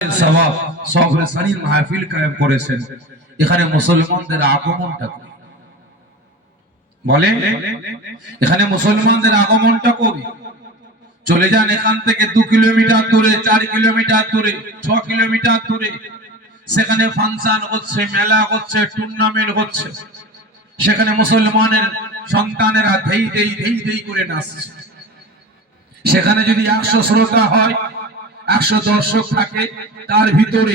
সওয়াব সফরে সানির মাহফিল কায়েম করেছেন। এখানে মুসলমানদের আগমনটা কবে বলেন? এখানে মুসলমানদের আগমনটা কবে? চলে যান এখান থেকে 2 কিলোমিটার দূরে, 4 কিলোমিটার দূরে, 6 কিলোমিটার দূরে, সেখানে ফাংশন হচ্ছে, মেলা হচ্ছে, টুর্নামেন্ট হচ্ছে, সেখানে মুসলমানের সন্তানেরা ধেই ধেই করে নাচছে। সেখানে যদি 100 শ্রোতা হয়, 100 দর্শক থাকে, তার ভিতরে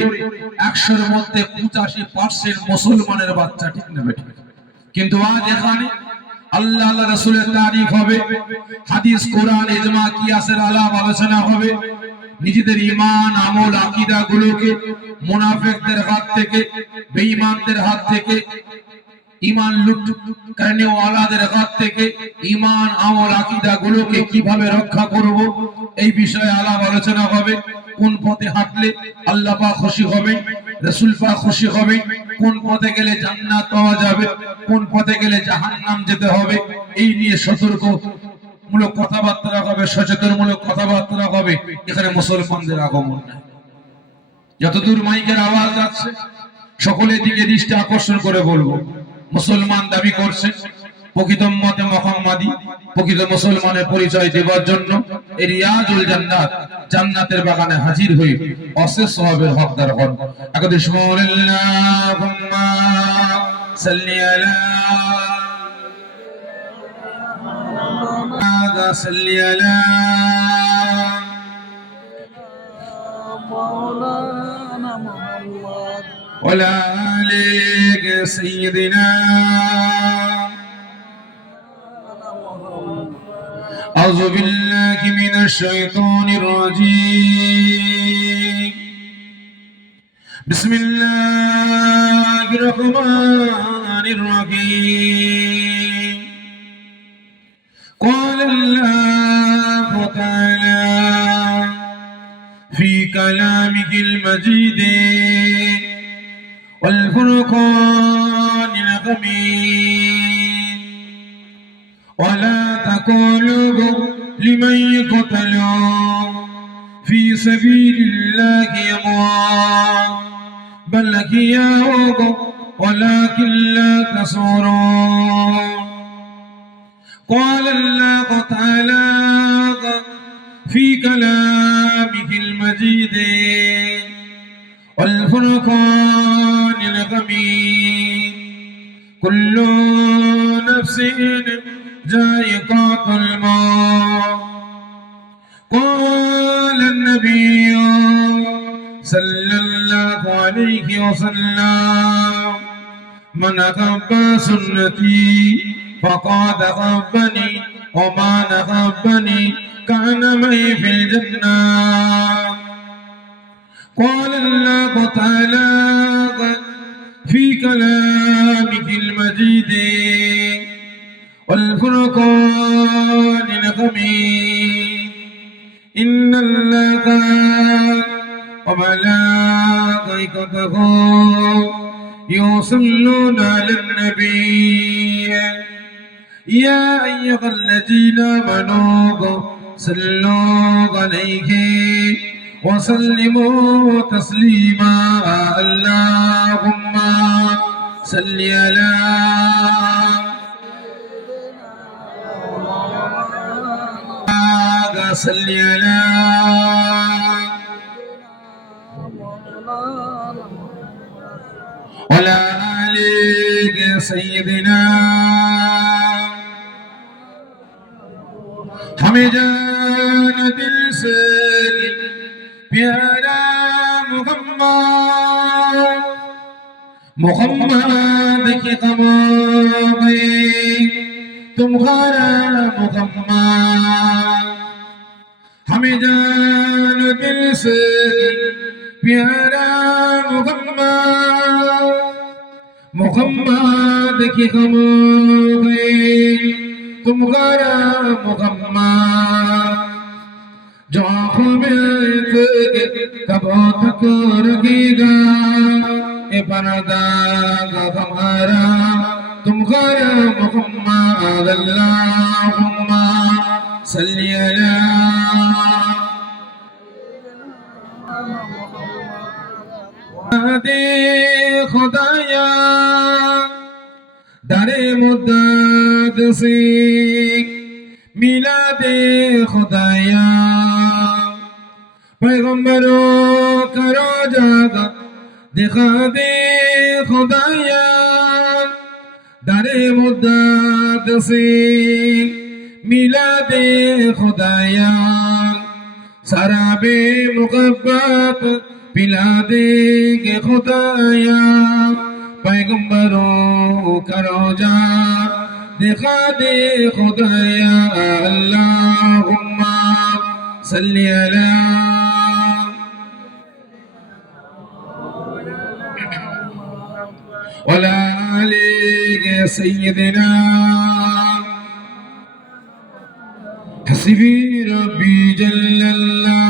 100-এর মধ্যে 85% মুসলমানের বাচ্চা, ঠিক না বেঠিক? কিন্তু আজ এখানে আল্লাহ রাসূলের তারিফ হবে, হাদিস, কোরআন, ইজমা, কিয়াসের আলাপ আলোচনা হবে। নিজেদের ঈমান, আমল, আকীদা গুলোকে মুনাফিকদের হাত থেকে, বেঈমানদের হাত থেকে, ঈমান লুট করনে ওয়ালাদের হাত থেকে ঈমান, আমল, আকীদা গুলোকে কিভাবে রক্ষা করব, এই বিষয়ে আলাপ আলোচনা হবে। কোন পথে হাঁটলে আল্লাহ পাক খুশি হবে, রাসূল পাক খুশি হবে, কোন পথে গেলে জান্নাত পাওয়া যাবে, কোন পথে গেলে জাহান্নাম যেতে হবে, এই নিয়ে সতর্কমূলক কথাবার্তা হবে, সচেতনমূলক কথাবার্তা হবে। এখানে মুসলমানদের আগমন নাই। যতদূর মাইকের আওয়াজ যাচ্ছে সকলের দিকে দৃষ্টি আকর্ষণ করে বলবো, মুসলমান দাবি করছে, প্রকৃত উম্মতে মুহাম্মাদি, প্রকৃত মুসলমানের পরিচয় দেওয়ার জন্য এই রিয়াজুল জান্নাত, জান্নাতের বাগানে হাজির হয়ে অশেষ সওয়াবের হকদার হন। একদম আল্লাহুম্মা সাল্লি আলা সাল্লি আলা মাওলানা মুহাম্মদ ওয়ালা আলিহি সাইয়্যিদিনা। أعوذ بالله من الشيطان الرجيم. بسم الله الرحمن الرحيم. قال الله تعالى في كلامه المجيد والفرقان الحميد: ولا تقولوا لمن يقتل في سبيل الله أموات بل أحياء ولكن لا تشعرون. قال الله تعالى في كلامه المجيد والفرقان الحميد: كل نفس ذائقة الموت. قال النبي صلى الله عليه وسلم: من أحب سنتي فقد أحبني ومن أحبني كان معي في الجنة. قال الله تعالى في كلامه المجيد والفرقان الحميد: إن الله وملائكته يصلون على النبي يا أيها الذين آمنوا صلوا عليه وسلموا تسليما. اللهم صل على صل على وعلى آل سيدنا. हमें जान दिल से प्यारा मोहम्मद, मोहम्मद की कमाल तुम्हारा मोहम्मद. हमें जान दिल से प्यारा मोहम्मद, मोहम्मद की कमाल तुम्हारा मोहम्मद. जो आँखों में कब तक रखेगा ये पर्दा हमारा तुम्हारा मोहम्मद. अल्लाहुम्मा सल्ली अला दे खुदाया दरे मुद्दत से मिला दे खुदाया पैगंबरों करो जागा दिखा दे खुदाया दरे मुद्दत से मिला दे खुदाया शराबे मुकब्बत पिला दे के खुदाया पैगंबरों करो जा दिखा दे खुदाया अल्लाहुम्मा सल्ली अला वला आली सय्यिदिना हस्बी रब्बी जल्लाल्लाह।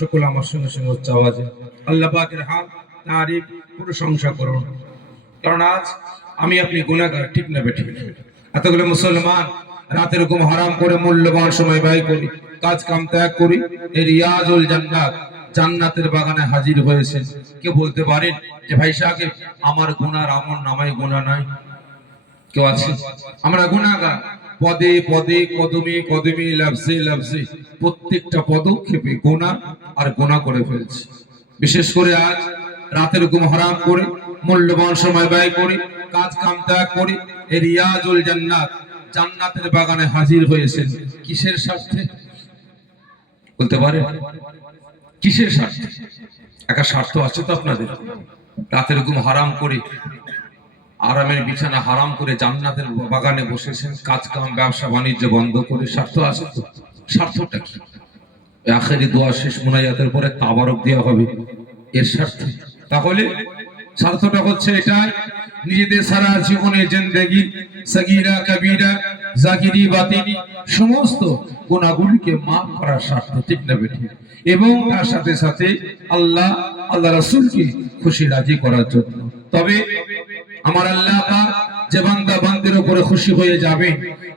সকল আমার সঙ্গে সঙ্গে উচ্চ আওয়াজে আল্লাহ পাকের হামদ তারিফ প্রশংসা করুন। কারণ আজ আমি আপনি গুনাহগার, ঠিক না বেঠিক? এতগুলো মুসলমান রাতের ঘুম হারাম করে মূল্যবান সময় ব্যয় করি, কাজ কাম ত্যাগ করি, এই রিয়াজুল জান্নাত জান্নাতের বাগানে হাজির হয়েছে। কে বলতে পারেন যে ভাই সাহেব আমার গুনার আমল নামায় গুনাহ নাই? কেউ আছে? আমরা গুনাহগার, পদে পদে কদমে কদমে লাফজে লাফজে প্রত্যেকটা পদক্ষেপে গুনাহ আর গুনাহ করে ফেলছি। বিশেষ করে আজ রাতের ঘুম হারাম করে মূল্যবান সময় ব্যয় করি, কাজ কাম ত্যাগ করি, এই রিয়াজুল জান্নাত জান্নাতের বাগানে হাজির হয়েছেন। কিসের স্বার্থে বলতে পারে? কিসের স্বার্থে? একটা স্বার্থ আছে তো আপনাদের। রাতের ঘুম হারাম করে, আরামের বিছানা হারাম করে জান্নাতের বাগানে বসেছেন, কাজ কাম ব্যবসা বাণিজ্য বন্ধ করে। স্বার্থ আছে তো? স্বার্থটা কি? আখেরি দোয়া শেষ মুনাজাতের পরে তাবারক দেওয়া হবে, এর স্বার্থে। তাহলে স্বার্থটা হচ্ছে এটাই, নিজেদের সারা জীবনের জিন্দেগি সগীরা কবিরা জাকিরি বাতিনি সমস্ত গুনাহগুলিকে মাফ করার স্বার্থ, ঠিক না বেঠিক? এবং তার সাথে সাথে আল্লাহ রাসূলকে খুশি রাজি করার জন্য। তবে আমার আল্লাহ পাক যে বান্দা বান্দির উপরে খুশি হয়ে যাবে,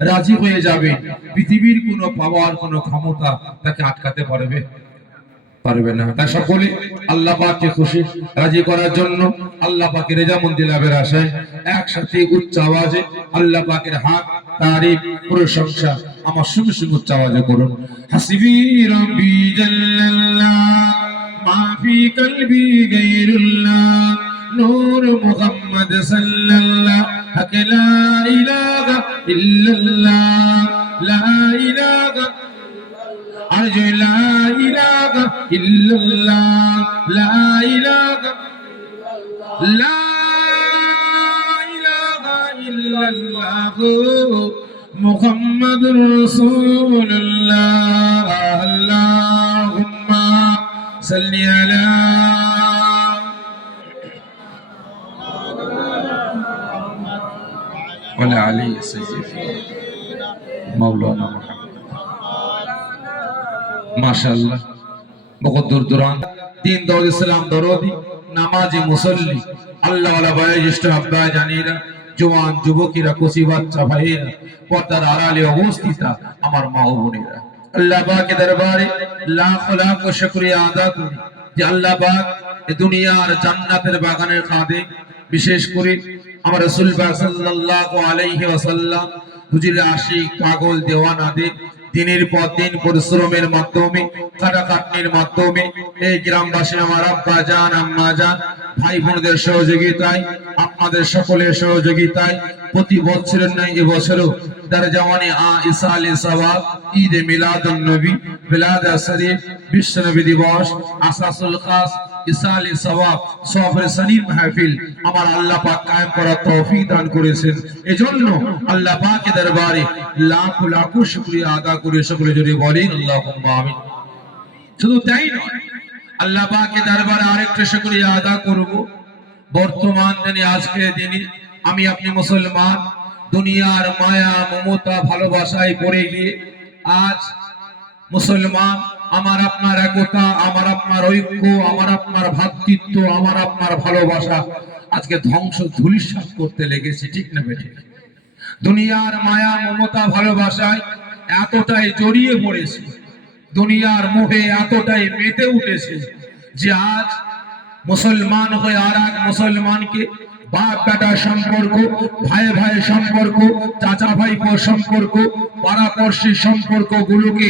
রাজি হয়ে যাবে, পৃথিবীর কোনো পাওয়ার কোনো ক্ষমতা তাকে আটকাতে পারবে? পারবে না। তাই সকলে আল্লাহ পাককে খুশি রাজি করার জন্য, আল্লাহ পাকের রেজামন্দি লাভের আশায় একসাথে উচ্চ আওয়াজে আল্লাহ পাকের হাত তারিফ প্রশংসা আমার সঙ্গে সঙ্গে উচ্চ আওয়াজে করুন। হাসবি রব্বি জাল্লাল্লাহ মা ফি কলবি গায়রুল্লাহ নূর মুহাম্মদ সাল্লাল্লাহ হক লা ইলাহা ইল্লাল্লাহ লা ইলাহা আরজু লা ইলাহা ইল্লাল্লাহ লা ইলাহা লা ইলাহা ইল্লাল্লাহ মুহাম্মাদুর রাসূলুল্লাহ আল্লাহুম্মা সাল্লি আলা ওয়ালা আলি সাইয়্যিদিনা মাওলানা মাশাআল্লাহ। বহুত দূর দূরান্ত দিন দৌদ ইসলাম দরদি নামাজি মুসল্লি আল্লাহ ওয়ালা বয়োজ্যেষ্ঠ আব্বা জানিরা জওয়ান যুবকেরা কুচি বাচ্চা ভাইয়েরা পর্দার আড়ালে অবস্থিত আমার মা ও বোনেরা, আল্লাহ পাকের দরবারে লাখ লাখ শুকরিয়া আদা করি যে আল্লাহ পাক এই দুনিয়ার জান্নাতের বাগানের খাদেম, বিশেষ করে আমার রাসূল পাক সাল্লাল্লাহু আলাইহি ওয়াসাল্লাম হুজুরের আশিক পাগল দেওয়ানাদের দিনের পর দিন পরিশ্রমের মাধ্যমে, খাটাখাটনির মাধ্যমে এই গ্রামবাসী আমার আব্বা জান আম্মা জান ভাই বোনদের সহযোগিতায়, আপনাদের সকলের সহযোগিতায় প্রতি বছরের ন্যায় এবছরও দারজাওয়ানে ইসালে সওয়াব ঈদ মিলাদুন নবী বিলাদা শরীফ বিশ্ব নবী দিবস আসাসুল খাস ইসালে সওয়াব সফর সনির মাহফিল আমার আল্লাহ পাক কায়েম করার তৌফিক দান করেছেন। এজন্য আল্লাহ পাকের দরবারে লাখ লাখ শুকরিয়া আদা করে সকলে জোরে বলেন আল্লাহুম্মা আমিন। শুধু তাই নয়, আল্লাহ পাকের দরবারে আরেকটা শুকরিয়া আদা করব। বর্তমান দিনে আজকের দিনে আমি আপনি মুসলমান দুনিয়ার মায়া মমতা ভালোবাসায় পড়ে গিয়ে আজ মুসলমান আমার আপনার একতা, আমার আপনার ঐক্য, আমার আপনার ভ্রাতৃত্ব, আমার আপনার ভালোবাসা আজকে ধ্বংস ধূলিসাৎ করতে লেগেছে, ঠিক না বেঠিক? দুনিয়ার মায়া মমতা ভালোবাসায় এতটাই জড়িয়ে পড়েছে, দুনিয়ার মোহে এতটাই মেতে উঠেছে যে আজ মুসলমান হয়ে আর এক মুসলমানকে, বাপ বেটা সম্পর্ক, ভাই ভাই সম্পর্ক, চাচা ভাইপো সম্পর্ক, পাড়াপড়শির সম্পর্ক গুলোকে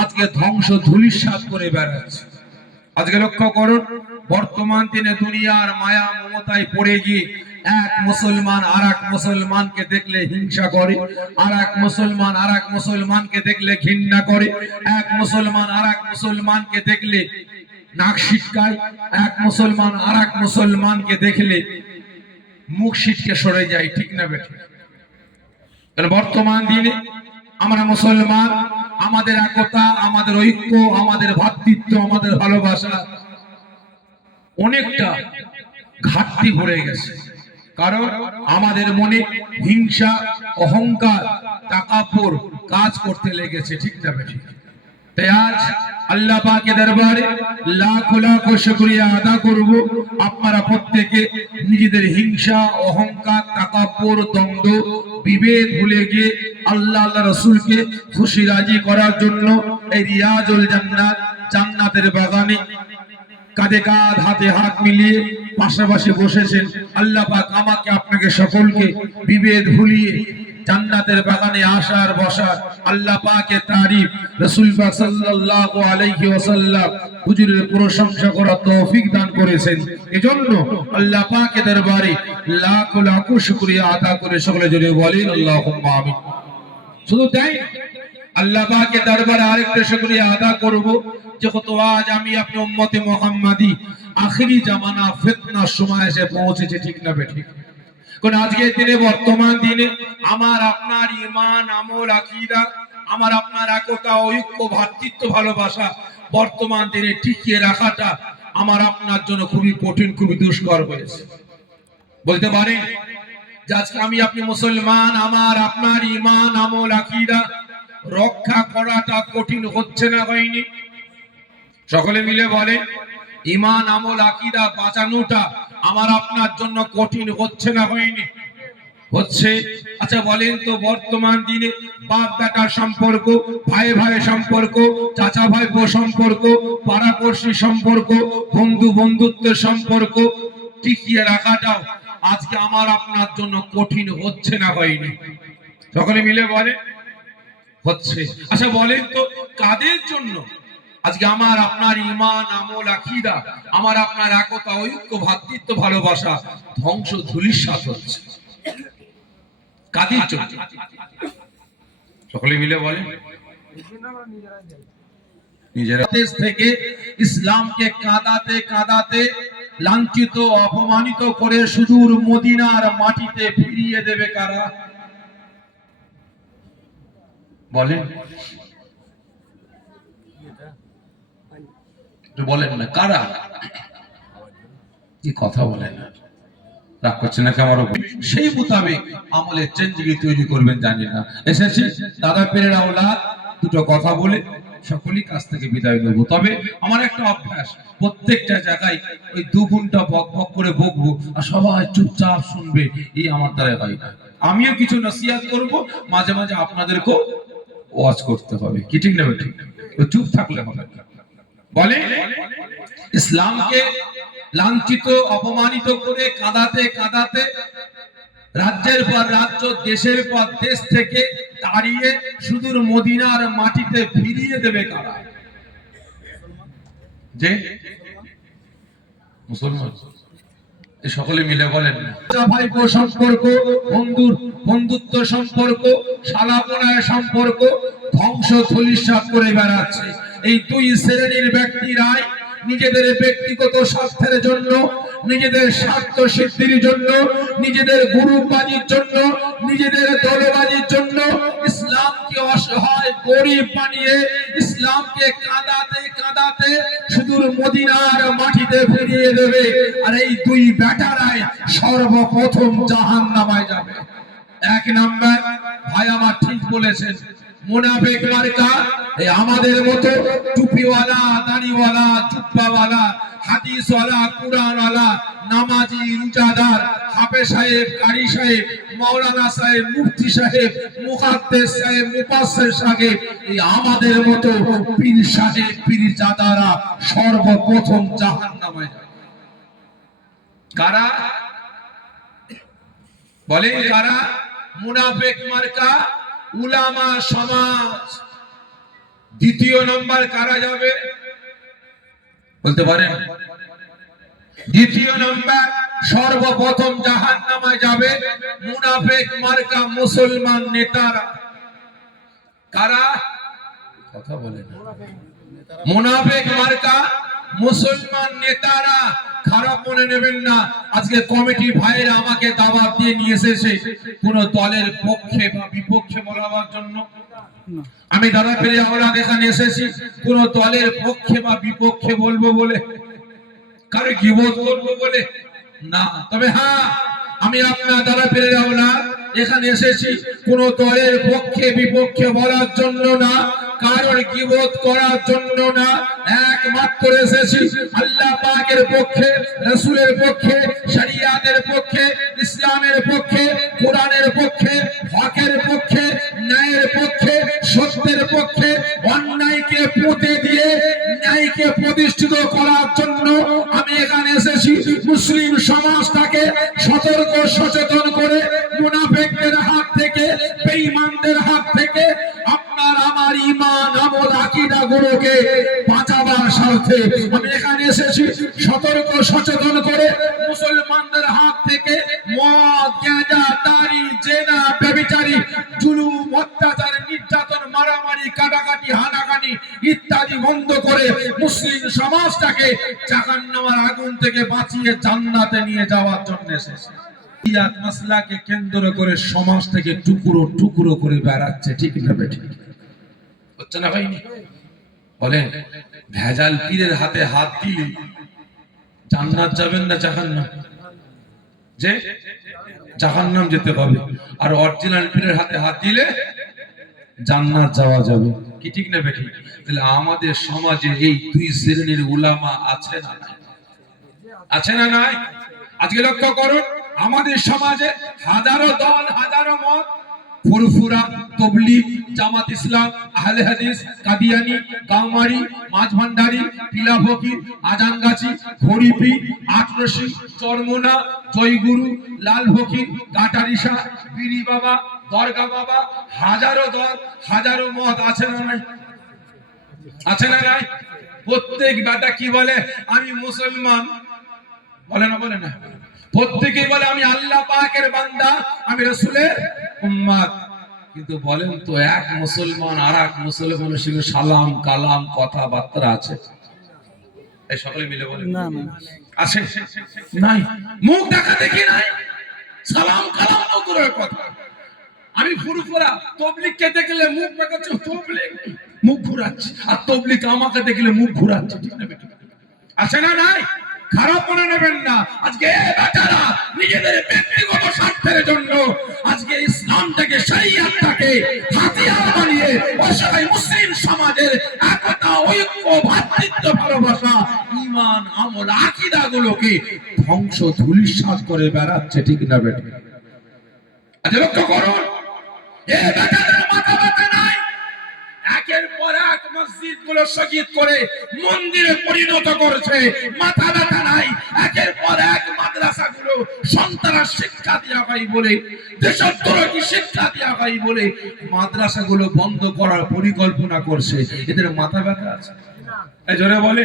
আজকে ধ্বংস ধূলিসাৎ করে বেড়াচ্ছে। আজকে লক্ষ্য করুন, বর্তমান দিনে দুনিয়ার মায়া মমতায় পড়ে গিয়ে এক মুসলমান আর এক মুসলমানকে দেখলে হিংসা করে, আর এক মুসলমান আর এক মুসলমানকে দেখলে ঘৃণা করে, এক মুসলমান আর এক মুসলমানকে দেখলে নাক ছিটকায়, এক মুসলমান আর এক মুসলমানকে দেখলে মুখ ছিটকে সরে যায়। ঠিক না বেঠিক? বর্তমান দিনে আমরা মুসলমান, আমাদের একতা, আমাদের ঐক্য, আমাদের ভ্রাতৃত্ব, আমাদের ভালোবাসা অনেকটা ঘাটতি ভরে গেছে। কারণ আমাদের মনে হিংসা, অহংকার, তাকাব্বুর কাজ করতে লেগেছে। ঠিক না বেঠিক? তাই আজ আল্লাহ পাকের দরবারে লাখ লাখ শুকরিয়া আদা করব, আপনারা প্রত্যেকে নিজেদের হিংসা, অহংকার, তাকাব্বুর, দ্বন্দ্ব, বিভেদ ভুলে গিয়ে আল্লাহ রাসূলকে খুশি রাজি করার জন্য এই রিয়াজুল জান্নাত, জান্নাতের বাগানে কাঁধে কাঁধ, হাতে হাত মিলিয়ে পাশাপাশি বসেছেন। আল্লাহ পাক আমাকে আপনাকে সকলকে বিভেদ ভুলিয়ে জান্নাতের বাগানে আসার বসার, আল্লাহ পাকের তারিফ, রাসূল পাক সাল্লাল্লাহু আলাইহি ওয়াসাল্লাম হুজুরের প্রশংসা করার তৌফিক দান করেছেন। এজন্য আল্লাহ পাকের দরবারে লাখ লাখ শুকরিয়া আদা করে সকলে জোরে বলেন আল্লাহুম্মা আমিন। শুধু তাই আল্লাহ পাকের দরবারে আরেকটা শুকরিয়া আদা করব, যেহেতু আজ আমি আপনি উম্মতে মুহাম্মাদি আখিরি জামানা ফিতনার সময় এসে পৌঁছেছে। ঠিক না বেঠিক? কোন আজকের দিনে, বর্তমান দিনে আমার আপনার ঈমান, আমল, আকীদা, আমার আপনার একতা, ঐক্য, ভ্রাতৃত্ব, ভালোবাসা বর্তমান দিনে টিকিয়ে রাখাটা আমার আপনার জন্য খুবই কঠিন, খুবই দুষ্কর হয়েছে। বলতে পারেন যে আজকে আমি আপনি মুসলমান, আমার আপনার ঈমান, আমল, আকীদা রক্ষা করাটা কঠিন হচ্ছে না, হয়নি? সকলে মিলে বলে, ঈমান, আমল, আকীদা বাঁচানোটা আমার আপনার জন্য কঠিন হচ্ছে না, হয়নি? হচ্ছে। আচ্ছা বলেন তো, বর্তমান দিনে বাপ বেটার সম্পর্ক, ভাই ভাই সম্পর্ক, চাচা ভাইপো সম্পর্ক, পাড়াপড়শি সম্পর্ক, বন্ধু বন্ধুত্বের সম্পর্ক টিকিয়ে রাখাটাও আজকে আমার আপনার জন্য কঠিন হচ্ছে না, হয়নি? সকলে মিলে বলে হচ্ছে। আচ্ছা বলেন তো, কাদের জন্য আজকে আমার আপনার ঈমান, আমল, আকীদা, আমার আপনার একতা, ঐক্য, ভ্রাতৃত্ব, ভালোবাসা ধ্বংস ধূলিসাৎ হচ্ছে? কাদের জন্য? সকলে মিলে বলে নিজেরা দেশ থেকে ইসলামকে কাঁদাতে কাঁদাতে লাঞ্ছিত, অপমানিত করে সুদূর মদিনার মাটিতে ফিরিয়ে দেবে কারা? বলেন, বলেন না কারা? কি কথা বলেন না, রাগ করছেন নাকি আমার উপর? সেই মোতাবেক আমলের চেঞ্জিং তৈরি করবেন, জানি না। এসেছে দাদা পীরের আওলাদ, দুটো কথা বলে সকলেই কাছ থেকে বিদায় নেব। তবে আমার একটা অভ্যাস, প্রত্যেকটা জায়গায় ওই 2 ঘন্টা বক বক করে বকবো আর সবাই চুপচাপ শুনবে, এই আমার দ্বারা হয় না। আমিও কিছু নসিহত করব, মাঝে মাঝে আপনাদেরকেও ওয়াজ করতে হবে। কি ঠিক না ঠিক? চুপ থাকলে হবে না। বলে ইসলামকে লাঞ্ছিত, অপমানিত করে কাঁদাতে কাঁদাতে রাজ্যের পর রাজ্য, দেশের পর দেশ থেকে তাড়িয়ে সুদূর মদিনার মাটিতে ফিরিয়ে দেবে কারা? যে মুসলমান। সকলে মিলে বলেন, ভাইপো সম্পর্ক, বন্ধুত্ব সম্পর্ক, শালাপনায় সম্পর্ক ধ্বংস ধূলিসাৎ করে বেড়াচ্ছে। এই 2 শ্রেণীর ব্যক্তিরাই নিজেদের ব্যক্তিগত স্বার্থের জন্য, নিজেদের স্বার্থ সিদ্ধির জন্য, নিজেদের গ্রুপবাজির জন্য, নিজেদের দলবাজির জন্য ইসলামকে অসহায় গরিব বানিয়ে ইসলামকে কাঁদাতে কাঁদাতে সুদূর মদিনার মাটিতে ফিরিয়ে দেবে। আর এই 2 বেটারাই সর্বপ্রথম জাহান্নামে যাবে। 1 নাম্বার, ভাই আমার ঠিক বলেছেন, মুনাফিক মার্কা এই আমাদের মতো টুপিওয়ালা, দাড়িওয়ালা, জুব্বাওয়ালা, হাদিসওয়ালা, কুরআনওয়ালা, নামাজি, রোজাদার, হাফেজ সাহেব, কারি সাহেব, মাওলানা সাহেব, মুফতি সাহেব, মুহাদ্দিস সাহেব, মুফাসসির সাহেব, এই আমাদের মতো পীর সাহেব, পীরজাদারা সর্বপ্রথম জাহান্নামে যাবে। কারা বলেন? কারা? মুনাফিক মার্কা উলামা সমাজ। দ্বিতীয় নম্বর কারা যাবে বলতে পারেন? দ্বিতীয় নম্বর সর্বপ্রথম জাহান্নামে যাবে মুনাফিক মার্কা মুসলমান নেতারা। কারা? কথা বলেন। মুনাফিক মার্কা মুসলমান নেতারা। খারাপ মনে নেবেন না, আজকে কমিটি ভাইরা আমাকে দাওয়াত দিয়ে নিয়ে এসেছে কোন দলের পক্ষে বা বিপক্ষে বলার জন্য। আমি দাদা ফিরে আওলাদ এখানে এসেছি কোন দলের পক্ষে বা বিপক্ষে বলবো বলে, কারে গীবত করবো বলে না। তবে হ্যাঁ, আমি আপনার দাদা ফিরে আওলাদ এখানে এসেছি কোন দলের পক্ষে বিপক্ষে বলার জন্য না, কারোর গীবত করার জন্য না। একমাত্র এসেছি আল্লাহ পাকের পক্ষে, রাসূলের পক্ষে, শরিয়াতের পক্ষে, ইসলামের পক্ষে, কোরআনের পক্ষে, হকের পক্ষে, ন্যায়ের পক্ষে, সত্যের পক্ষে। অন্যায়কে পুঁতে দিয়ে ন্যায়কে প্রতিষ্ঠিত করার জন্য আমি এখানে এসেছি। মুসলিম সমাজটাকে সতর্ক সচেতন করে মুনাফিকদের হাত থেকে, বেঈমানদের হাত থেকে আপনার আমার ঈমান আমল আকীদা গুলোকে বাঁচাবার স্বার্থে আমি এখানে এসেছি। সতর্ক সচেতন করে মুসলমানদের হাত থেকে মদ, গাঁজা, তারি, জেনা, ব্যভিচারী, জুলুম, অত্যাচার, নির্যাতন, মারামারি, কাটাকাটি, হানাহানি ইত্যাদি বন্ধ করে মুসলিম সমাজটাকে জাহান্নামের আগুন থেকে বাঁচিয়ে জান্নাতে নিয়ে যাওয়ার জন্য এসেছি। ইয়াত মাসলাকে কেন্দ্র করে সমাজ থেকে টুকরো টুকরো করে বেড়াচ্ছে, ঠিক না বেঠিক? হচ্ছে না ভাই? বলেন, ভেজাল পীরের হাতে হাত দিলে জান্নাত যাবেন না জাহান্নাম? যে জাহান্নাম যেতে হবে। আর অরিজিনাল পীরের হাতে হাত দিলে জান্নাত যাওয়া যাবে, কি ঠিক না বেঠিক? তাহলে আমাদের সমাজে এই দুই শ্রেণীর উলামা আছে না নাই? আছে না নাই? আজকে লক্ষ্য করুন, আমাদের সমাজে হাজারো দল, হাজারো মত, ফুরফুরা, তবলিগ, জামাত ইসলাম, আহলে হাদিস, কাদিয়ানি, গাওমারি, মাঝভান্ডারি, পিলা ফকির, আজানগাছি, ঘড়িপি, আটরশি, চরমোনা, জয়গুরু, লাল ফকির, কাটারিসা, বিড়ি বাবা, দরগা বাবা, হাজারো দল, হাজারো মত আছে না নাই? আছে না নাই? প্রত্যেক বেটা কি বলে? আমি মুসলমান। বলে না? বলে না? প্রত্যেকেই বলে আমি আল্লাহ পাকের বান্দা, আমি রাসূলের উম্মত। কিন্তু বলেন তো, এক মুসলমান আর এক মুসলমানের সঙ্গে সালাম কালাম কথাবার্তা আছে? এই সকলে মিলে বলেন না? না আছে? নাই। মুখ দেখা দেখি নাই, সালাম কালাম তো দূরের কথা। আমি ফুরফুরা, তবলিগকে দেখলে মুখ দেখাচ্ছে, তবলিগ মুখ ঘুরাচ্ছে, আর তবলিগ আমাকে দেখলে মুখ ঘুরাচ্ছে, ঠিক না বেটা? আছে না নাই? খারাপ মনে নেবেন না, আজকে বেটারা নিজেদের ব্যক্তিগত স্বার্থের জন্য আজকে ইসলামটাকে, শরিয়াতটাকে হাতিয়ার বানিয়ে অসহায় মুসলিম সমাজের একতা, ঐক্য, ভ্রাতৃত্ব, ভালোবাসা, ঈমান, আমল, আকীদা গুলোকে ধ্বংস ধূলিসাৎ করে বেড়াচ্ছে, ঠিক না বেটা? আজ লক্ষ্য করুন, এই বেটাদের মাথা ব্যথা নাই। একের পর এক মসজিদ গুলো শহীদ করে মন্দিরে পরিণত করছে, মাথা ব্যথা নাই। একের পর এক মাদ্রাসা গুলো সন্তানের শিক্ষা দেওয়া হয় বলে, দেশদ্রোহী শিক্ষা দেওয়া হয় বলে মাদ্রাসা গুলো বন্ধ করার পরিকল্পনা করছে। এদের মাথা ব্যথা আছে? জোরে বলে।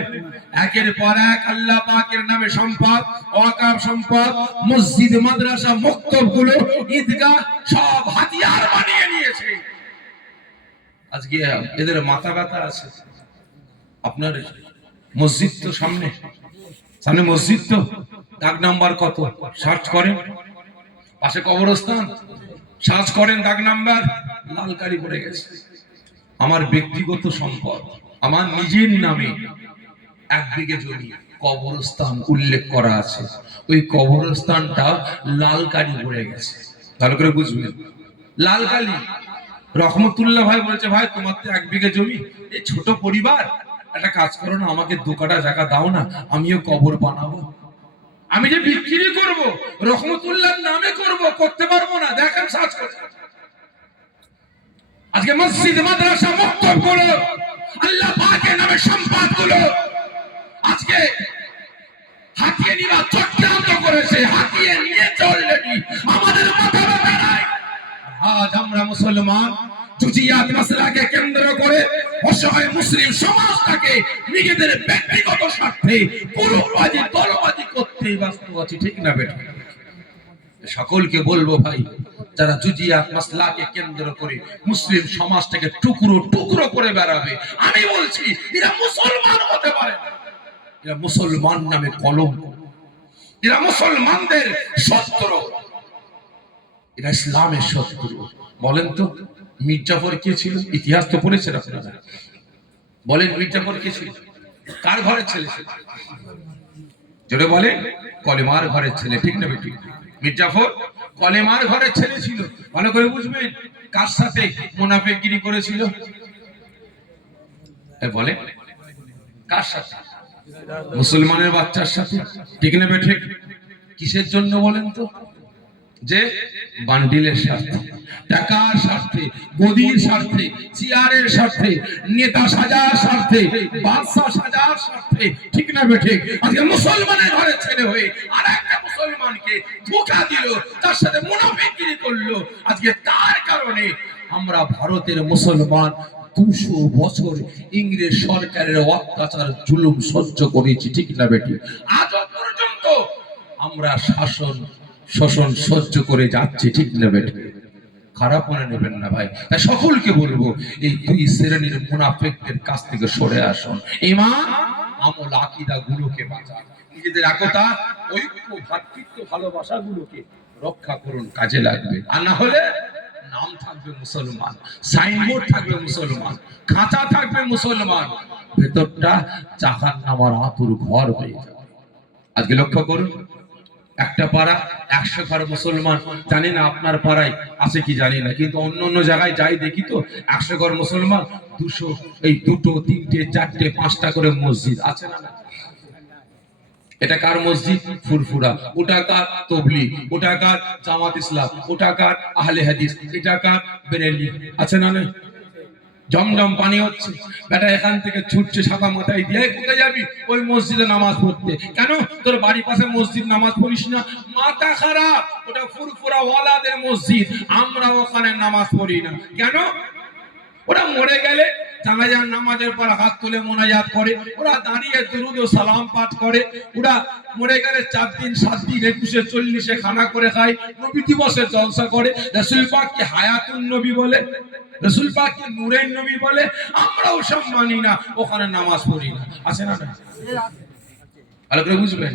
একের পর এক আল্লাহ পাকের নামে সম্পদ, ওয়াকাফ সম্পদ, মসজিদ, মাদ্রাসা, মক্তব গুলো, ঈদগাহ সব হাতিয়ার বানিয়ে নিয়েছে। আজকে এদের মাথা ব্যথা আছে। আপনার মসজিদ তো সামনে, সামনে মসজিদ তো, দাগ নাম্বার কত সার্চ করেন, পাশে কবরস্থান সার্চ করেন, দাগ নাম্বার লাল কালি পড়ে গেছে। আমার ব্যক্তিগত সম্পদ, আমার নিজের নামে 1 বিঘে জমি, কবরস্থান উল্লেখ করা আছে। ওই কবরস্থানটা লাল কালি পড়ে গেছে। ভালো করে বুঝবেন, লাল কালি। রহমতুল্লাহ ভাই বলছে, ভাই তোমার তো 1 বিঘে জমি, এই ছোট পরিবার, একটা কাজ করো না, আমাকে 2 কাঠা জায়গা দাও না, আমিও কবর বানাবো। আমি যে বিক্রি করব, রহমতুল্লাহর নামে করব, করতে পারবো না। দেখেন সার্চ করে, আজকে মসজিদ, মাদ্রাসা, মক্তব গুলো, আল্লাহ পাকের নামে সম্পদ গুলো আজকে হাতিয়ে নিবা চক্রান্ত করেছে। বসে হাতিয়ে নিয়ে চললেনি, আমাদের মাথা ব্যথা নাই। আজ আমরা মুসলমান জুজিয়াত মাসলাকে কেন্দ্র করে অসহায় মুসলিম সমাজটাকে নিজেদের ব্যক্তিগত স্বার্থে পুরোবাজি দলবাজি করতে ব্যস্ত আছি, ঠিক না বেটা? সকলকে বলবো ভাই, যারা জুজিয়াত মাসলাকে কেন্দ্র করে মুসলিম সমাজটাকে টুকরো টুকরো করে বেড়াবে, আমি বলছি এরা মুসলমান হতে পারে না। এরা মুসলমান নামে কলঙ্ক, এরা মুসলমানদের শত্রু, এরা ইসলামের শত্রু। বলেন তো মির্জাফর কে ছিল? ইতিহাস তো পড়েছেন আপনারা। বলেন মির্জাফর কে ছিল? কার ঘরের ছেলে ছিল? জোরে বলে, কলেমার ঘরের ছেলে, ঠিক না বেটি? মির্জাফর কলেমার ঘরের ছেলে ছিল। ভালো করে বুঝবেন, কার সাথে মুনাফিকগিরি করেছিল? বলে কার সাথে? মুসলমানের বাচ্চার সাথে, ঠিক না বেটি? কিসের জন্য বলেন তো? যে বান্ডিলের স্বার্থে, টাকার স্বার্থে, গদির স্বার্থে, চেয়ারের স্বার্থে, নেতা সাজার স্বার্থে, বাদশা সাজার স্বার্থে, ঠিক না বেঠে? আজকে মুসলমানের ঘরের ছেলে হয়ে আর একটা মুসলমানকে ধোঁকা দিল, তার সাথে মুনাফিকগিরি করলো। আজকে তার কারণে আমরা ভারতের মুসলমান 200 বছর ইংরেজ সরকারের অত্যাচার জুলুম সহ্য করেছি, ঠিক না বেটি? আজ পর্যন্ত আমরা শোষণ সহ্য করে যাচ্ছে, ঠিক না বেটি? খারাপ মনে নেবেন না ভাই। তাই সকলকে বলবো, এই দুই শ্রেণীর মুনাফিকদের কাছ থেকে সরে আসুন। ঈমান, আমল, আকীদা গুলোকে বাঁচান, নিজেদের একতা, ঐক্য, ভ্রাতৃত্ব, ভালোবাসা গুলোকে রক্ষা করুন, কাজে লাগবে। আর না হলে নাম থাকবে মুসলমান, সাইনবোর্ড থাকবে মুসলমান, খাঁচা থাকবে মুসলমান, ভেতরটা জাহান্নামের আতুর ঘর হয়ে যাবে। আজকে লক্ষ্য করুন, একটা পাড়া 100 ঘর মুসলমান, জানি না আপনার পাড়ায় আছে কি জানি না, কিন্তু অন্য অন্য জায়গায় যাই দেখি তো 100 ঘর মুসলমান 200, এই 2টো 3টে 4টে 5টা করে মসজিদ আছে না? এটা কার মসজিদ? ফুরফুরা। ওটা কার? তবলিগ। ওটা কার? জামাত ইসলাম। ওটা কার? আহলে হাদিস। এটা কার? বেরেলি। আছে না? নেই? জমজম পানি হচ্ছে, বেটা এখান থেকে ছুটছে সাদা মাথায় দিয়ে, কোথায় যাবি? ওই মসজিদে নামাজ পড়তে। কেন? তোর বাড়ির পাশে মসজিদ, নামাজ পড়িস না? মাথা খারাপ, ওটা ফুরফুরা ওয়ালাদের মসজিদ, আমরা ওখানে নামাজ পড়ি না। কেন? ওরা মরে গেলে জানাজার নামাজের পর হাত তুলে মোনাজাত করে, ওরা দাঁড়িয়ে দুরুদ ও সালাম পাঠ করে, ওরা মরে গেলে 4 দিন 7 দিন 21 40 খানা করে খায়, নবী দিবসের জলসা করে, রাসূল পাককে হায়াতুন নবী বলে, রাসূল পাককে নূরের নবী বলে। আমরা ওসব মানি না, ওখানে নামাজ পড়ি না। আছে না? ভালো করে বুঝবেন,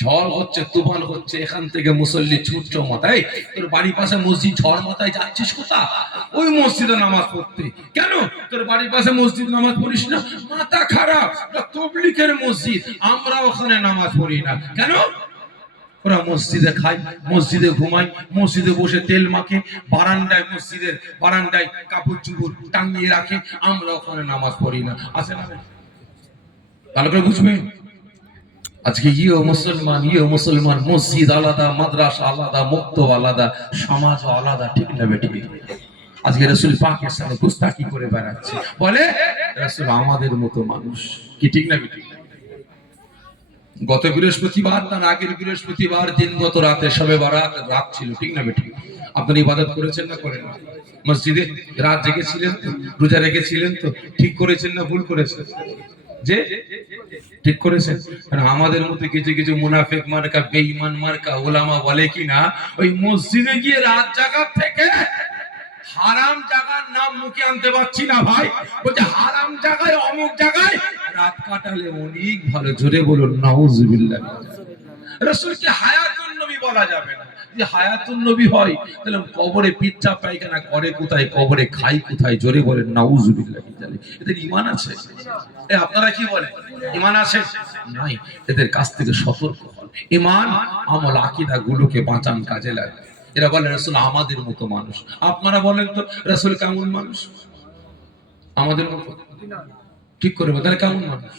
ঝড় হচ্ছে, তুফান হচ্ছে, এখান থেকে মুসল্লি ছুটছো মাথায়, তোর বাড়ির পাশে মসজিদ, ঝড় মাথায় যাচ্ছিস কোথা? ওই মসজিদে নামাজ পড়তে। কেন? তোর বাড়ির পাশে মসজিদ, নামাজ পড়িস না? মাথা খারাপ, তবলিগের মসজিদ, আমরা ওখানে নামাজ পড়ি না। কেন? ওরা মসজিদে খায়, মসজিদে ঘুমায়, মসজিদে বসে তেল মাখে, বারান্দায়, মসজিদের বারান্দায় কাপড় চুপড় টাঙিয়ে রাখে, আমরা ওখানে নামাজ পড়ি না। আছে না? ভালো করে বুঝবেন, আজকে মুসলমান, মসজিদ আলাদা, মাদ্রাসা আলাদা, মক্তব আলাদা, সমাজ আলাদা, ঠিক না বেটি? আজকে রাসূল পাকের সাথে গুস্তাখি করে বেড়াচ্ছে, বলে রাসূল আমাদের মতো মানুষ, কি ঠিক না বেটি? গত বৃহস্পতিবার তার আগের বৃহস্পতিবার দিনগত রাতে শবে বারাত রাত ছিল, ঠিক না বেটি? আপনারা ইবাদত করেছেন না করেন? মসজিদে রাত জেগেছিলেন তো? রোজা রেখেছিলেন তো? ঠিক করেছেন না ভুল করেছেন? যে ঠিক করেছেন। আমাদের মধ্যে কিছু কিছু মুনাফিক মার্কা, বেঈমান মার্কা ওলামা বলে কি না, ওই মসজিদে গিয়ে রাত জাগার থেকে হারাম জায়গার নাম মুখে আনতে পারছি না ভাই, বলছে হারাম জায়গায়, অমুক জায়গায় রাত কাটালে অনেক ভালো। জোরে বলুন নাউজুবিল্লাহ। রাসূলকে হায়াতুন নবী বলা যাবে না। যে হায়াতুন নবী হয়, তাহলে কবরে পিচ্চা পায়খানা করে কোথায়, কবরে খাই কোথায়? জোরে বলেন নাউজুবিল্লাহ। এদের ঈমান আছে? আপনারা কি বলেন, ঈমান আছে? নাই। এদের কাছ থেকে সতর্ক হন। ঈমান, আমল, আকীদা গুলোকে বাঁচান, কাজে লাগে। এরা বলে রাসূল আমাদের মতো মানুষ। আপনারা বলেন তো রাসূল কেমন মানুষ? আমাদের মতো? ঠিক করে বলেন কেমন মানুষ?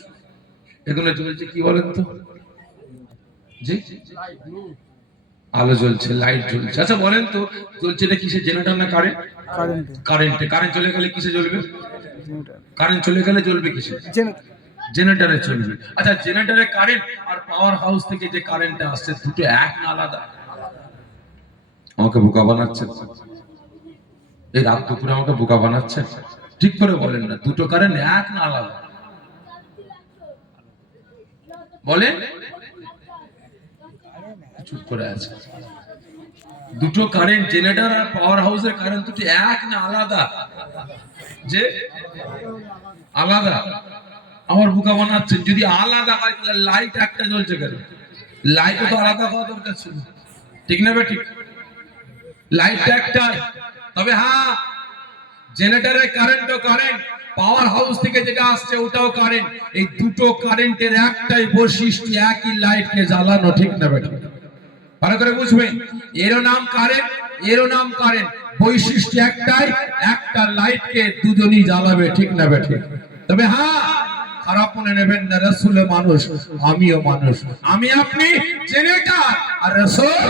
এগুলো চলছে কি বলেন তো? জি, আলো জ্বলছে, লাইট জ্বলছে। আচ্ছা বলেন তো, জ্বলছে এটা কিসে? জেনারেটর না কারেন্ট? কারেন্টে। কারেন্ট চলে গেলে কিসে জ্বলবে? কারেন্ট চলে গেলে জ্বলবে কিসে? জেনারেটরে চলবে। আচ্ছা, জেনারেটরে কারেন্ট আর পাওয়ার হাউস থেকে যে কারেন্টটা আসছে দুটো এক না আলাদা? আমাকে বোকা বানাচ্ছেন এই রাত দুপুরে, আমাকে বোকা বানাচ্ছেন। ঠিক করে বলেন না, দুটো কারেন্ট এক না আলাদা? বলেন, চুপ করে আছে। দুটো কারেন্ট, জেনারেটর আর পাওয়ার হাউসের কারেন্ট দুটো এক না আলাদা? যে আলাদা। আমার বোকা বানাচ্ছেন। যদি আলাদা হয় তাহলে লাইট একটা জ্বলছে কেন? লাইট তো আলাদা হওয়া দরকার ছিল, ঠিক না ঠিক? লাইট একটাই। তবে হ্যাঁ, জেনারেটরের কারেন্টও কারেন্ট, পাওয়ার হাউস থেকে যেটা আসছে ওটাও কারেন্ট। এই দুটো কারেন্টের একটাই বৈশিষ্ট্য, একই লাইটকে জ্বালানো, ঠিক না ঠিক? ভালো করে বুঝবেন, এরও নাম কারেন্ট, এরও নাম কারেন্ট, বৈশিষ্ট্য একটাই, একটা লাইটকে দুজনই জ্বালাবে, ঠিক না ঠিক? তবে হ্যাঁ, খারাপ মনে নেবেন না, রাসূল মানুষ, আমিও মানুষ। আমি আপনি জেনারেটর আর রাসূল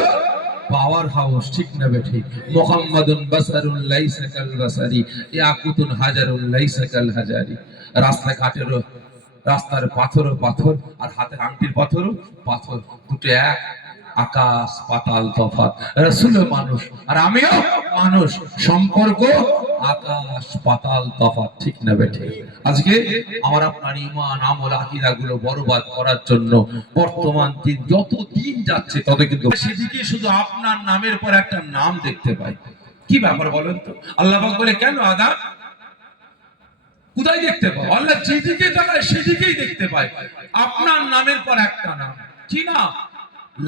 পাওয়ার হাউস, ঠিক না ঠিক? মুহাম্মাদুন বাসারুন লাইসা কাল বাসারি, ইয়াকুতুন হাজারুন লাইসা কাল হাজারি। রাস্তাঘাটেরও, রাস্তার পাথরও পাথর আর হাতের আংটির পাথরও পাথর, দুটো এক, আকাশ পাতাল তফাৎ। রাসূল মানুষ আর আমিও মানুষ, সম্পর্ক আকাশ পাতাল তফাৎ, ঠিক না ঠিক? আজকে আমার আপনার ঈমান আমল আকীদা গুলো বরবাদ করার জন্য বর্তমান দিন যত দিন যাচ্ছে তত কিন্তু সেদিকে শুধু আপনার নামের পর একটা নাম দেখতে পাই। কি ব্যাপার বলেন তো? আল্লাহ পাক বলে কেন আদা কোথায় দেখতে পাও? আল্লাহ যেদিকে তাকায় সেদিকেই দেখতে পায়। আপনার নামের পর একটা নাম, কি নাম?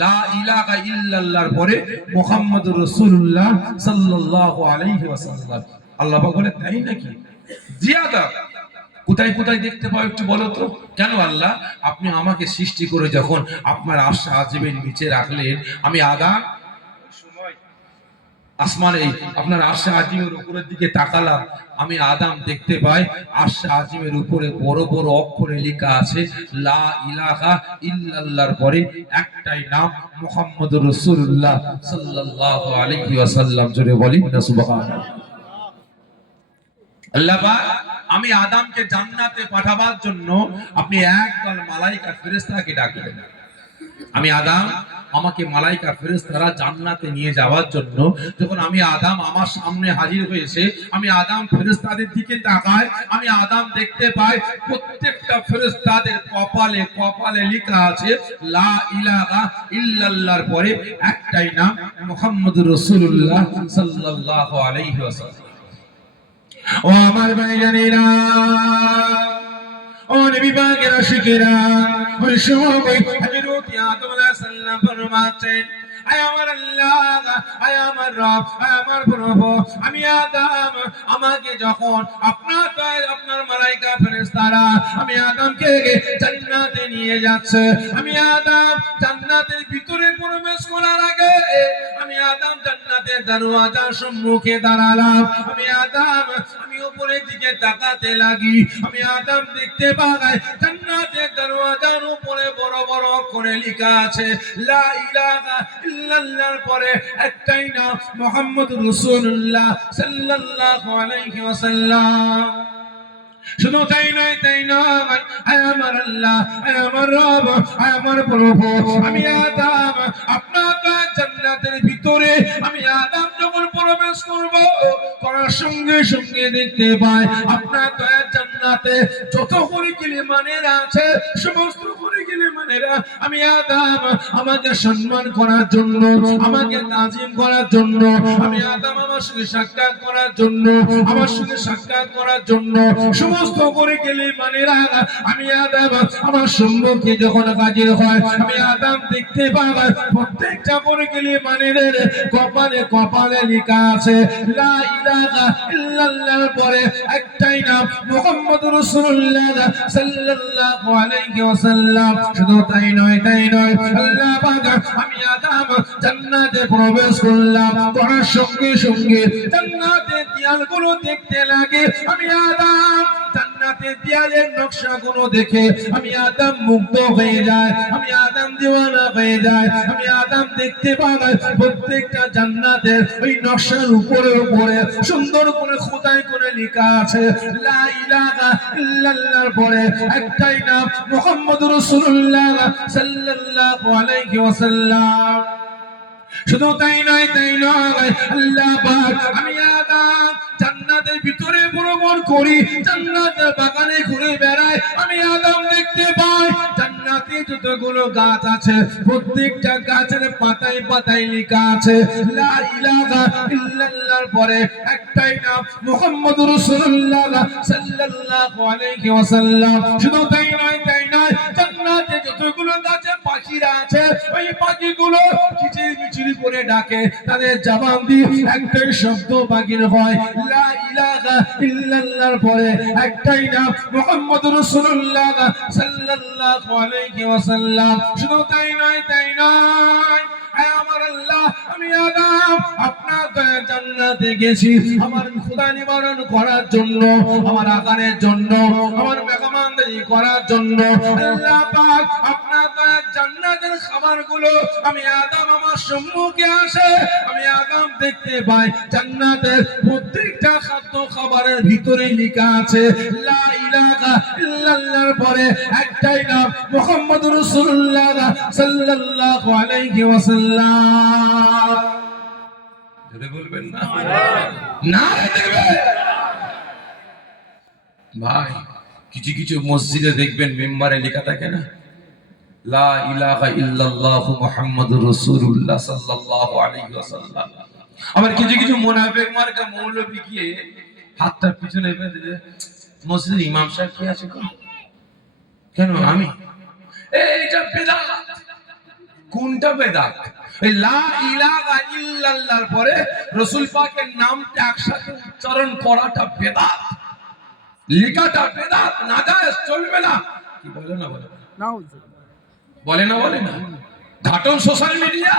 লা ইলাহা ইল্লাল্লাহর পরে মুহাম্মাদুর রাসূলুল্লাহ সাল্লাল্লাহু আলাইহি ওয়াসাল্লাম। আল্লাহ পাক বলে তাই নাকি? জিয়াদা কোথায় কোথায় দেখতে পাও একটু বলো তো? কেন আল্লাহ আপনি আমাকে সৃষ্টি করে যখন আপনার আরশ আজিমের নিচে রাখলেন, আমি আদম আসমানে আপনার আরশে আজিমের উপরের দিকে তাকালাম, আমি আদম দেখতে পাই আরশে আজিমের উপরে বড় বড় অক্ষরে লেখা আছে লা ইলাহা ইল্লাল্লাহর পরে একটাই নাম মুহাম্মদুর রাসূলুল্লাহ সাল্লাল্লাহু আলাইহি ওয়াসাল্লাম। জোরে বলেন না সুবহানাল্লাহ। আল্লাহ পাক আমি আদমকে জান্নাতে পাঠাবার জন্য আপনি একদল মালায়েকা ফেরেশতাকে ডাকলেন। আমি আদম, আমাকে মালাইকা ফেরেশতারা জান্নাতে নিয়ে যাওয়ার জন্য যখন আমি আদম আমার সামনে হাজির হয়েছে, আমি আদম ফেরেশতাদের দিকে তাকাই, আমি আদম দেখতে পাই প্রত্যেকটা ফেরেশতাদের কপালে কপালে লেখা আছে লা ইলাহা ইল্লাল্লাহর পরে একটাই নাম মুহাম্মদুর রাসূলুল্লাহ সাল্লাল্লাহু আলাইহি ওয়াসাল্লাম। ও আমার ভাইজানেরা, ও নবী পাকের আশিকেরা, ওই সময় হযরত আদম আলাইহিস সালাম ফরমাচ্ছেন, আয় আমার আল্লাহ, আয় আমার রব, আয় আমার প্রভু, আমি আদম, আমাকে যখন আপনার মালায়েকা ফেরেশতারা আমি আদমকে জান্নাতে নিয়ে যাচ্ছে, আমি আদম জান্নাতের ভিতরে প্রবেশ করার আগে আমি আদম জান্নাতের দরওয়াজার সম্মুখে দাঁড়ালাম। আমি আদম, আমি উপরের দিকে তাকাতে লাগি, আমি আদম দেখতে পাই জান্নাতের দরওয়াজার উপরে বড় বড় অক্ষরে লেখা আছে লা ইলাহা ইল্লাল্লাহর পরে একটাই নাম মুহাম্মদুর রাসূলুল্লাহ সাল্লাল্লাহু আলাইহি ওয়াসাল্লাম। শুধু তাই নয়, তাই নয়, আয় আমার আল্লাহ, আয় আমার রব, আয় আমার প্রভু, আমি আদম আপনার জান্নাতের ভিতরে আমি আদম যখন প্রবেশ করব, করার সঙ্গে সঙ্গে দেখতে পাই আপনার দয়ার জান্নাতে যত পরিকিলি মানেরা আছে সমস্ত পরিকিলি মানেরা আমি আদম আমাকে সম্মান করার জন্য, আমাকে তাজিম করার জন্য, আমি আদম আমার সঙ্গে সাক্ষাৎ করার জন্য, আমার সঙ্গে সাক্ষাৎ করার জন্য সমস্ত পরিকিলি মানেরা আমি আদম আমার সম্মুখে যখন হাজির হয়, আমি আদম দেখতে পাই প্রত্যেকটা পরিকিলি মানেদের কপালে কপালে লেখা আছে লা ইলাহা ইল্লাল্লাহর পরে একটাই নাম মুহাম্মদুর রাসূলুল্লাহ সাল্লাল্লাহু আলাইহি ওয়াসাল্লাম। শুধু তাই নয়, তাই নয়, আল্লাহ পাক আমি আদম জান্নাতে প্রবেশ করলাম, করার সঙ্গে সঙ্গে জান্নাতের দেয়ালগুলো দেখতে লাগে, আমি আদম জান্নাতের দেয়ালের নকশাগুলো দেখে আমি আদম মুগ্ধ হয়ে যায়, আমি আদম দিওয়ানা হয়ে যায়। আমি আদম দেখতে পাই প্রত্যেকটা জান্নাতের ওই নকশার উপরে উপরে সুন্দর করে খোদাই করে লেখা আছে লা ইলাহা ইল্লাল্লাহর পরে একটাই নাম মুহাম্মদুর রাসূলুল্লাহ সাল্লাল্লাহু আলাইহি ওয়াসাল্লাম। শুধু তাই নয় আল্লাহ পাক আমি আদম জান্নাতের ভিতরে ভ্রমণ করি, জান্নাতের বাগানে ঘুরে বেড়াই, আমি আদম দেখতে পাই জান্নাতে যতগুলো গাছ আছে প্রত্যেকটা গাছের পাতায় পাতায় লেখা আছে লা ইলাহা ইল্লাল্লাহর পরে একটাই নাম মুহাম্মদুর রাসূলুল্লাহ সাল্লাল্লাহু আলাইহি ওয়াসাল্লাম। শুধু তাই নয় জান্নাতে যতগুলো গাছে পাখিরা আছে ওই পাখিগুলো কিচিরমিচির করে ডাকে, তাদের জবান দিয়ে একটাই শব্দ বাগির হয় লা ইলাহা ইল্লাল্লাহর পরে একটাই নাম মুহাম্মদুর রাসূলুল্লাহ সাল্লাল্লাহু আলাইহি ওয়াসাল্লাম। শুধু তাই নয় আমার আল্লাহ আমি আদম আপনার জান্নাতে গেছি আমার খোদা নিবারণ করার জন্য, আমার আকারের জন্য, আমার মেহমানদারি করার জন্য। আল্লাহ পাক আপনার জান্নাতের খাবারগুলো আমি আদম আমার সম্মুখে আসে, আমি আদম দেখতে পাই জান্নাতের প্রত্যেকটা খাদ্য খাবারের ভিতরে লেখা আছে লা ইলাহা ইল্লাল্লাহর পরে একটাই নাম মুহাম্মদুর রাসূলুল্লাহ সাল্লাল্লাহু আলাইহি ওয়াসাল্লাম। জোরে বলবেন না নারে দেখবেন ভাই। কিছু কিছু মসজিদে দেখবেন মিম্বারে লেখা থাকে না লা ইলাহা ইল্লাল্লাহু মুহাম্মাদুর রাসূলুল্লাহ সাল্লাল্লাহু আলাইহি ওয়াসাল্লাম। আবার কিছু কিছু মুনাফিক মার্কা মৌলবি গিয়ে হাতটা পিছনে বেঁধে মসজিদের ইমাম সাহেব কি আছে কেন আমি এইটা বেদাত। কোনটা বেদাত? এই লা ইলাহা ইল্লাল্লাহর পরে রাসূল পাকের নামটা একসাথে উচ্চারণ করাটা বেদাত, লেখাটা বেদাত, নাজায়েজ, চলবে না। কি বলে না বলে না ঘাটন সোশ্যাল মিডিয়া।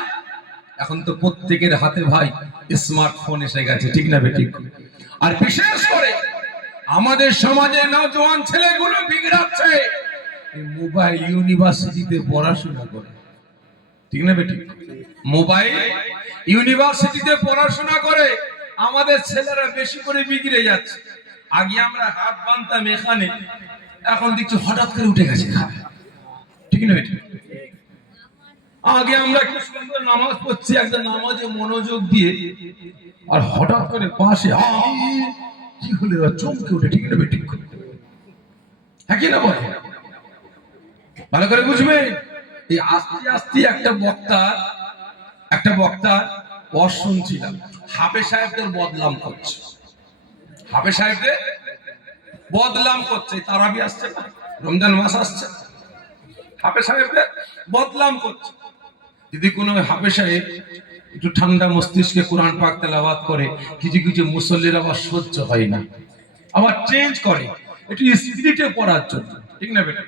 এখন তো প্রত্যেকের হাতে ভাই স্মার্টফোন এসে গেছে, ঠিক না বেঠিক? আর বিশেষ করে আমাদের সমাজে নওজোয়ান ছেলেগুলো বিগড়াচ্ছে মোবাইল ইউনিভার্সিটিতে পড়াশোনা করে, ঠিক না বেঠিক? মোবাইল ইউনিভার্সিটিতে পড়াশোনা করে আমাদের ছেলেরা বেশি করে বিগড়ে যাচ্ছে। আগে আমরা হাত বাঁধতাম এখানে, এখন দেখছি হঠাৎ করে উঠে গেছে, ঠিক না বেঠিক? আগে আমরা কি সুন্দর নামাজ পড়ছি, একটা নামাজে মনোযোগ দিয়ে, আর হঠাৎ করে পাশে কি হলে চমকে উঠে, ঠিক না বেঠিক? হ্যাঁ কি না বলে? ভালো করে বুঝবে। এই আস্তে আস্তে একটা বক্তা ওয়াজ শুনছিলাম, হাফেজ সাহেবদের বদনাম করছে, হাফেজ সাহেবদের বদনাম করছে। তারাবি আসছে না, রমজান মাস আসছে, হাফেজ সাহেবদের বদনাম করছে। যদি কোনো হাফেজ সাহেব একটু ঠান্ডা মস্তিষ্কে কোরআন পাক তেলাওয়াত করে, কিছু কিছু মুসল্লির আবার সহ্য হয় না, আবার চেঞ্জ করে একটু স্পিরিটে পড়ার জন্য, ঠিক না বেটা?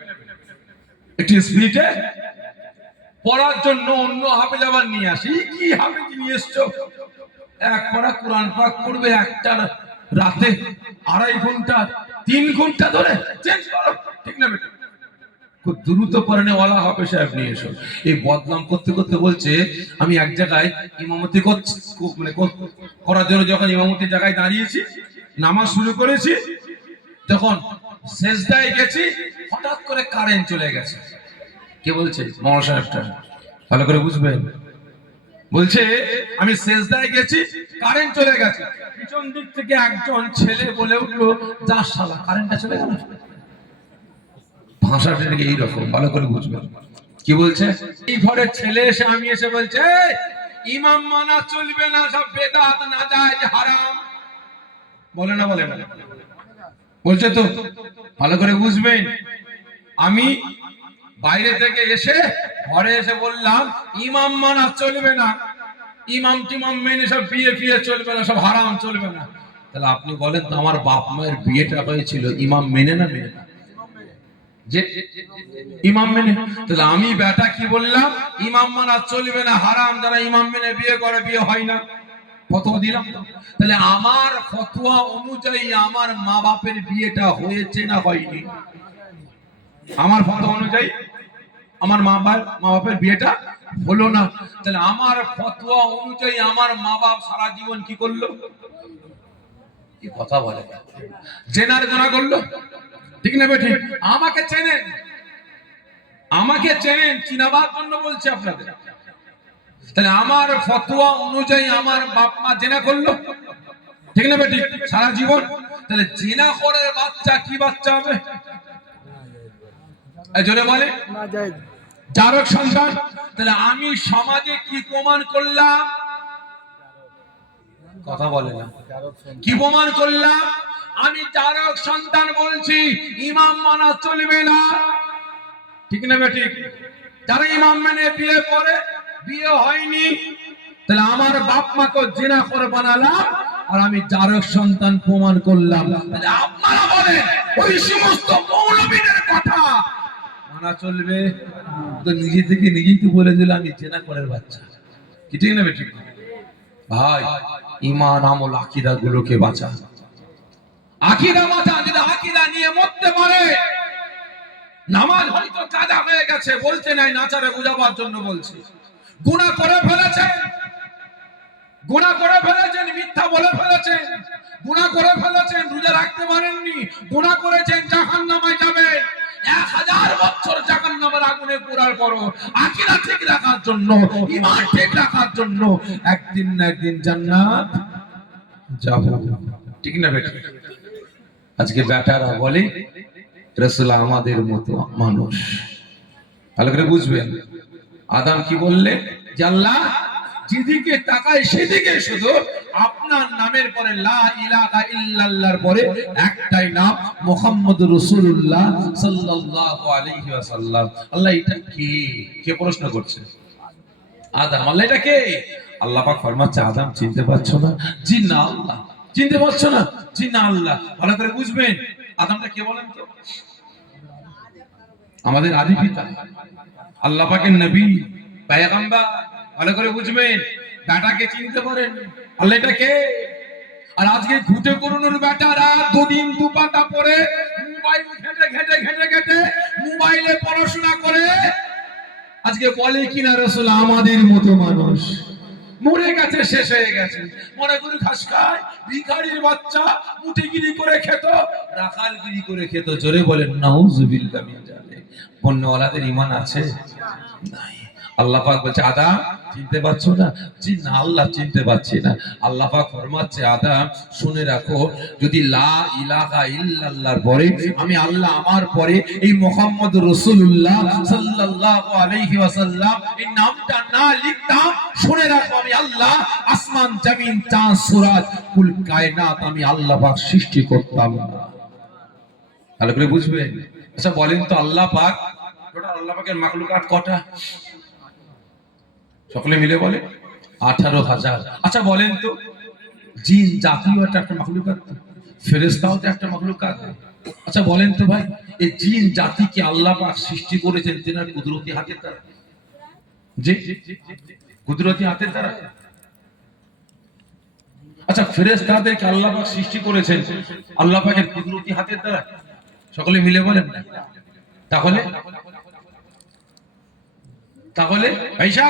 একটু স্পিরিটে পড়ার জন্য অন্য হাফেজ আবার নিয়ে আসি। কি হাফেজ নিয়ে এসছো? এক পড়া কোরআন পাক পড়বে একটা রাতে 2.5 ঘন্টা 3 ঘন্টা ধরে, চেঞ্জ করো, ঠিক না বেটা? খুব দ্রুত পড়ানে ওয়ালা হাফেজ সাহেব নিয়ে এসো। এই বদনাম করতে করতে বলছে আমি এক জায়গায় ইমামতি করার জন্য যখন ইমামতির জায়গায় দাঁড়িয়েছি, নামাজ শুরু করেছি, তখন সেজদায় গেছি, হঠাৎ করে কারেন্ট চলে গেছে। কে বলছে? মাওলানা সাহেবটা, ভালো করে বুঝবেন। বলছে আমি সেজদায় গেছি, কারেন্ট চলে গেছে। পিছন দিক থেকে একজন ছেলে বলে উঠলো, যা শালা কারেন্টটা চলে গেল। ভাষাটা এইরকম, ভালো করে বুঝবেন। কি বলছে? এই ঘরের ছেলে এসে আমি এসে বলছে ইমাম মানা চলবে না, সব বেদাত, নাজায়েজ, হারাম। বলে না বলছে তো, ভালো করে বুঝবেন। আমি বাইরে থেকে এসে ঘরে এসে বললাম ইমাম মানা চলবে না, ইমাম টিমাম মেনে সব বিয়ে ফিয়ে চলবে না, সব হারাম, চলবে না। তাহলে আপনি বলেন তো, আমার বাপ মায়ের বিয়েটা হয়েছিল ইমাম মেনে না মেনে না? যে ইমাম মেনে। তাহলে আমি বেটা কি বললাম? ইমাম মানা চলবে না, হারাম। যারা ইমাম মেনে বিয়ে করে, বিয়ে হয় না। ফতোয়া দিলাম তো। তাহলে আমার ফতোয়া অনুযায়ী আমার মা বাপের বিয়েটা হয়েছে না হয়নি? আমার ফতোয়া অনুযায়ী আমার মা বাপের বিয়েটা হলো না। তাহলে আমার ফতোয়া অনুযায়ী আমার মা বাপ সারা জীবন কি করলো? কি কথা বলে, জেনার গুনাহ করলো, ঠিক না বেঠিক? আমাকে চেনেন, আমাকে চেনেন, চিনাবার জন্য বলছি আপনাদের। তাহলে আমার ফতোয়া অনুযায়ী আমার বাপ মা জেনা করলো, ঠিক না বেঠিক? সারা জীবন। তাহলে জেনা করে বাচ্চা কি বাচ্চা হবে? জোরে বলে জারক সন্তান। তাহলে আমি সমাজে কি প্রমাণ করলাম? কথা বলে না, কি প্রমাণ করলাম? আমি জারক সন্তান বলছি, ইমাম মানা চলবে না, ঠিক না বেঠিক? যারা ইমাম মেনে বিয়ে করে, বিয়ে হয়নি, তাহলে আমার বাপ মাকে জিনা করে বানালাম আর আমি জারক সন্তান প্রমাণ করলাম। তাহলে আপনারা বলেন ওই সমস্ত মৌলবীদের কথা মানা চলবে? তো নিজে থেকে নিজেই তো বলে দিল আমি জিনা করার বাচ্চা, কি ঠিক না বেঠিক? ভাই, ঈমান আমল আকীদা গুলোকে বাঁচা, আকীদা বাঁচা। যদি আকীদা নিয়ে মরতে পারে, নামাজ হয়তো কাজা হয়ে গেছে, বলতে নাই, নাচারে বুঝাবার জন্য বলছি। গুনাহ করে ফেলেছেন, গুনাহ করে ফেলেছেন, মিথ্যা বলে ফেলেছেন, গুনাহ করে ফেলেছেন, রোজা রাখতে পারেননি, গুনাহ করেছেন, জাহান্নামে যাবেন। 1000 বছর জাহান্নামের আগুনে পোড়ার পরও আকীদা ঠিক রাখার জন্য, ঈমান ঠিক রাখার জন্য একদিন না একদিন জান্নাত যাব, ঠিক না বেটা? আজকে বেটারা বলে রাসূল আমাদের মতো মানুষ। ভালো করে বুঝবেন, আদম কি বললেন? যে আল্লাহ যেদিকে তাকায় সেদিকে শুধু আপনার নামের পরে লা ইলাহা ইল্লাল্লাহর পরে একটাই নাম মুহাম্মদুর রাসূলুল্লাহ সাল্লাল্লাহু আলাইহি ওয়াসাল্লাম। আল্লাহ এটা কে? কে প্রশ্ন করছে? আদম। আল্লাহ এটা কে? আল্লাহ পাক ফরমাচ্ছে আদম চিনতে পারছো না? জি না আল্লাহ। চিনতে পারছো না? জি না আল্লাহ। ভালো করে বুঝবেন, আদমটা কে বলেন তো? আমাদের আদি পিতা, আল্লাহ পাকের নবী, পয়গম্বর। ভালো করে বুঝবেন, বেটাকে চিনতে পারেন? আল্লাহ এটা কে? আর আজকে ঘুটে করুণের বেটারা দুদিন দুপাটা পরে মোবাইল ঘেটে ঘেটে ঘেটে ঘেটে মোবাইলে পড়াশোনা করে আজকে বলে কিনা রাসূল আমাদের মতো মানুষ। মরে গেছে, শেষ হয়ে গেছে। মনে করে ঘাস খায়, ভিখারির বাচ্চা, মুঠিগিরি করে খেত, রাখালগিরি করে খেত। জোরে বলেন নাউজুবিল্লাহ মিন যালিক। বন্যওয়ালাদের ঈমান আছে? নাই। আল্লাহ পাক বলছে আদম চিনতে পারছো না? জি না আল্লাহ চিনতে পারছি না। আল্লাহ পাক ফরমাচ্ছে আদম শুনে রাখো, যদি লা ইলাহা ইল্লাল্লাহর পরে আমি আল্লাহ আমার পরে এই মুহাম্মদুর রাসূলুল্লাহ সাল্লাল্লাহু আলাইহি ওয়াসাল্লাম এই নামটা না লিখতাম, শুনে রাখো আমি আল্লাহ আসমান জমিন চাঁদ সূরজ কুল কায়নাত আমি আল্লাহ পাক সৃষ্টি করতাম না। ভালো করে বুঝবেন। আচ্ছা বলেন তো আল্লাহ পাক, টোটাল আল্লাহ পাকের মাখলুকাত কটা? সকলে মিলে বলে 18,000। আচ্ছা বলেন তো জিন জাতীয় একটা মাখলুকাত, ফেরেশতাও তো একটা মাখলুকাত। আচ্ছা বলেন তো ভাই, এই জিন জাতিকে আল্লাহ পাক সৃষ্টি করেছেন তিনার কুদরতি হাতের দ্বারা? জি, কুদরতি হাতের দ্বারা। আচ্ছা ফেরেশতাদেরকে আল্লাহ পাক সৃষ্টি করেছেন আল্লাহ পাকের কুদরতি হাতের দ্বারা? সকলে মিলে বলেন না। তাহলে তাহলে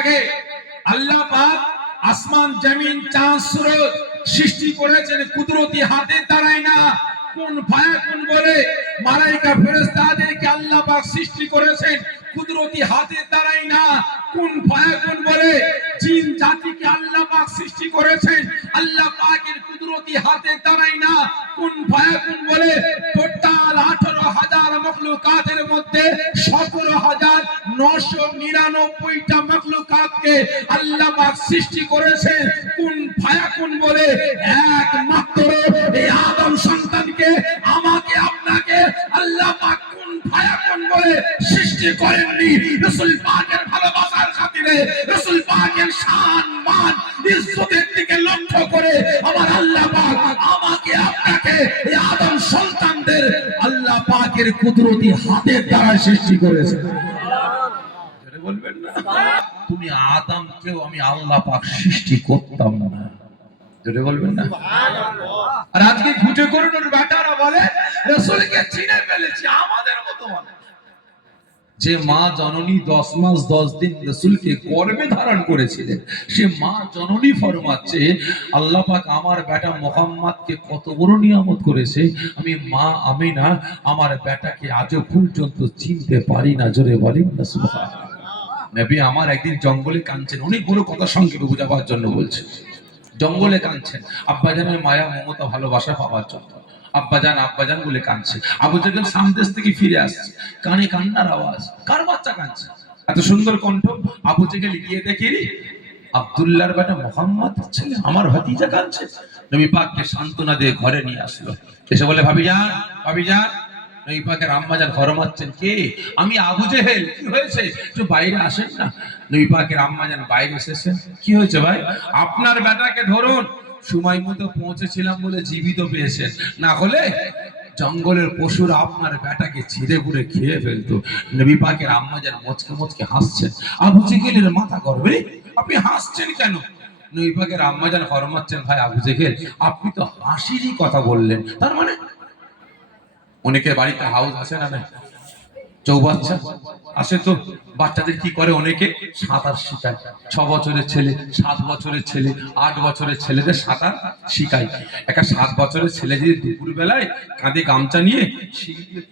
আগে আল্লাহ পাক আসমান জমিন চাঁদ সূরজ সৃষ্টি করেছেন কুদরতি হাতের দ্বারাই না, কোন ফায়াকুন বলে মালায়েকা ফেরেশতাদেরকে আল্লাহ পাক সৃষ্টি করেছেন কুদরতি হাতের দ্বারাই না, কোন ফায়াকুন বলে জিন জাতিকে আল্লাহ পাক সৃষ্টি করেছেন আল্লাহ পাকের কুদরতি হাতের দ্বারাই না, কোন ফায়াকুন বলে টোটাল 18,000 মাখলুকাতের মধ্যে 17,999টা মাখলুকাতকে আল্লাহ পাক সৃষ্টি করেছেন কোন ফায়াকুন বলে একমাত্র এই আদম সন্তানকে আমাকে আপনাকে আল্লাহ পাক কোন ফায়াকুন বলে সৃষ্টি করেননি। রাসূল পাকের ভালোবাসার খাতিরে, রাসূল পাকের শান মান ইজ্জতের দিকে লক্ষ্য করে আমার আল্লাহ পাক আমাকে আপনাকে এই আদম সন্তানদের আল্লাহ পাকের কুদরতি হাতের দ্বারা সৃষ্টি করেছেন। বলবেন না তুমি আদমকেও আমি আল্লাহ পাক সৃষ্টি করতাম না, যেটা বলবেন না। আর আজকে খুঁজে করুন ওর বেটারা বলে রাসূলকে চিনে ফেলেছি, আমাদের মতো বলে। যে মা জননী 10 মাস 10 দিন রাসূলকে গর্ভে ধারণ করেছিলেন, সে মা জননী ফরমাচ্ছে আল্লাহ পাক আমার বেটা মুহাম্মদকে কত বড় নিয়ামত করেছে, আমি মা আমিনা আমার বেটাকে আজও পর্যন্ত চিনতে পারি না। জোরে বলেন না সুবহানাল্লাহ। নবী আমার একদিন জঙ্গলে কাঁদছেন, অনেক বড় কথা সংক্ষেপে বোঝাবার জন্য বলছে। জঙ্গলে কাঁদছেন আব্বাজানের মায়া মমতা ভালোবাসা পাওয়ার জন্য। আব্বাজান বলে কাঁদছে। আবু জেহেল সামদেশ থেকে ফিরে আসছে, কানে কান্নার আওয়াজ, কার বাচ্চা কাঁদছে, এত সুন্দর কণ্ঠ। আবু জেহেল গিয়ে দেখে আব্দুল্লাহর বেটা মুহাম্মদ ছেলে আমার ভাতিজা কাঁদছে। নবী পাককে সান্ত্বনা দিয়ে ঘরে নিয়ে আসলো, এসে বলে ভাবিজান নবী পাকের আম্মাজান ফরমাচ্ছেন কে? আমি আবু জেহেল। কি হয়েছে? একটু বাইরে আসেন না। নবী পাকের আম্মাজান বাইরে এসেছেন। কি হয়েছে ভাই? আপনার বেটাকে ধরুন, সময় মতো পৌঁছেছিলাম বলে জীবিত পেয়েছেন, না হলে জঙ্গলের পশুরা আপনার বেটাকে ছিঁড়ে পুড়ে খেয়ে ফেলতো। নবী পাকের আম্মাজান মুচকে মুচকে হাসছেন। আবু জেহেলের মাথা গর্বে, আপনি হাসছেন কেন? নবী পাকের আম্মাজান ফরমাচ্ছেন ভাই আবু জেহেল, আপনি তো হাসিরই কথা বললেন, তার মানে অনেকের বাড়িতে হাউস আছে না নাই, চৌবাচ্চা আসে তো, বাচ্চাদের কি করে অনেকে সাঁতার শিখায়। 6 বছরের ছেলে, 7 বছরের ছেলে, 8 বছরের ছেলেদের সাঁতার শিখায়। একটা 7 বছরের ছেলে যদি দুপুর বেলায় কাঁধে গামছা নিয়ে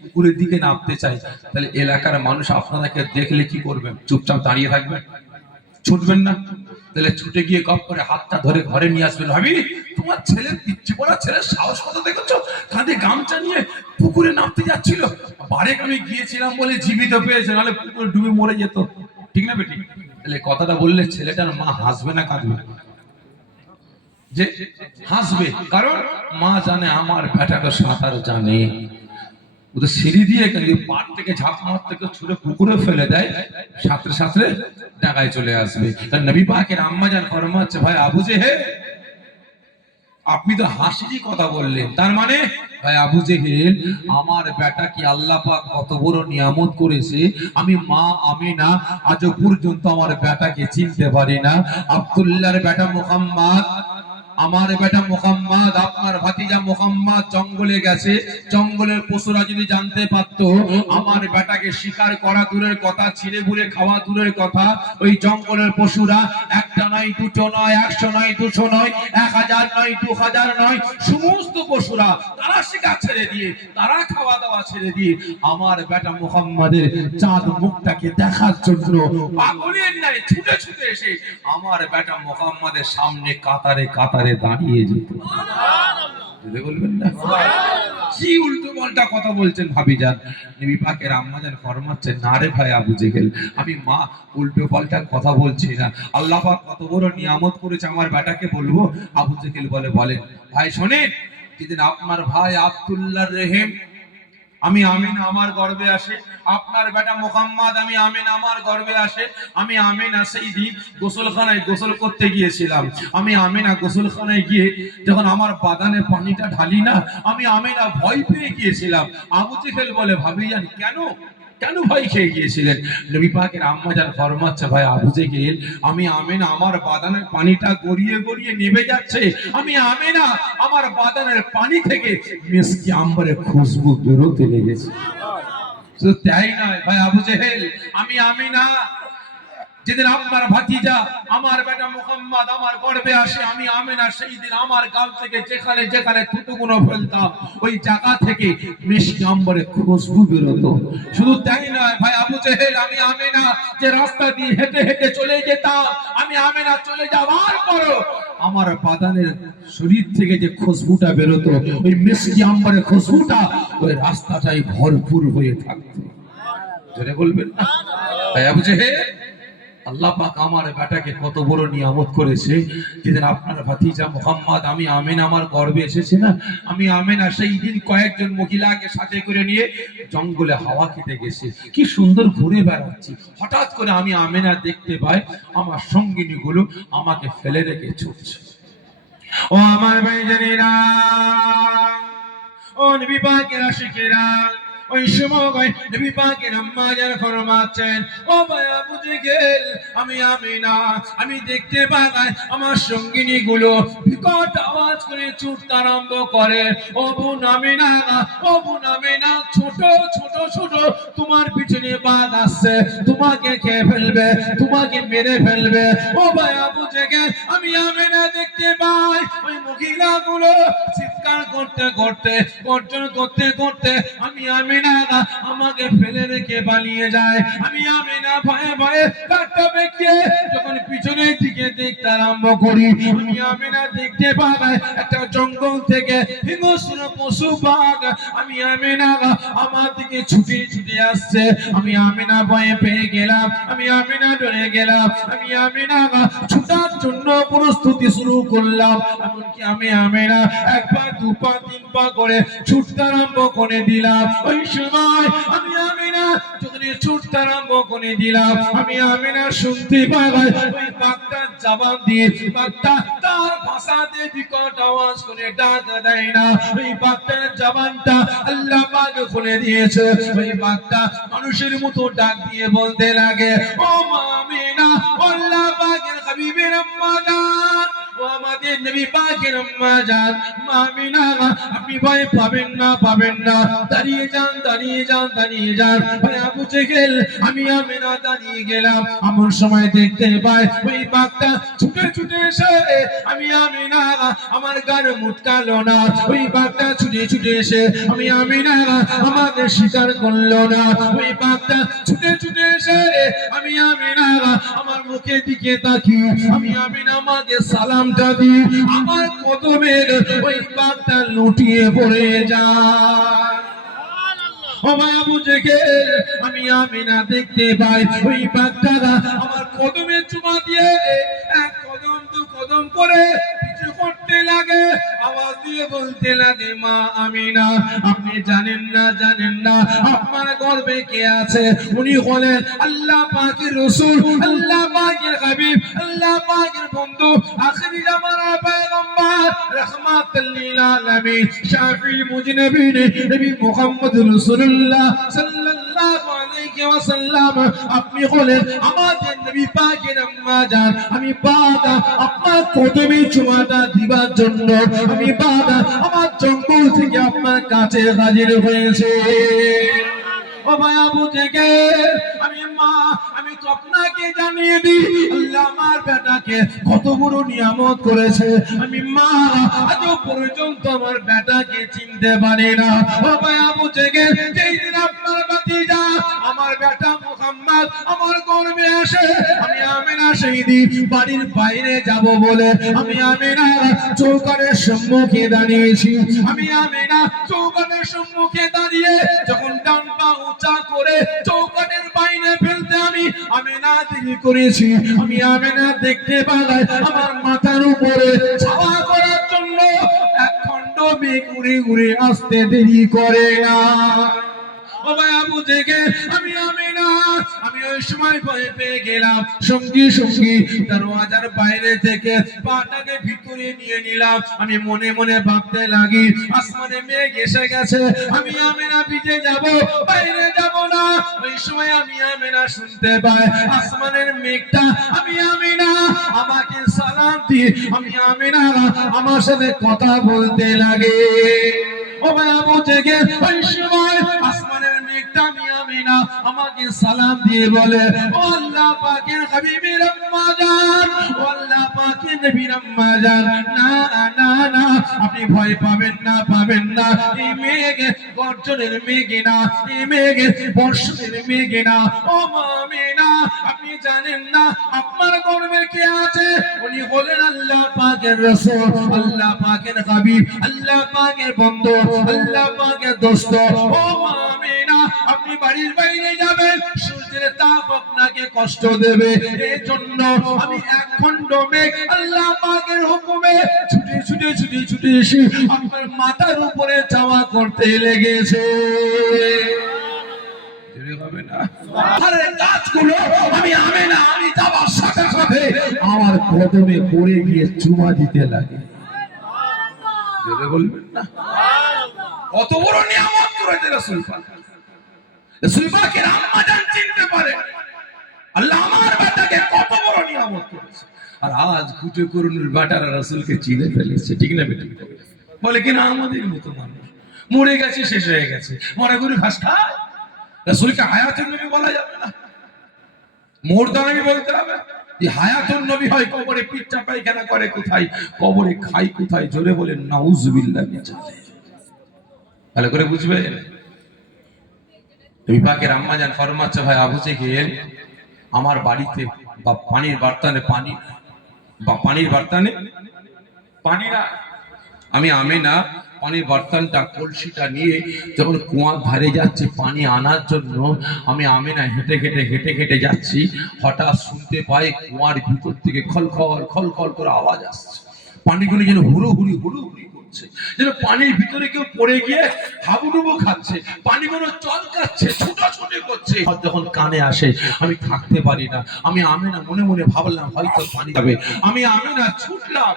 পুকুরের দিকে নামতে চায়, তাহলে এলাকার মানুষ আপনাদেরকে দেখলে কি করবেন? চুপচাপ দাঁড়িয়ে থাকবেন, ছুটবেন না? তাহলে ছুটে গিয়ে গপ করে হাতটা ধরে ঘরে নিয়ে আসবেন। ভাবি তোমার ছেলের পিচ্ছি পড়া ছেলের সাহস কত দেখেছো, কাঁধে গামছা নিয়ে পুকুরে নামতে যাচ্ছিল, বারেক আমি গিয়েছিলাম বলে জীবিত পেয়েছে, নাহলে পুকুরে ডুবে মরে যেত। ঠিক না বেটি? তাহলে কথাটা বললে ছেলেটার মা হাসবে না কাঁদবে? যে হাসবে, কারণ মা জানে আমার বেটাটা সাঁতার জানে। ওদের সিঁড়ি দিয়ে পাড় থেকে ঝাঁপ মারতে ছুঁড়ে পুকুরে ফেলে দেয়, সাঁতরে সাঁতরে ঢাকায় চলে আসবে। কারণ নবী পাকের আম্মাজান ফরমাচ্ছে ভাই আবু জেহেল, আপনি তো হাসিরই কথা বললেন, তার মানে ভাই আবু জেহেল আমার বেটা কি আল্লাহ পাক কত বড় নিয়ামত করেছে, আমি মা আমিনা আজও পর্যন্ত আমার বেটাকে চিনতে পারি না। আব্দুল্লাহর বেটা মুহাম্মদ, আমার বেটা মুহাম্মদ, আপনার ভাতিজা মুহাম্মদ জঙ্গলে গেছে, জঙ্গলের পশুরা যদি জানতে পারতো আমার বেটাকে শিকার করা দূরের কথা, ছিঁড়ে বুড়ে খাওয়া দূরের কথা, ওই জঙ্গলের পশুরা একটা নয়, দুটো নয়, 100 নয়, 200 নয়, 1000 নয়, 2000 নয়, সমস্ত পশুরা তারা শিকার ছেড়ে দিয়ে, তারা খাওয়া দাওয়া ছেড়ে দিয়ে আমার বেটা মুহাম্মাদের চাঁদ মুখটাকে দেখার জন্য পাগলের ন্যায় ছুটে ছুটে এসে আমার বেটা মুহাম্মাদের সামনে কাতারে কাতারে দাঁড়িয়ে যেত। বলবেন না কি উল্টো পাল্টা কথা বলছেন ভাবিজান? নবী পাকের আম্মাজান ফরমাচ্ছেন না রে ভাই আবু জেহেল, আমি মা উল্টো পাল্টা কথা বলছি না। আল্লাহ পাক কত বড় নিয়ামত করেছে আমার বেটাকে বলবো? আবু জেহেল বলেন ভাই শোনেন, যেদিন আপনার ভাই আব্দুল্লাহর রেহেম আমি আমিনা আমার গর্ভে আসে, আপনার বেটা মুহাম্মদ আমি আমিনা আমার গর্ভে আসে, আমি আমিনা সেই দিন গোসলখানায় গোসল করতে গিয়েছিলাম। আমি আমিনা গোসলখানায় গিয়ে যখন আমার বাদানে পানিটা ঢালি না, আমি আমিনা ভয় পেয়ে গিয়েছিলাম। আবু জেহেল বলে ভাবিজান কেন ভয় খেয়ে গিয়েছিলেন? নবী পাকের আম্মাজান ফরমাচ্ছে ভাই আবু জেহেল, আমি আমিনা আমার বাদানের পানিটা গড়িয়ে গড়িয়ে নেমে যাচ্ছে, আমি আমিনা আমার বাদানের পানি থেকে মিসকি আম্বরের খুশবু বেরোতে লেগেছে। শুধু তাই নয় ভাই আবু জেহেল, আমি আমিনা যেদিন আপনার ভাতিজা আমার বেটা মুহাম্মদ আমার গর্ভে আসে, আমি আমিনা সেই দিন আমার গাল থেকে যেখানে যেখানে থুতুগুলো ফেলতাম ওই জায়গা থেকে মিষ্টি আম্বরের খুশবু বেরোতো। শুধু তাই নয় ভাই আবু জেহেল, আমি আমিনা যে রাস্তা দিয়ে হেঁটে হেঁটে চলে যেতাম, আমি আমিনা চলে যাওয়ার পরও আমার বাদানের শরীর থেকে যে খুশবুটা বেরোতো, ওই মিষ্টি আম্বরের খুশবুটা ওই রাস্তাটাই ভরপুর হয়ে থাকতো। জোরে বলবেন না ভাই আবু জেহেল? আল্লাহ পাক আমার বেটাকে কত বড় নিয়ামত করেছে, যেদিন আপনার ভাতিজা মুহাম্মদ আমি আমিনা আমার গর্ভে এসেছে না, আমি আমিনা সেই দিন কয়েকজন মহিলাকে সাথে করে নিয়ে জঙ্গলে হাওয়া খেতে গেছে, কি সুন্দর ঘুরে বেড়াচ্ছি, হঠাৎ করে আমি আমিনা দেখতে পাই আমার সঙ্গিনী গুলো আমাকে ফেলে রেখে ছুটছে। ও আমার ভাইজানেরা, ও নবী পাকের আশিকেরা, ওই সময় নবী পাকের আম্মা জান ফরমাচ্ছেন, ও ভাই আবু জেহেল, আমি আমিনা আমি দেখতে পাই আমার সঙ্গিনী গুলো বিকট আওয়াজ করে ছুটতে আরম্ভ করে। ও বোন আমিনা, ও বোন আমিনা, ছোট ছোট ছোট তোমার পিছনে বাঘ আসছে, তোমাকে খেয়ে ফেলবে, তোমাকে মেরে ফেলবে। ও ভাই আবু জেহেল, আমি আমিনা দেখতে পাই ওই মহিলাগুলো চিৎকার করতে করতে গর্জন করতে করতে আমি আমিনা আমাকে ফেলে রেখে পালিয়ে যায়। আমি আমিনা ভয়ে ভয়ে কাটটা বেঁকিয়ে যখন পিছনের দিকে দেখতে আরম্ভ করি, আমি আমিনা দেখতে পাই একটা জঙ্গল থেকে হিংস্র পশু বাঘ আমি আমিনা আমার দিকে ছুটে ছুটে আসছে। আমি আমিনা ভয়ে পেয়ে গেলাম, আমি আমিনা ডরে গেলাম, আমি আমিনা ছুটার জন্য প্রস্তুতি শুরু করলাম। এমনকি আমি আমিনা এক পা দু পা তিন পা করে ছুটতে আরম্ভ করে দিলাম। ওই সময় আমি আমিনা যখন ছুটতে আরম্ভ করে দিলাম, আমি আমিনা শুনতে পাই ওই বাঘটা জবান দিয়ে বাঘটা তার ভাষাতে বিকট আওয়াজ করে ডাক দেয় না। ওই বাঘটার জবানটা আল্লাহ পাক খুলে দিয়েছে। ওই বাঘটা মানুষের মতো ডাক দিয়ে বলতে লাগে, ও মা আমিনা, আল্লাহ পাকের হাবিবের আম্মা জান, ও আমাদের নবী পাকের আম্মা জান, মা আমিনা আপনি ভয় পাবেন না, পাবেন না, দাঁড়িয়ে যান, দাঁড়িয়ে যান, দাঁড়িয়ে যান। ভাই আবু জেহেল, আমি আমিনা দাঁড়িয়ে গেলাম। এমন সময় দেখতে পাই ওই বাঘটা ছুটে ছুটে এসে আমি আমিনা আমার গায়ে মুটকালো না। ওই বাঘটা ছুটে ছুটে এসে আমি আমিনা আমাকে শিকার করলো না। ওই বাঘটা ছুটে ছুটে এসে আমি আমিনা আমার মুখের দিকে তাকিয়ে আমি আমিনা আমাকে সালামটা দিই, আমার কদমের ওই বাঘটা লুটিয়ে পড়ে যায়। ও ভাই আবু জেহেল, আমি আমিনা দেখতে পাই ওই বাঘটা আমার কদমে চুমা দিয়ে এক কদম দু কদম করে পিছু করতে লাগে, আওয়াজ দিয়ে বলতে লাগে, মা আমিনা আপনি জানেন না, জানেন না আপনার গর্ভে কে আছে? উনি হলেন আল্লাহ পাকের রাসূল, আল্লাহ পাকের হাবিব, আল্লাহ পাকের বন্ধু, আখিরি জামানার পয়গম্বর, রাহমাতুল লিল আলামিন, শাফিউল মুজনিবিন, নবী মুহাম্মদ রাসূলুল্লাহ সাল্লাল্লাহু আলাইহি ওয়াসাল্লাম। আপনি হলেন আমাদের নবী পাকের আম্মা জান। আমি বাবা আপনার কদমে চুমাটা দিবার জন্য আমি বাবা আমার জঙ্গল থেকে আপনার কাছে হাজির হয়েছে। ও ভাই আবু জেহেল, আমি মা আমি তো আপনাকে জানিয়ে দিই আল্লাহ আমার বেটাকে কত বড় নিয়ামত করেছে। আমি মা আজও পর্যন্ত আমার বেটাকে চিনতে পারি না। ও ভাই আবু জেহেল, যেই দিন আপনার ভাতিজা আমার বেটা মুহাম্মদ আমার গর্ভে আসে, আমি আমিনা সেই দিন বাড়ির বাইরে যাব বলে আমি আমিনা চৌকাঠের সম্মুখে দাঁড়িয়েছি। আমি আমিনা চৌকাঠের সম্মুখে দাঁড়িয়ে যখন ডান পা উঁচা করে চৌকাঠের বাইরে ফেলতে আমি আমিনা দেরি করেছি। আমি আমিনা দেখতে পাই আমার মাথার উপরে ছাওয়া করার জন্য এক খণ্ড মেঘ উড়ে উড়ে আসতে দেরি করে না। ও ভাই আবু জেহেল, আমি আমিনা আমি ওই সময় ভয় পেয়ে গেলাম। সঙ্গী সঙ্গী দরওয়াজার বাইরে থেকে পাটাকে ভিতরে নিয়ে নিলাম। আমি মনে মনে ভাবতে লাগি আসমানে মেঘ এসে গেছে, আমি আমিনা ভিজে যাব, বাইরে যাব না। ওই সময় আমি আমিনা শুনতে পাই আসমানের মেঘটা আমি আমিনা আমাকে সালাম দিয়ে আমি আমিনা আমার সাথে কথা বলতে লাগে। ও ভাই আবু জেহেল, ওই সময় আসমানের মেঘটা আমি আমিনা আমাকে সালাম দিয়ে বলে, ও আল্লাহ পাকের হাবিবের আম্মা জান, ও আল্লাহ পাকের নবীর আম্মা জান, না না না আপনি ভয় পাবেন না, পাবেন না। এই মেঘ গর্জনের মেঘ না, এই মেঘ বর্ষণের মেঘ না। ও মা আমিনা আপনি জানেন না আপনার গর্ভে কে আছে? উনি হলেন আল্লাহ পাকের রাসূল, আল্লাহ পাকের হাবিব, আল্লাহ পাকের বন্ধু, আল্লাহ পাকের দোস্ত। ও মা আমিনা আপনি বাড়ির বাইরে যাবেন, সূর্যের তাপ আপনাকে কষ্ট দেবে, এই জন্য আমি এক খণ্ড মেঘ আল্লাহ পাকের হুকুমে ছুটে ছুটে ছুটে ছুটে এসে আপনার মাথার উপরে চাওয়া করতে লেগেছে। আমি আমিনা আমি যাবার সাথে সাথে আমার কদমে পড়ে গিয়ে চুমা দিতে লাগে। বলবেন না কত বড় নিয়ামত করেছে রাসূল পাক। রাসূল পাকের আম্মা জান চিনতে পারে আল্লাহ আমার বেটাকে কত বড় নিয়ামত করেছে। আর আজ কুটে করুণের বেটারা রাসূলকে চিনে ফেলেছে, ঠিক না বেটি? বলে কিনা আমাদের মতো মানুষ মরে গেছে, শেষ হয়ে গেছে, মরা গরু ঘাস খায়। রাসূলকে হায়াতুন নবী বলা যাবে না, মুর্দা নবী বলতে হবে। এই হায়াতুন নবী হয় কবরে পিচ্চা পায়খানা করে কোথায়, কবরে খাই কোথায়? জোরে বলেন নাউজুবিল্লাহ। ভালো করে বুঝবেন। নবী পাকের আম্মা জান ফরমাচ্ছে, ভাই আবু জেহেল আমার বাড়িতে বা পানির বার্তানে পানি বা পানির বার্তানে পানি না, আমি আমেনা পানির বর্তনটা কলসিটা নিয়ে যখন কুয়ার ধারে যাচ্ছি পানি আনার জন্য, আমি আমেনা হেঁটে হেঁটে হেঁটে হেঁটে যাচ্ছি, হঠাৎ শুনতে পাই কুয়ার ভিতর থেকে খলখল খলখল করে আওয়াজ আসছে। পানিগুলো যেন হুড়োহুড়ি হুড়োহুড়ি করছে, যেন পানির ভিতরে কেউ পড়ে গিয়ে হাবুডুবু খাচ্ছে, পানিগুলো চলকাচ্ছে, ছুটাছুটি করছে। যখন কানে আসে আমি থাকতে পারি না, আমি আমেনা মনে মনে ভাবলাম হয়তো পানি যাবে, আমি আমেনা ছুটলাম।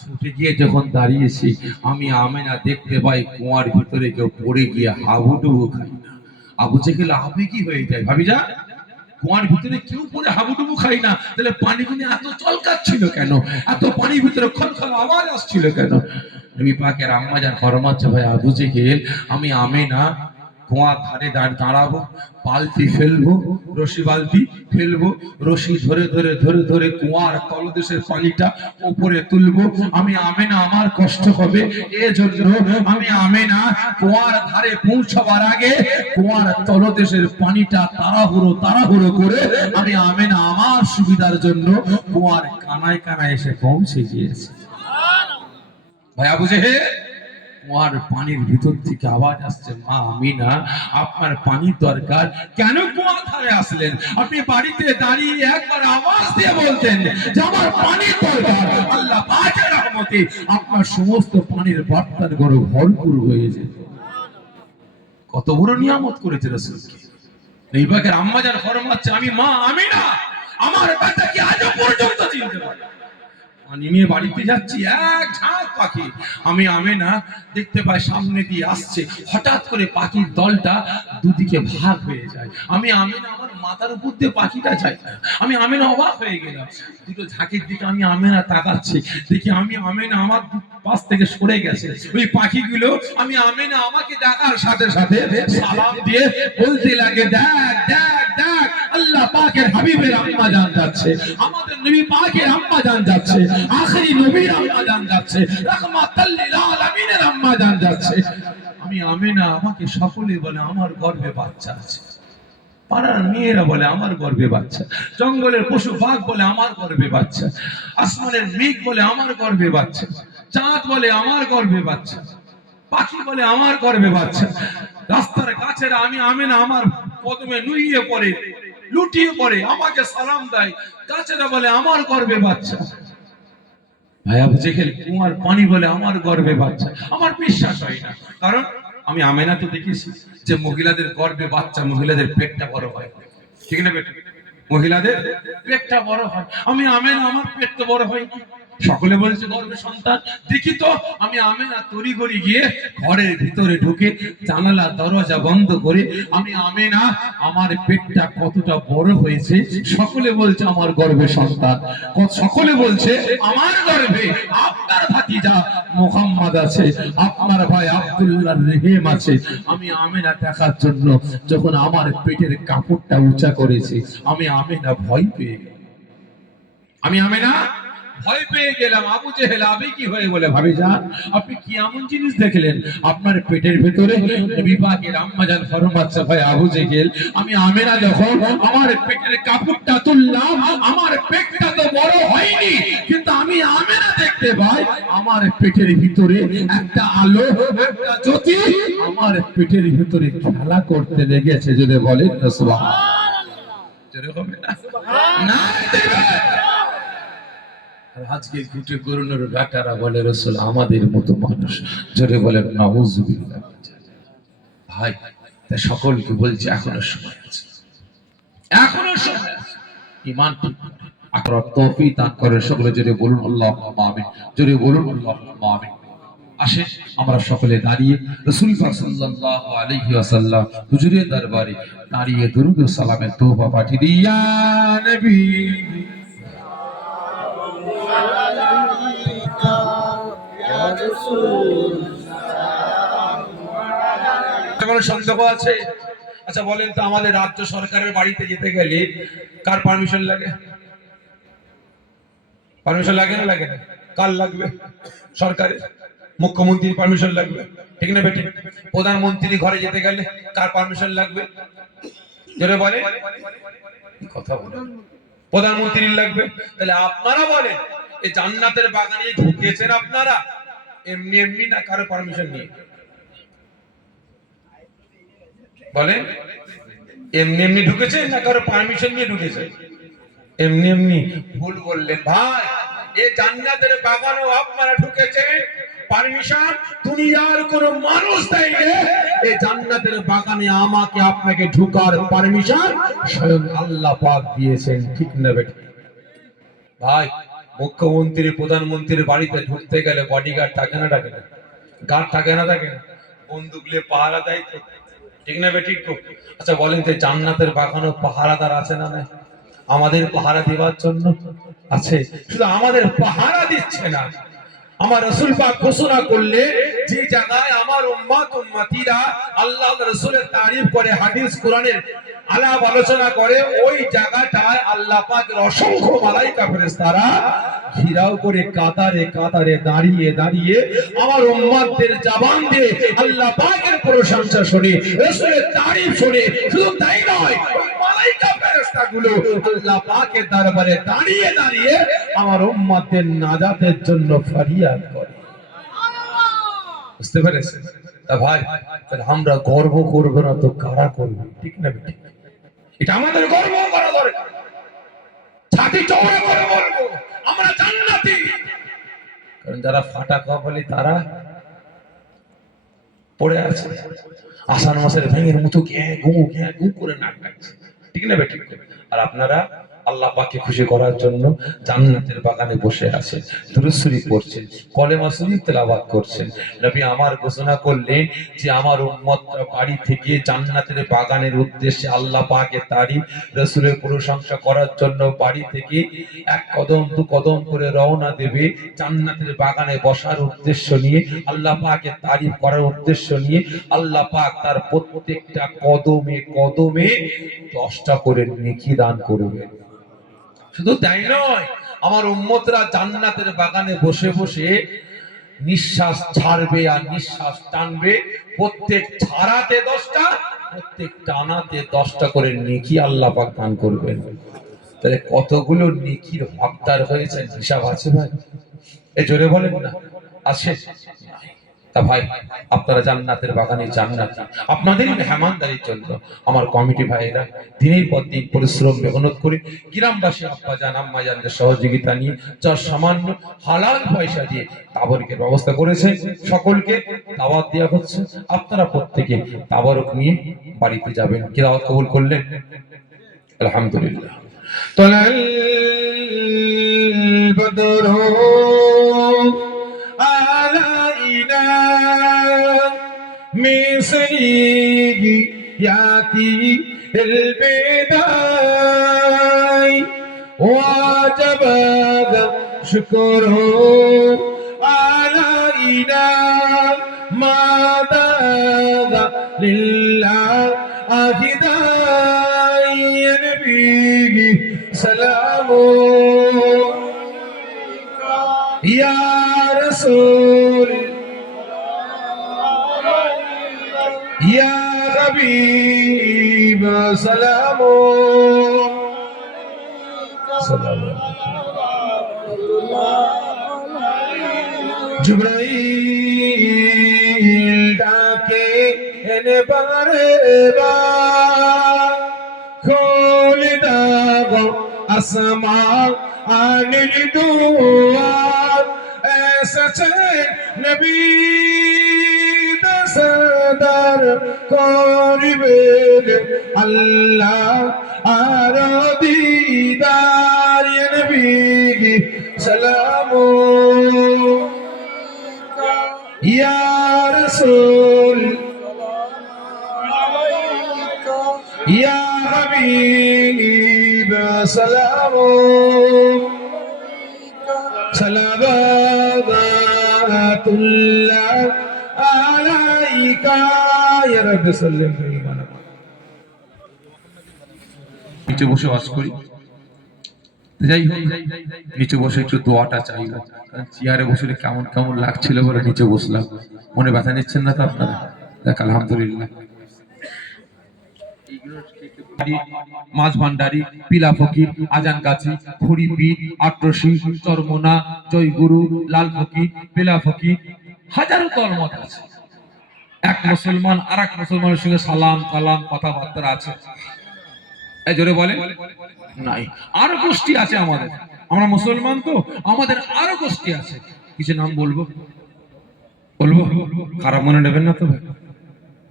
ছুটে গিয়ে যখন দাঁড়িয়েছি আমি আমেনা দেখতে পাই কুয়ার ভিতরে কেউ পড়ে গিয়ে হাবুডুবু খাই না। আবু জেহেল আবেগী হয়ে যায়, ভাবি যা কুয়ার ভিতরে কেউ পড়ে হাবুডুবু খাই না, তাহলে পানিগুলো এত চলকাচ্ছিল কেন, এত পানির ভিতরে খলখল আওয়াজ আসছিল কেন? নবী পাকের আম্মা জান ফরমাচ্ছে, ভাই আবু জেহেল আমি আমেনা কুয়ার ধারে দাঁড়াবো, বালতি ফেলবো, রশি বালতি ফেলবো, রশি ধরে ধরে ধরে ধরে কুয়ার তলদেশের পানিটা উপরে তুলবো। আমি আমেনা আমার কষ্ট হবে, এজন্য আমি আমেনা কুয়ার ধারে পৌঁছাবার আগে কুয়ার তলদেশের পানিটা তাড়াহুড়ো তাড়াহুড়ো করে আমি আমেনা আমার সুবিধার জন্য কুয়ার কানায় কানায় এসে পৌঁছে গিয়েছি। ভাই আবু জেহেল কুয়ার পানির ভিতর থেকে আওয়াজ আসছে, মা আমিনা আপনার পানির দরকার, কেন কুয়ার ধারে আসলেন? আপনি বাড়িতে দাঁড়িয়ে একবার আওয়াজ দিয়ে বলতেন যে আমার পানির দরকার, আল্লাহ পাকের রহমতে আপনার সমস্ত পানির বর্তন গরু ভরপুর হয়ে যেত। কত বড় নিয়ামত করেছে রাসূলকে। নবী পাকের আম্মা জান ফরমাচ্ছে, আমি মা আমিনা আমার বেটাকে আজ পর্যন্ত চিনতে পারি। পানি নিয়ে বাড়িতে যাচ্ছি, এক ঝাঁক পাখি আমি আমেনা দেখতে পাই সামনে দিয়ে আসছে, হঠাৎ করে পাখির দলটা দুদিকে ভাগ হয়ে যায়। আমি আমেনা আমার মাথার উপর দিয়ে পাখিটা যায়, আমি আমেনা অবাক হয়ে গেলাম। দুটো ঝাঁকের দিকে আমি আমেনা তাকাচ্ছি, দেখি আমি আমেনা আমার পাশ থেকে সরে গেছে। ওই পাখিগুলো আমি আমেনা আমাকে দেখার সাথে সাথে সালাম দিয়ে বলতে লাগে, দেখ দেখ দেখ আল্লাহ পাকের হাবিবের আম্মা জান যাচ্ছে, আমাদের নবী পাকের আম্মা জান যাচ্ছে, আখেরি নবীর আম্মা জান যাচ্ছে, রাহমাতাল লিল আলামিনের আম্মা জান যাচ্ছে। আমি আমেনা আমাকে সকলে বলে আমার গর্ভে বাচ্চা আছে, পাড়ার মেয়েরা বলে আমার গর্ভে বাচ্চা, জঙ্গলের পশু বাঘ বলে আমার গর্ভে বাচ্চা, আসমানের মেঘ বলে আমার গর্ভে বাচ্চা, চাঁদ বলে আমার গর্ভে বাচ্চা, পাখি বলে আমার গর্ভে বাচ্চা, রাস্তার গাছেরা আমি আমেনা আমার কদমে নুইয়ে পড়ে লুটিয়ে পড়ে আমাকে সালাম দেয়, গাছেরা বলে আমার গর্ভে বাচ্চা। ভাই আবু জেহেল কুয়ার পানি বলে আমার গর্ভে বাচ্চা, আমার বিশ্বাস হয় না। কারণ আমি আমেনা তো দেখেছি যে মহিলাদের গর্ভে বাচ্চা, মহিলাদের পেটটা বড় হয়, ঠিক না বেটা? মহিলাদের পেটটা বড় হয়, আমি আমেনা আমার পেট তো বড় হয়। সকলে বলছে গর্ভে সন্তান, দেখি তো আমি আমেনা তড়িঘড়ি গিয়ে ঘরের ভিতরে ঢুকে জানালা দরজা বন্ধ করে আমি আমেনা আমার পেটটা কতটা বড় হয়েছে সকলে বলছে আমার গর্ভে সন্তান, সকলে বলছে আমার গর্ভে আপনার ভাতিজা মুহাম্মদ আছে, আপনার ভাই আব্দুল্লাহ রহিম আছে। আমি আমেনা দেখার জন্য যখন আমার পেটের কাপড়টা উঁচা করেছে আমি আমেনা ভয় পেয়ে গেলাম, আমি আমেনা ভয় পেয়ে গেলাম। আবু জেহেল আবেগী হয়ে বলে, ভাবি যান আপনি কি এমন জিনিস দেখলেন আপনার পেটের ভিতরে? নবী পাকের আম্মা জান ফরমাচ্ছে, ভাই আবু জেহেল আমি আমেনা যখন আমার পেটের কাপড়টা তুললাম আমার পেটটা তো বড় হয়নি, কিন্তু আমি আমেনা দেখতে পাই আমার পেটের ভিতরে একটা আলো, একটা জ্যোতি আমার পেটের ভিতরে খেলা করতে লেগেছে। যদি বলেন না সুবহানাল্লাহ, জোরে হবে না সুবহানাল্লাহ। আজকে ঘুটে করুণের বেটারা বলে রাসূল আমাদের মতো মানুষ, জোরে বলেন নাউজুবিল্লাহ। ভাই তাই সকলকে বলছি এখনো সময় আছে, এখনো সময় আছে, ঈমান ঠিক করে আকরাত তৌফিক দান করে। সকলে জোরে বলুন আল্লাহুম্মা আমিন, জোরে বলুন আল্লাহুম্মা আমিন। আসেন আমরা সকলে দাঁড়িয়ে রাসূল পাক সাল্লাল্লাহু আলাইহি ওয়াসাল্লাম হুজুরের দরবারে দাঁড়িয়ে দরুদ ও সালামের তোবা পাঠিয়ে দিই ইয়া নবী কোনো সন্দেহ আছে? আচ্ছা বলেন তো, আমাদের রাজ্য সরকারের বাড়িতে যেতে গেলে কার পারমিশন লাগে? পারমিশন লাগে না লাগে না? কার লাগবে? সরকারের মুখ্যমন্ত্রীর পারমিশন লাগবে, ঠিক না বেটি? প্রধানমন্ত্রী ঘরে যেতে গেলে কার পারমিশন লাগবে? জোরে বলে, কথা বলে, প্রধানমন্ত্রীর লাগবে। তাহলে আপনারা বলেন, এই জান্নাতের বাগানে ঢুকেছেন আপনারা এমনি এমনি না কারো পারমিশন নিয়ে? বলেন, এমনি এমনি ঢুকেছেন না কারো পারমিশন নিয়ে ঢুকেছেন? এমনি এমনি। ভুল বললেন ভাই, এই জান্নাতের বাগানে আপনারা ঢুকেছেন, পারমিশন দুনিয়ার কোন মানুষ দেয়নি। এই জান্নাতের বাগানে আমাকে আপনাকে ঢোকার পারমিশন স্বয়ং আল্লাহ পাক দিয়েছেন, ঠিক না বেটা? ভাই, মুখ্যমন্ত্রী প্রধানমন্ত্রীর বাড়িতে ঢুকতে গেলে বডিগার্ড থাকে না থাকে না? গার্ড থাকে না থাকে না? বন্দুক নিয়ে পাহারা দেয় তো, ঠিক না বেঠিক? আচ্ছা বলেন তো, জান্নাতের বাগানে পাহারাদার আছে না নাই? আমাদের পাহারা দেওয়ার জন্য আছে। শুধু আমাদের পাহারা দিচ্ছে না, আমার রাসূল পাক ঘোষণা করলে যে জায়গায় আমার উম্মত উম্মতিরা আল্লাহ রাসূলের তারিফ করে, হাদিস কোরআনের আলাপ আলোচনা করে, ওই জায়গাটায় আল্লাহ পাকের অসংখ্য মালাইকা ফেরেশতারা ঘিরাও করে কাতারে কাতারে দাঁড়িয়ে দাঁড়িয়ে আমার উম্মতদের জবান দিয়ে আল্লাহ পাকের প্রশংসা শুনে, রাসূলের তারিফ শুনে। শুধু তাই নয়, মালাইকা ফেরেশতাগুলো আল্লাহ পাকের দরবারে দাঁড়িয়ে দাঁড়িয়ে আমার উম্মতদের নাজাতের জন্য ফরিয়াদ করে। বুঝতে পেরেছেন? তা ভাই, তাহলে আমরা গর্ব করব না তো কারা করবে, ঠিক না বেটি? এটা আমাদের গর্ব করা দরকার, ছাতি চওড়া করে বলবো আমরা জান্নাতি। কারণ যারা ফাটা কপালি তারা পড়ে আছে আষাঢ় মাসের ভেঙের মতো ঘু করে নাক ডাকছে, ঠিক না বেটি? আর আপনারা আল্লাহ পাককে খুশি করার জন্য জান্নাতের বাগানে বসে আছেন, দুরূদ শরীফ পড়ছেন, কলেমা শরীফ তেলাওয়াত করছেন। নবী আমার ঘোষণা করলেন যে আমার উম্মতরা বাড়ি থেকে জান্নাতের বাগানের উদ্দেশ্যে আল্লাহ পাকের তারিফ, রাসূলের প্রশংসা করার জন্য বাড়ি থেকে এক কদম দু কদম করে রওনা দেবে জান্নাতের বাগানে বসার উদ্দেশ্য নিয়ে, আল্লাহ পাকের তারিফ করার উদ্দেশ্য নিয়ে। আল্লাহ পাক তার প্রত্যেকটা কদমে কদমে 10টা করে নেকি দান করবে। শুধু তাই নয়, আমার উম্মতরা জান্নাতের বাগানে বসে বসে নিঃশ্বাস ছাড়বে আর নিঃশ্বাস টানবে, প্রত্যেক ছাড়াতে 10টা, প্রত্যেক টানাতে 10টা করে নেকি আল্লাহ পাক দান করবেন। তাহলে কতগুলো নেকির হকদার হয়েছেন হিসাব আছে ভাই? এ জোরে বলেন না, আছে? তা ভাই, আপনারা জান্নাতের বাগানে জান্নাতি, আপনাদের মেহমানদারির জন্য আমার কমিটি ভাইয়েরা দিনের পর দিন পরিশ্রম মেহনত করে গ্রামবাসী আব্বা জান আম্মা জানদের সহযোগিতা নিয়ে যার সামান্য হালাল পয়সা দিয়ে তাবরকের ব্যবস্থা করেছে। সকলকে দাওয়াত দেওয়া হচ্ছে, আপনারা প্রত্যেকে তাবরক নিয়ে বাড়িতে যাবেন। কি দাওয়াত কবুল করলেন? আলহামদুলিল্লাহ। তলাল বদরু মিসরিয়াতি البداي وجب شكره علينا ما دام لله أهداي يا نبي سلام يا رسول يا حبيب سلام سلام جبرائيل ডাকে এনে বারে বার খোলে দাও আসমান আনির দুয়ার এসেছেন নবী সরদার করিবেন আল্লাহ আর দিদার ইয়া নবী সালাম রাসূল ইয়া হাবিব সালামু সালাওয়াতুল্লাহ আলাইকা ইয়া রাব্বি সাল্লিম। নিচে বসে ওয়াজ করি, যাই হোক নিচে বসে একটু দোয়াটা চাইব, কারণ চেয়ারে বসলে কেমন কেমন লাগছিল বলে নিচে বসলাম। মনে ব্যথা নিচ্ছেন না তো আপনারা? দেখ আলহামদুলিল্লাহ। মাছ ভান্ডারি, পিলা ফকির, আজান গাছি, খড়িপি, আট্রসি, চরমোনা, জয়গুরু, লাল ফকির, পিলা ফকির, হাজারো তলমত আছে। এক মুসলমান আর এক মুসলমানের সঙ্গে সালাম কালাম কথাবার্তা আছে, এই জোরে বলে নাই। আরো গোষ্ঠী আছে আমাদের, আমরা মুসলমান তো, আমাদের আরো গোষ্ঠী আছে। কিছু নাম বলবো? বলবো? খারাপ মনে নেবেন না তো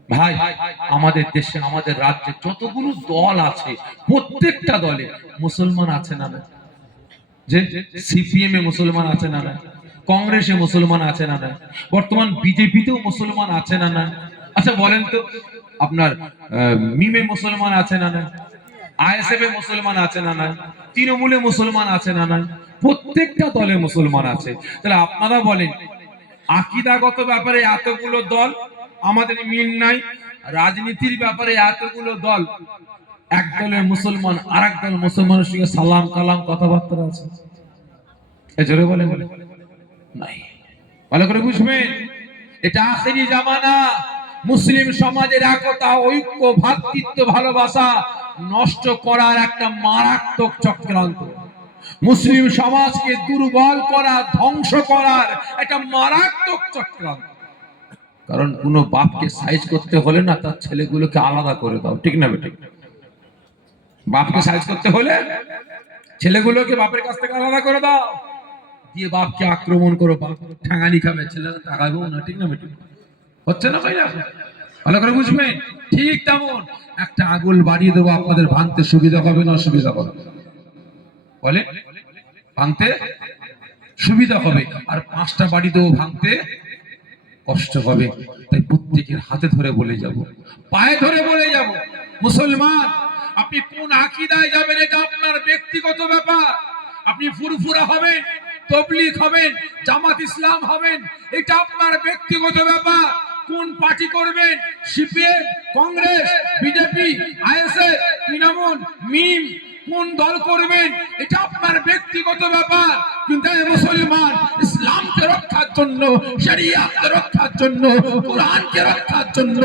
ভাই? আমাদের দেশে আমাদের রাজ্যে যতগুলো দল আছে প্রত্যেকটা দলে মুসলমান আছে না না? যে সিপিএম এ মুসলমান আছে না না? কংগ্রেসে মুসলমান আছে না না? বর্তমান বিজেপিতেও মুসলমান আছে না না? আচ্ছা বলেন তো, আপনার মিমে মুসলমান আছে না না? আইএসএফ এ মুসলমান আছে না না? তৃণমূলে মুসলমান আছে না না? প্রত্যেকটা দলে মুসলমান আছে। তাহলে আপনারা বলেন, আকীদাগত ব্যাপারে এতগুলো দল, আমাদের মিল নাই। রাজনীতির ব্যাপারে এতগুলো দল, এক দলের মুসলমান আর এক দল মুসলমানের সঙ্গে সালাম কালাম কথাবার্তা আছে, এ জোরে বলে নাই। ভালো করে বুঝবেন, এটা আখেরি জামানা। মুসলিম সমাজের একতা, ঐক্য, ভ্রাতৃত্ব, ভালোবাসা নষ্ট করার একটা মারাত্মক চক্রান্ত, মুসলিম সমাজকে দুর্বল করা, ধ্বংস করার একটা মারাত্মক চক্রান্ত। কারণ কোন বাপকে সাইজ করতে হলে না তার ছেলেগুলোকে আলাদা করে দাও, ঠিক না বেঠিক? বাপকে সাইজ করতে হলে ছেলেগুলোকে বাপের কাছ থেকে আলাদা করে দাও, দিয়ে বাপকে আক্রমণ করো, বাপ ঠাঙানি খাবে, ছেলেরা তাকাবেও না, ঠিক না বেঠিক? হচ্ছে না ভাই? ভালো করে বুঝবেন। ঠিক তেমন একটা আগুল বাড়িয়ে দেবো, আপনাদের ভাঙতে সুবিধা হবে না অসুবিধা হবে? বলে ভাঙতে সুবিধা হবে, আর 5টা বাড়ি দেবো, ভাঙতে কষ্ট হবে। তাই প্রত্যেকের হাতে ধরে বলে যাব, পায়ে ধরে বলে যাব, মুসলমান আপনি কোন আকীদায় যাবেন এটা আপনার ব্যক্তিগত ব্যাপার। আপনি ফুরফুরা হবেন, তাবলীগ হবেন, জামাত ইসলাম হবেন, এটা আপনার ব্যক্তিগত ব্যাপার। কোন পার্টি করবেন, CPM, Congress, BJP, ISF, Trinamool, MIM, কোন দল করবেন এটা আপনার ব্যক্তিগত ব্যাপার। কিন্তু মুসলমান ইসলামকে রক্ষার জন্য, শরিয়াতকে রক্ষার জন্য, কোরআনকে রক্ষার জন্য,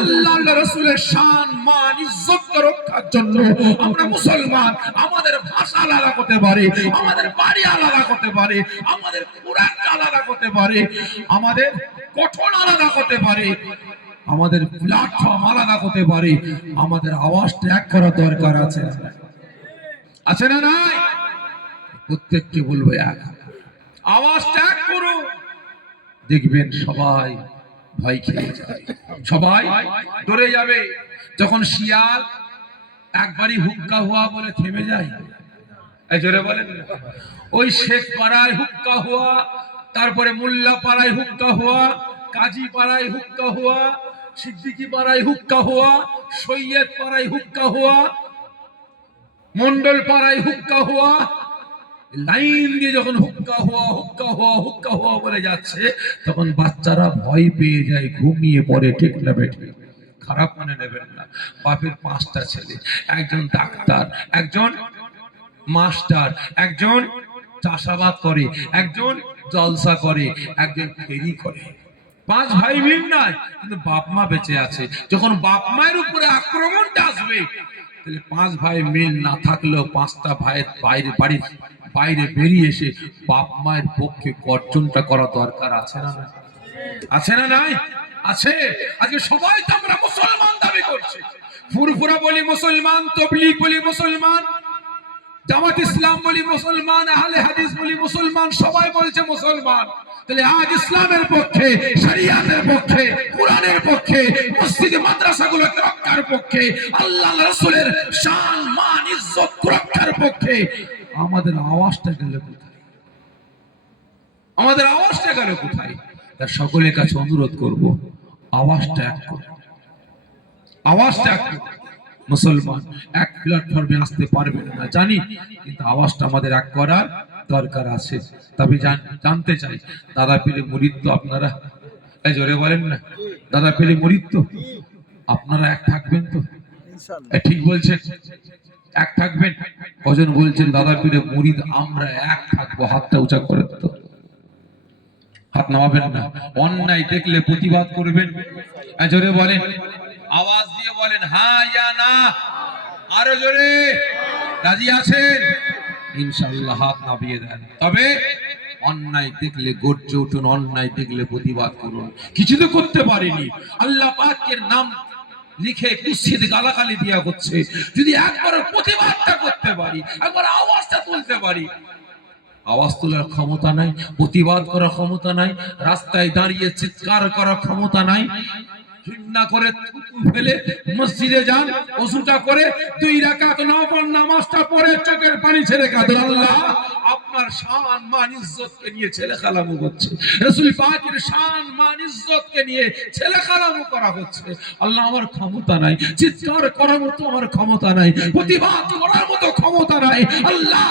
আল্লাহর রাসূলের শান মান ইজ্জতকে রক্ষার জন্য আমরা মুসলমান। আমাদের ভাষা আলাদা হতে পারে, আমাদের বাড়ি আলাদা হতে পারে, আমাদের কোরআন আলাদা হতে পারে, আমাদের গঠন আলাদা হতে পারে, আমাদের প্ল্যাটফর্ম আলাদা হতে পারে, আমাদের আওয়াজটা এক করা দরকার আছে, আছে না নাই? প্রত্যেককে বলবো এক আওয়াজ ত্যাগ করুন, দেখবেন সবাই ভয় খেয়ে যাবে, সবাই ডরে যাবে। যখন শিয়াল একবারই হুক্কা হুয়া বলে থেমে যায়, এই জোরে বলেন, ওই শেখ পাড়ায় হুক্কা হুয়া, তারপরে মোল্লা পাড়ায় হুক্কা হুয়া, কাজী পাড়ায় হুক্কা হুয়া, সিদ্দিকী পাড়ায় হুক্কা হুয়া, সৈয়দ পাড়ায় হুক্কা হুয়া, মন্ডল পাড়ায় হুক্কা হুয়া, লাইন দিয়ে যখন হুক্কা হুয়া হুক্কা হুয়া হুক্কা হুয়া বলে যাচ্ছে, তখন বাচ্চারা ভয় পেয়ে যায়, ঘুমিয়ে পড়ে, ঠিক না বেঠিক? খারাপ মনে নেবেন না। বাপের 5টা ছেলে, একজন ডাক্তার, একজন মাস্টার, একজন চাষাবাদ করে, একজন জলসা করে, একজন ফেরি করে। 5 ভাই ভিন নাই, কিন্তু বাপ মা বেঁচে আছে। যখন বাপ মায়ের উপরে আক্রমণটা আসবে, তাহলে 5 ভাই মিল না থাকলেও 5টা ভাইয়ের বাইরে, বাড়ির বাইরে বেরিয়ে এসে বাপ মায়ের পক্ষে গর্জনটা করা দরকার আছে না? আছে না নাই? আছে। আজকে সবাই তো আমরা মুসলমান দাবি করছি, ফুরফুরা বলি মুসলমান, তাবলীগ বলি মুসলমান, জামাত ইসলাম বলি মুসলমান, আহলে হাদিস বলি মুসলমান, সবাই বলছে মুসলমান। তাহলে আজ ইসলামের পক্ষে, শরিয়াতের পক্ষে, কোরআনের পক্ষে, মসজিদ মাদ্রাসাগুলোকে রক্ষার পক্ষে, আল্লাহর রাসূলের শান মান ইজ্জত রক্ষার পক্ষে আমাদের আওয়াজটা গেল কোথায়? আমাদের আওয়াজটা গেল কোথায়? তার সকলের কাছে অনুরোধ করব, আওয়াজটা এক করে, আওয়াজটা এক করে। মুসলমান এক প্ল্যাটফর্মে আসতে পারবে না জানি, কিন্তু আওয়াজটা আমাদের এক করার দরকার আছে। তবে জানতে চাই, দাদা পীরের মুরিদ তো আপনারা, এই জোরে বলেন না, দাদা পীরের মুরিদ তো আপনারা এক থাকবেন তো? ঠিক বলছেন, এক থাকবেন? কজন বলছেন দাদা পীরের মুরিদ আমরা এক থাকবো? হাতটা উঁচা করে তো, হাত নামাবেন না। অন্যায় দেখলে প্রতিবাদ করবেন, জোরে বলেন, আওয়াজ দিয়ে বলেন হ্যাঁ ইয়া না, আরো জোরে। রাজি আছেন? ইনশাআল্লাহ হাত নামিয়ে দেন। তবে অন্যায় দেখলে গর্জে উঠুন, অন্যায় দেখলে প্রতিবাদ করুন। কিছু তো করতে পারিনি, আল্লাহ পাকের নাম লিখে কুচ্ছিতে গালাগালি দিয়া হচ্ছে, যদি একবার প্রতিবাদটা করতে পারি, একবার আওয়াজটা তুলতে পারি। আওয়াজ তোলার ক্ষমতা নাই, প্রতিবাদ করার ক্ষমতা নাই, রাস্তায় দাঁড়িয়ে চিৎকার করার ক্ষমতা নাই। ঘৃণা করে থুতু ফেলে মসজিদে যান, ওযুটা করে 2 রাকাত নফল নামাজটা পড়ে চোখের পানি ছেড়ে কাঁদেন, আল্লাহ আপনার শান মান ইজ্জতকে নিয়ে ছেলে খালামু করছে, রাসূল পাকের শান মান ইজ্জতকে নিয়ে ছেলে খালামু করা হচ্ছে। আল্লাহ আমার ক্ষমতা নাই, চিৎকার করার মতো আমার ক্ষমতা নাই, প্রতিবাদ করার মতো ক্ষমতা নাই। আল্লাহ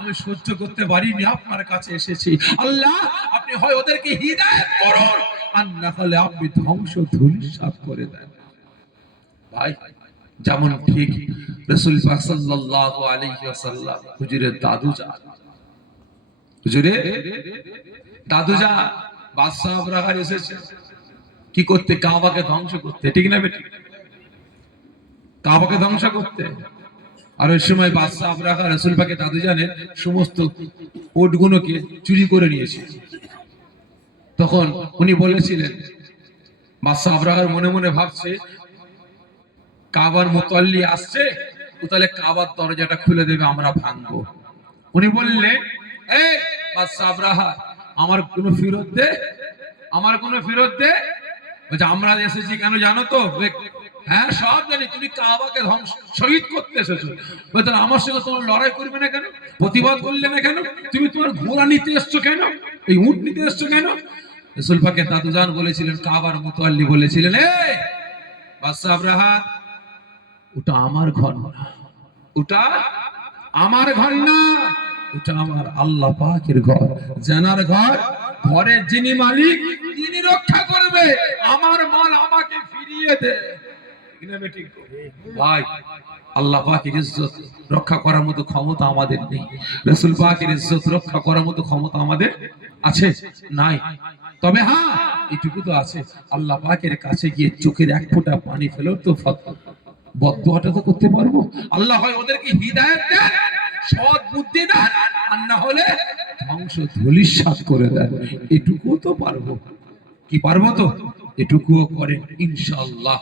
আমি সহ্য করতে পারিনি, আপনার কাছে এসেছি। আল্লাহ আপনি হয় ওদেরকে হিদায়াত করুন, আর না হলে আপনি ধ্বংস ধূলিসাৎ করে দেন। ভাই যেমন ঠিক রাসূল পাক সাল্লাল্লাহু আলাইহি ওয়াসাল্লাম হুজুরের দাদুজান, হুজুরের দাদুজান বাদশাহ আবরাহার এসেছে কি করতে? কাবাকে ধ্বংস করতে, ঠিক না বেটি? কাবাকে ধ্বংস করতে। আর ওই সময় বাদশাহ আবরাহা রাসূল পাকের দাদুজানের সমস্ত ওটগুলোকে চুরি করে নিয়েছে। তখন উনি বলেছিলেন, বাদশাহ আবরাহার মনে মনে ভাবছে কাবার মুতাল্লি আসছে, তো তাহলে কাবার দরজাটা খুলে দেবে, আমরা ভাঙবো। উনি বললেন, এই বাদশাহ আবরাহা আমার কোনো ফেরত দে, আমার কোনো ফেরত দে। বলছে আমরা এসেছি কেন জানো তো? হ্যাঁ সব জানি, তুমি কাবাকে ধ্বংস শহীদ করতে এসেছো। বলতে আমার সঙ্গে তোমার লড়াই করবে না কেন? প্রতিবাদ করলে না কেন? তুমি তোমার ঘোড়া নিতে এসছো কেন? এই উট নিতে এসছো কেন? রাসূল পাকের দাদুজান বলেছিলেন, কাবার মুতাল্লি বলেছিলেন, এই বাদশাহ আবরাহা ওটা আমার ঘর না, ওটা আমার ঘর না, ওটা আমার আল্লাহ পাকের ঘর, জানার ঘর। ঘরের যিনি মালিক তিনি রক্ষা করবে, আমার মাল আমাকে ফিরিয়ে দে। ভাই আল্লাহ পাকের ইজ্জত রক্ষা করার মতো ক্ষমতা আমাদের নেই, রাসূল পাকের ইজ্জত রক্ষা করার মতো ক্ষমতা আমাদের আছে নাই। তবে হ্যাঁ এটুকু তো আছে, আল্লাহ পাকের কাছে গিয়ে চোখের এক ফোঁটা পানি ফেলেও তো বদদুয়াটা তো করতে পারবো। আল্লাহ হয় ওদেরকে হিদায়াত দেন, সৎ বুদ্ধি দেন, আর না হলে ধ্বংস ধূলিসাৎ করে দেন। এটুকু তো পারবো, কি পারবো তো? এটুকুও করেন ইনশাআল্লাহ।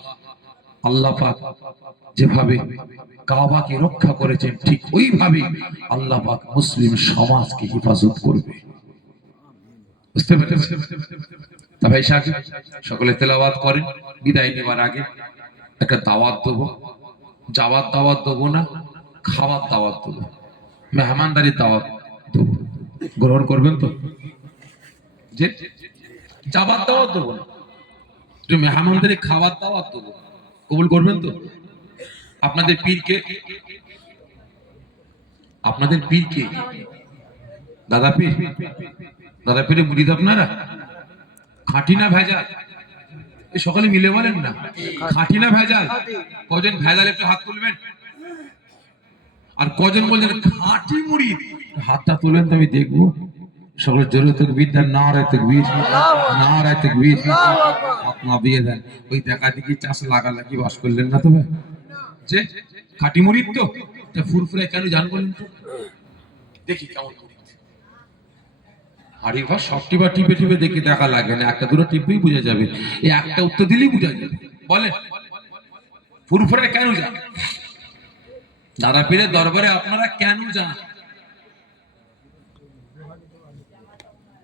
আল্লাহ পাক যেভাবে কাবাকে রক্ষা করেছেন, ঠিক ওইভাবে আল্লাহ পাক মুসলিম সমাজকে হেফাজত করবে। বুঝতে পেরেছেন? তবে সকলে তেলাওয়াত করেন। বিদায় নেবার আগে একটা দাওয়াত দেবো, যাওয়ার দাওয়াত দেবো না, খাওয়ার দাওয়াত দেবো, মেহমানদারির দাওয়াত দেবো। গ্রহণ করবেন তো? যে যাওয়ার দাওয়াত দেবো না, মেহমানদারি খাওয়ার দাওয়াত দেবো, কবুল করবেন তো? আপনাদের পীরকে, আপনাদের পীরকে দাদা পীর, দাদা পীরের মুরিদ আপনারা? খাঁটি না ভেজাল? এই সকালে মিলে বলেন না, খাঁটি না ভেজাল? কজন ভেজাল একটু হাত তুলবেন। আর কজন বলছেন খাঁটি মুরিদ? হাতটা তুলেন তো আমি দেখবো। সকল জোরে তাকবীর দেন, নারে তাকবীর, নারে তাকবীর। হাত নামিয়ে দেন। ওই দেখা দেখি চাষ লাগালাগি বাস করলেন না তবে যে খাঁটি মুরিদ তো? ফুরফুরে কেন জান বলেন তো? দেখি কেমন মুরিদ। আর এবার সবটি বা টিপে টিপে দেখে দেখা লাগে না, একটা দুটো টিপেই বোঝা যাবে। এই একটা উত্তর দিলেই বোঝা যাবে। বলেন ফুরফুরে কেন যান? দাদা পীরের দরবারে আপনারা কেন যান?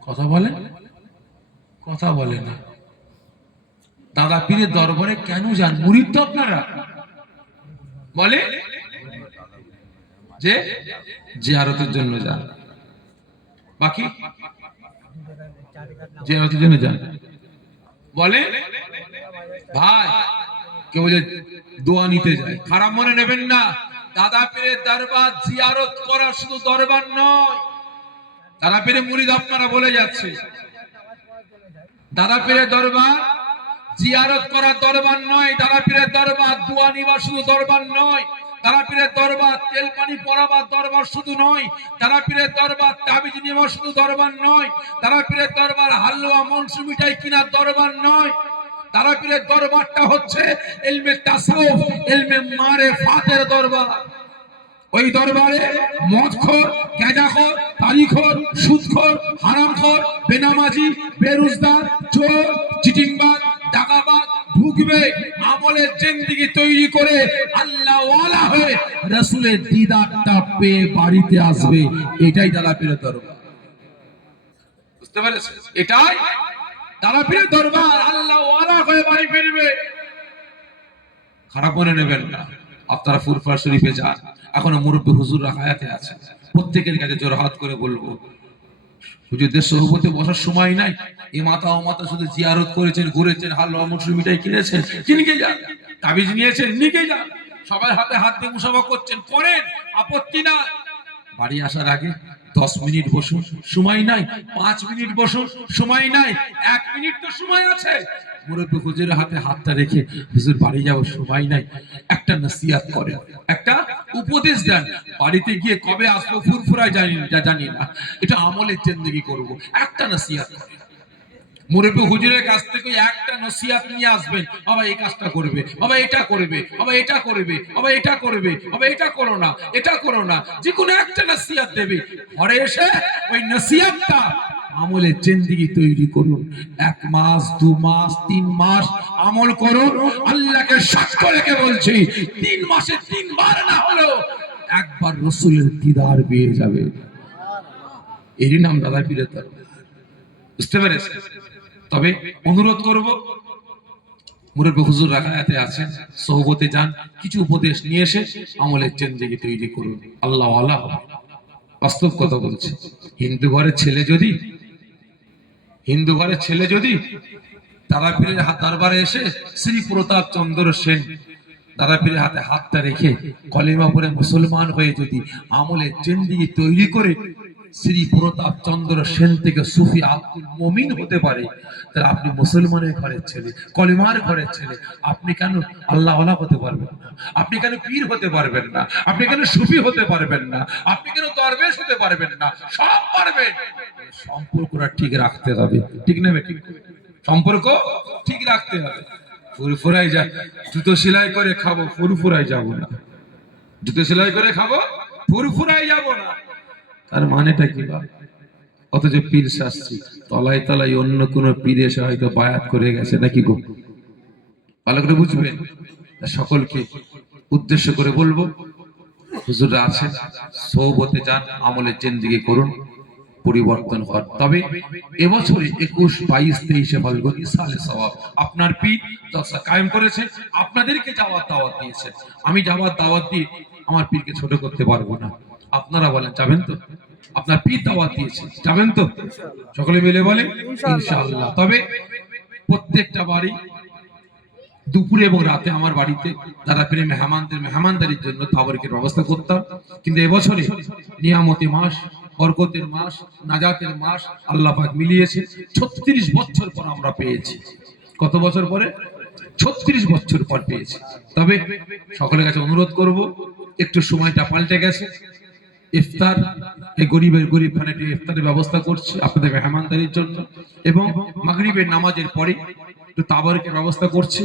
কথা বলেন, কথা বলেন না। দাদা পীরের দরবারে কেন যান? মুরিদ তো আপনারা। বলে যে জিয়ারতের জন্য যান, বাকি জিয়ারতের জন্য যান। বলে ভাই কেউ যে দোয়া নিতে যায়, খারাপ মনে নেবেন না। দাদা পীরের দরবার জিয়ারত করা শুধু দরবার নয়। দাদা পীরের মুরিদ আপনারা বলে যাচ্ছে, দাদা পীরের দরবার জিয়ারত করা দরবার নয়। দাদা পীরের দরবার দোয়া নিবা শুধু দরবার নয়। দাদা পীরের দরবার তেল পানি পরাবার দরবার শুধু নয়। দাদা পীরের দরবার তাবিজ নেওয়া শুধু দরবার নয়। দাদা পীরের দরবার হালুয়া মনসু মিঠাই কিনার দরবার নয়। দাদা পীরের দরবারটা হচ্ছে ইলমে তাসাউফ, ইলমে মারিফাতের দরবার। ওই দরবারে মদখোর, গাঁজাখোর, তারিখোর, সুদখোর, হারামখোর, বেনামাজি, বেরোজগার, চোর, চিটিংবাজ, ডাকাবাজ ঢুকবে, আমলের জিন্দেগি তৈরি করে আল্লাহ ওয়ালা হয়ে রাসূলের দিদারটা পেয়ে বাড়িতে আসবে। এটাই দাদা পীরের দরবার। বুঝতে পেরেছেন? এটাই দাদা পীরের দরবার। আল্লাহ ওয়ালা হয়ে বাড়ি ফিরবে। খারাপ মনে নেবেন না। আপনারা ফুরফুরা শরীফে যান, এখনো মুরব্বী হুজুররা হায়াতে আছে। প্রত্যেকের কাছে জোরহাত করে বলবো, হুজুরদের সোহবতে বসার সময় নাই। এই মাথা ও মাথা শুধু জিয়ারত করেছেন, ঘুরেছেন, হালুয়া মনসু মিঠাই কিনেছেন, কিনকে যান, তাবিজ নিয়েছেন, নিকে যান, সবার হাতে হাত দিয়ে মুসাফা করছেন, করেন, আপত্তি না। বাড়ি আসার আগে 10 মিনিট বসুন, সময় নাই। 5 মিনিট বসুন, সময় নাই। 1 মিনিট তো সময় আছে। মুরব্বী হুজুরের হাতে হাতটা রেখে, হুজুর বাড়ি যাবো, সময় নাই, একটা নসিহত করেন, একটা উপদেশ দেন। বাড়িতে গিয়ে কবে আসবো ফুরফুরায় জানি না, এটা আমলের জিন্দেগি করব, একটা নসিহত করেন। মুরব্বী হুজুরের কাছ থেকে একটা নসিহত নিয়ে আসবেন, বাবা এই কাজটা করবে, বাবা এটা করবে, বাবা এটা করবে, বাবা এটা করবে, বাবা এটা করো না, এটা করো না, যে কোনো একটা নসিহত দেবে। ঘরে এসে ওই নসিহতটা আমলের জিন্দেগি তৈরি করুন। 1 মাস, 2 মাস, 3 মাস আমল করুন। আল্লাহকে সাক্ষ্য রেখে বলছি, 3 মাসে 3 বার না হলেও একবার রাসূলের দিদার পেয়ে যাবে। এরই নাম দাদা পীরের দরবার। বুঝতে পেরেছেন? তবে অনুরোধ করব, মুরব্বী হুজুর রাখায়াতে আছেন, সোহবতে যান, কিছু উপদেশ নিয়ে এসে আমলের জিন্দেগি তৈরি করুন। আল্লাহ ওয়ালা হবে। বাস্তব কথা বলছি। হিন্দু ঘরের ছেলে যদি দাদা পীরের দরবারে এসে শ্রী প্রতাপ চন্দ্র সেন দাদা পীরের হাতে হাতটা রেখে কলেমা পড়ে মুসলমান হয়ে যদি আমলের জিন্দেগি তৈরি করে শ্রী প্রতাপ চন্দ্র সেন থেকে সুফি আব্দুল মুমিন হতে পারে, তাহলে আপনি মুসলমানের ঘরের ছেলে, কলেমার ঘরের ছেলে, আপনি কেন আল্লাহ ওয়ালা হতে পারবেন না? আপনি কেন পীর হতে পারবেন না? আপনি কেন সুফি হতে পারবেন না? আপনি কেন দরবেশ হতে পারবেন না? সব পারবেন। সম্পর্কটা ঠিক রাখতে হবে, ঠিক নেবে? ঠিক সম্পর্ক ঠিক রাখতে হবে। ফুরফুরাই যায়, জুতো সেলাই করে খাবো, ফুরফুরাই যাব না। জুতো সেলাই করে খাবো, ফুরফুরাই যাব না। তার মানেটা কি? অথচ পীর শাস্ত্রী তলায় তলায় অন্য কোন পীর এসে হয়তো বায়াত করে গেছে, নাকি গো? ভালো করে বুঝবেন। সকলকে উদ্দেশ্য করে বলবো, হুজুররা আছেন, সোহবতে যান, আমলের জিন্দেগি করুন, পরিবর্তন হন। তবে এবছরে 21, 22, 23 ফাল্গুন ইসালে সওয়াব আপনার পীর জলসা কায়েম করেছে, আপনাদেরকে যাওয়ার দাওয়াত দিয়েছে। আমি যাওয়ার দাওয়াত দিয়ে আমার পীরকে ছোট করতে পারবো না। আপনারা বলেন যাবেন তো? আপনার পীর দাওয়াত দিয়েছে, যাবেন তো? সকলে মিলে বলে ইনশাআল্লাহ। তবে প্রত্যেকটা বাড়ি দুপুরে এবং রাতে আমার বাড়িতে দাদা পীরের মেহমানদারির জন্য তাবরকের ব্যবস্থা করতাম। কিন্তু এবছরে নিয়ামতি মাস, বরকতের মাস, নাজাতের মাস আল্লাহ পাক মিলিয়েছে। 36 বছর পর আমরা পেয়েছি। কত বছর পরে? 36 বছর পর পেয়েছি। তবে সকলের কাছে অনুরোধ করব, একটু সময়টা পাল্টে গেছে। ইফতার, এই গরিব খানে ইফতারের ব্যবস্থা করছি আপনাদের মেহমানদারির জন্য, এবং মাগরিবের নামাজের পরে একটু তাবরকের ব্যবস্থা করছি,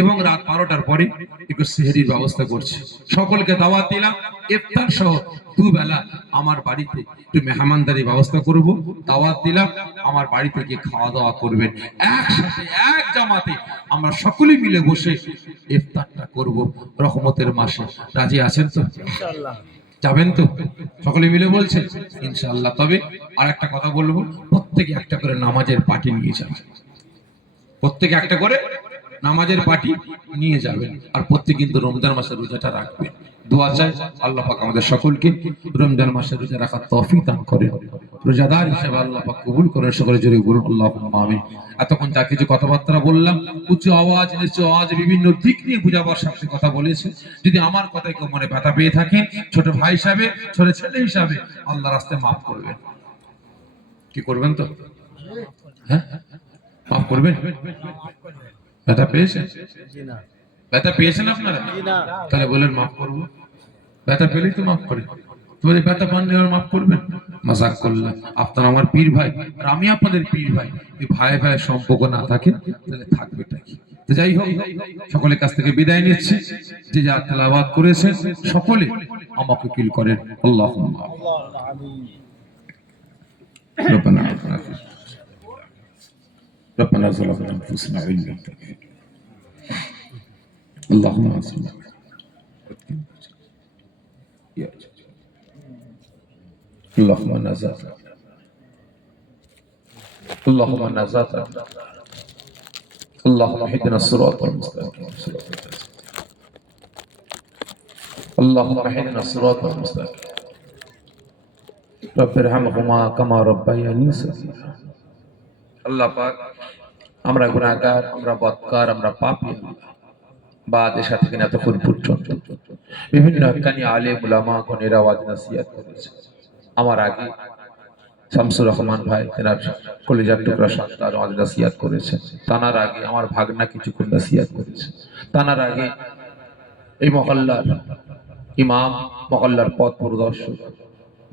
এবং রাত 12টার পরে একটু সেহরির ব্যবস্থা করছি। সকলকে দাওয়াত দিলাম, ইফতার সহ 2 বেলা আমার বাড়িতে একটু মেহমানদারির ব্যবস্থা করব। দাওয়াত দিলাম, আমার বাড়িতে গিয়ে খাওয়া দাওয়া করবেন। একসাথে এক জামাতে আমরা সকলেই মিলে বসে ইফতারটা করব রহমতের মাসে। রাজি আছেন তো? ইনশাআল্লাহ। যাবেন তো? সকলে মিলে বলছে ইনশাআল্লাহ। তবে আর একটা কথা বলবো, প্রত্যেকে একটা করে নামাজের পাটি নিয়ে যাবেন। প্রত্যেকে একটা করে নামাজের পাটি নিয়ে যাবেন। আর প্রত্যেকে কিন্তু রমজান মাসের রোজাটা রাখবেন। দোয়া চাই আল্লাহ পাক আমাদের সকলকে রমজান মাসের রোজা রাখার তৌফিক দান করেন। রোজাদার হিসেবে আল্লাহ পাক কবুল করে। সকলে জোরে বলুন আল্লাহুম্মা আমিন। এতক্ষণ যা কিছু কথাবার্তা বললাম, উচ্চ আওয়াজ নিচু আওয়াজ বিভিন্ন দিক নিয়ে বুঝাবার সাথে কথা বলেছে। যদি আমার কথায় কেউ মনে ব্যথা পেয়ে থাকেন, ছোট ভাই হিসাবে, ছোট ছেলে হিসাবে আল্লাহ রাস্তায় মাফ করবেন। কি করবেন তো? হ্যাঁ, মাফ করবেন। ব্যথা পেয়েছেন? ব্যথা পেয়েছেন আপনারা? তাহলে বলেন মাফ করবো। ব্যথা পেলেই তো মাফ করে। তোমাদের ব্যথা পান আর মাফ করবেন? মাজাক করলাম। আপনারা আমার পীর ভাই আর আমি আপনাদের পীর ভাই। এই ভাই ভাই সম্পর্ক না থাকে তাহলে থাকবেটা কি? তো যাই হোক, সকলের কাছ থেকে বিদায় নিচ্ছি। যে যা তেলাওয়াত করেছেন সকলে আমাকে কিল করেন। আল্লাহুম্মা আমিন। রব্বানা আতিনা ربنا ظلمنا انفسنا وان لم تغفر اللهم صل يا اللهم نزات اللهم نزات اللهم اهدنا الصراط المستقيم اللهم اهدنا الصراط المستقيم رب ارحمهما كما ربياني صغيرا। আল্লাহ পাক, আমরা গুনাহগার, আমরা বদকার, আমরা পাপী। বাদের সাথে কিনা এতক্ষণ পর্যন্ত বিভিন্ন হক্কানি আলেম উলামা গণেরা ওয়াজ নসিহত করেছে। আমার আগে শামসুর রহমান ভাই তেনার কলিজার টুকরা সন্তান ওয়াজ নসিহত করেছেন। তানার আগে আমার ভাগনা কিছুক্ষণ নসিহত করেছে। তানার আগে এই মহল্লার ইমাম, মহল্লার পথ প্রদর্শক,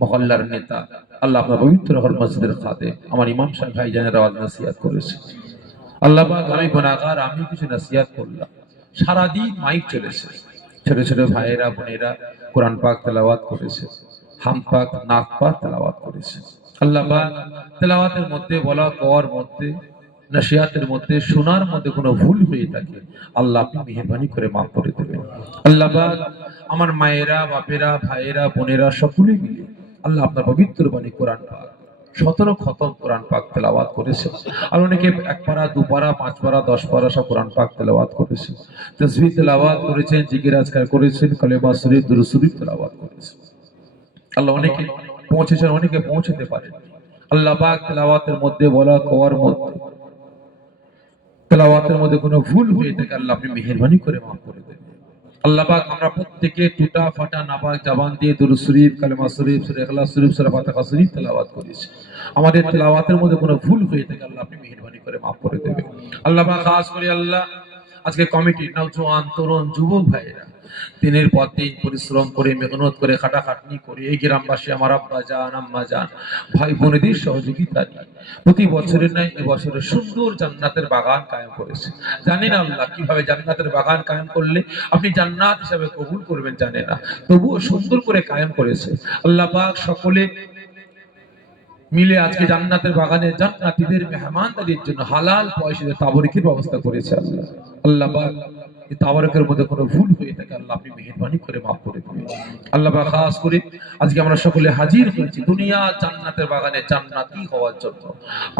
মহল্লার নেতা, আল্লাহ আপনার পবিত্র হল মসজিদের খাদেম আমার ইমাম সাহেব ভাইজানের ওয়াজ নসিহত করেছে। আল্লাহ পাক, আমি গুনাহগার, আমি কিছু নসিহত করলাম। সারাদিন মাইক চলেছে, ছোট ছোট ভাইয়েরা বোনেরা কোরআন পাক তেলাওয়াত করেছে, হাম পাক নাক পাক তেলাওয়াত করেছে। আল্লাহ পাক, তেলাওয়াতের মধ্যে বলা কওয়ার মধ্যে নসিহতের মধ্যে শোনার মধ্যে কোনো ভুল হয়ে থাকে আল্লাহ আপনি মেহেরবানি করে মাফ করে দেবেন। আল্লাহ পাক, আমার মায়েরা বাপেরা ভাইয়েরা বোনেরা সকলে মিলে আল্লাহ আপনার পবিত্র বাণী কোরআন পাক 17 খতম কোরআন পাক তেলাওয়াত করেছে। আর অনেকে 1 পারা 2 পারা 5 পারা 10 পারা সব কোরআন পাক তেলাওয়াত করেছে, তাসবিহ তেলাওয়াত করেছেন, জিকির আজকার করেছেন, কালেমা শরীফ দুরূদ শরীফ তেলাওয়াত করেছেন। আল্লাহ অনেকে পৌঁছেছেন, অনেকে পৌঁছতে পারেন। আল্লাহ পাক তেলাওয়াতের মধ্যে বলা কওয়ার মধ্যে তেলাওয়াতের মধ্যে কোনো ভুল হয়ে থাকে আল্লাহ আপনি মেহেরবানি করে মাফ করে দেন। আল্লাহ পাক, আমরা প্রত্যেকে টুটা ফাটা নাপাক জবান দিয়ে দুরূদ শরীফ, কালেমা শরীফ, সূরা ইখলাস শরীফ, সূরা ফাতিহা শরীফ তেলাওয়াত করেছি। আমাদের তেলাওয়াতের মধ্যে কোনো ভুল হয়ে থাকে আল্লাহ আপনি মেহেরবানি করে মাফ করে দেবেন। আল্লাহ পাক, খাস করে আল্লাহ আজকে কমিটি নওজোয়ান তরুণ যুবক ভাইরা দিনের পর দিন পরিশ্রম করে মেহনত করে খাটাখাটনি করে এই গ্রামবাসী আমার আব্বা জান আম্মা জান ভাই বোনেদের সহযোগিতা নিয়ে প্রতি বছরের ন্যায় এবছরে সুন্দর জান্নাতের বাগান কায়েম করেছে। জানি না আল্লাহ কিভাবে জান্নাতের বাগান কায়েম করলে আপনি জান্নাত হিসেবে কবুল করবেন জানে না, তবুও সুন্দর করে কায়েম করেছে। আল্লাহ পাক সকলে মিলে আজকে জান্নাতের বাগানে জান্নাতীদের মেহমানদারির জন্য হালাল পয়সাতে তাবরুকের ব্যবস্থা করেছে। আল্লাহ আল্লাহ পাক, এই তাবরুকের মধ্যে কোনো ভুল হয়ে থাকে আল্লাহ আপনি মেহেরবানি করে মাফ করে দিবেন। আল্লাহ পাক, খাস করে আজকে আমরা সকলে হাজির হয়েছি দুনিয়া জান্নাতের বাগানে জান্নাতি হওয়ার জন্য।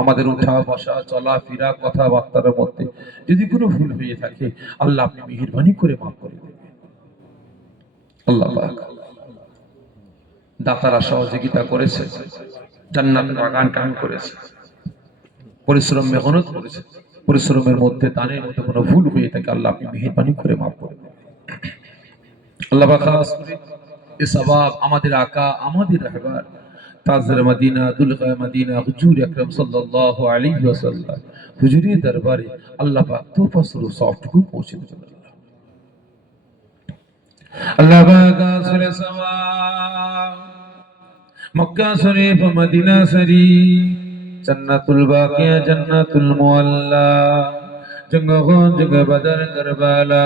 আমাদের উঠা বসা চলা ফেরা কথাবার্তার মধ্যে যদি কোনো ভুল হয়ে থাকে আল্লাহ আপনি মেহেরবানি করে মাফ করে দিবেন। আল্লাহ পাক, দাতারা সহযোগিতা করেছে, জান্নাতের বাগান কায়েম করেছে, পরিশ্রম মেহনত করেছে, পরিশ্রমের মধ্যে দানের মধ্যে কোনো ভুল হয়ে থাকে আল্লাহ আপনি মেহেরবানি করে মাফ করে দেন। আল্লাহ পাক, খাস করে এই সওয়াব আমাদের আকা আমাদের রাহবার তাজের মদিনা দুলগা মদিনা হুজুর আকরাম সাল্লাল্লাহু আলাইহি ওয়াসাল্লাম হুজুরের দরবারে আল্লাহ পাক তোফা স্বরূপ সবটুকু পৌঁছে দেন। আল্লাহ পাক আসলে সওয়াব মক্কা শরীফ মদিনা শরীফ জান্নাতুল বাকিয়া জান্নাতুল মুআল্লা জঙ্গগঞ্জ বদর কারবালা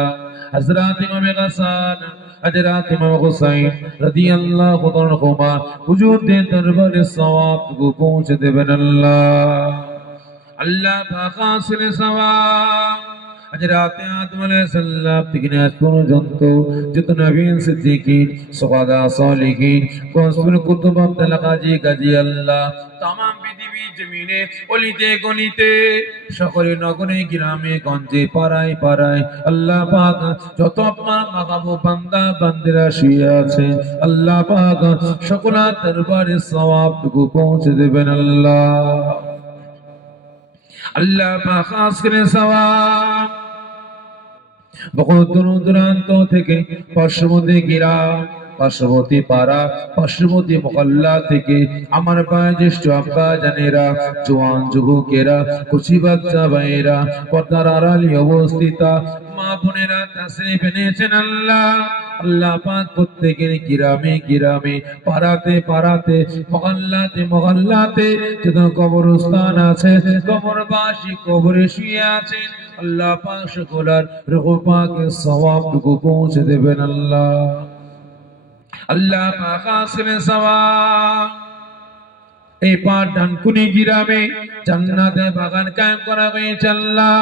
হযরত ইমাম গাসান হযরত ইমাম হুসাইন রাদিয়াল্লাহু তাআলা হুজুরদের দরবারে সওয়াবটুকু পৌঁছে দেবেন। আল্লাহ আল্লাহ পাক আসলে সওয়াব হযরত আদম আলাইহিস সালাম থেকে আজ পর্যন্ত যত নবীন সিদ্দিকীন সুহাদা সালিহিন কসবুল কুতুব আব্দুল গাজী গাজী আল্লাহ तमाम পৃথিবী জমিনে অলিতে গলিতে সকলে নগরে গ্রামে গঞ্জে পাড়ায় পাড়ায় আল্লাহ পাক যত আপনার মাহবুব বান্দা বান্দিরা শুয়ে আছে আল্লাহ পাক সকলের দরবারে সওয়াবটুকু পৌঁছে দেবেন আল্লাহ আল্লাহ পাক খাস করে সওয়াব বহুত দূর দূরান্ত থেকে পার্শ্ববর্তী গ্রাম পার্শ্ববর্তী পাড়া পার্শ্ববর্তী মহল্লা থেকে আমার বয়োজ্যেষ্ঠ আব্বা জানেরা জওয়ান যুবকেরা কুচি বাচ্চা ভাইয়েরা পর্দার আড়ালে অবস্থিতা মা বোনেরা তাশরীফ এনেছেন আল্লাহ আল্লাহ পাক প্রত্যেকের গ্রামে গ্রামে পাড়াতে পাড়াতে মহল্লাতে মহল্লাতে যত কবরস্থান আছে কবরবাসী কবরে শুয়ে আছেন আল্লাহ পাক সকলের রূহ পাকের সওয়াবটুকু পৌঁছে দেবেন আল্লাহ আল্লাহ পাক আসলে সওয়াব এই পাঠানকুনি গ্রামে জান্নাতের বাগান কায়েম করা হয়েছে আল্লাহ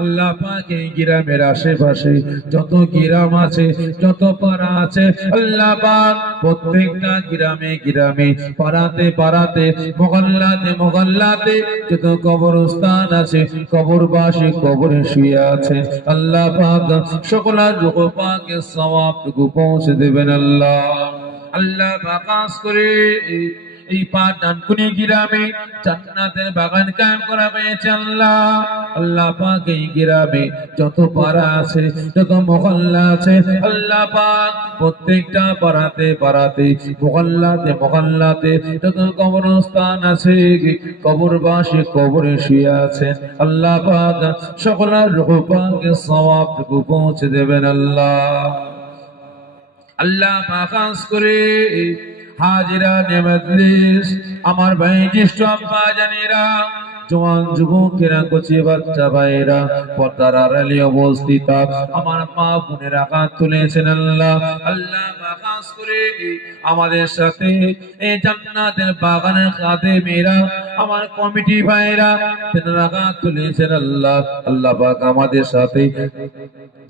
আল্লাহ পাক এই গ্রামের আশেপাশে যত গ্রাম আছে যত পাড়া আছে আল্লাহ পাক প্রত্যেকটা গ্রামে গ্রামে পাড়াতে পাড়াতে মহল্লাতে মহল্লাতে যত কবরস্থান আছে কবরবাসী কবরে শুয়ে আছে আল্লাহ পাক সকলের রূহ পাকের সওয়াবটুকু পৌঁছে দেবেন আল্লাহ আল্লাহ পাক খাস করে এই পাঠানকুনি গ্রামে জান্নাতের বাগান কায়েম করা হয়েছে আল্লাহ আল্লাহ পাক এই গ্রামে যত পাড়া আছে যত মহল্লা আছে আল্লাহ পাক প্রত্যেকটা পাড়াতে পাড়াতে মহল্লাতে মহল্লাতে যত কবরস্থান আছে কবরবাসী কবরে শুয়ে আছে আল্লাহ পাক সকলের রূহ পাকের সওয়াবটুকু পৌঁছে দেবেন আল্লাহ আল্লাহ পাক খাস করে হাজিরা নেমজলিস আমার ভাই জ্যেষ্ঠ আব্বা জানেরা জওয়ান যুবকেরা কচি বাচ্চা ভাইরা পর্দার আড়ালে অবস্থিত আমার মা বোনেরা হাত তুলেছেন আল্লাহ আল্লাহ খাস করে আমাদের সাথে এই জান্নাতের বাগানের খাদেমেরা আমার কমিটি ভাইরা তেনারা হাত তুলেছেন আল্লাহ আল্লাহ পাক আমাদের সাথে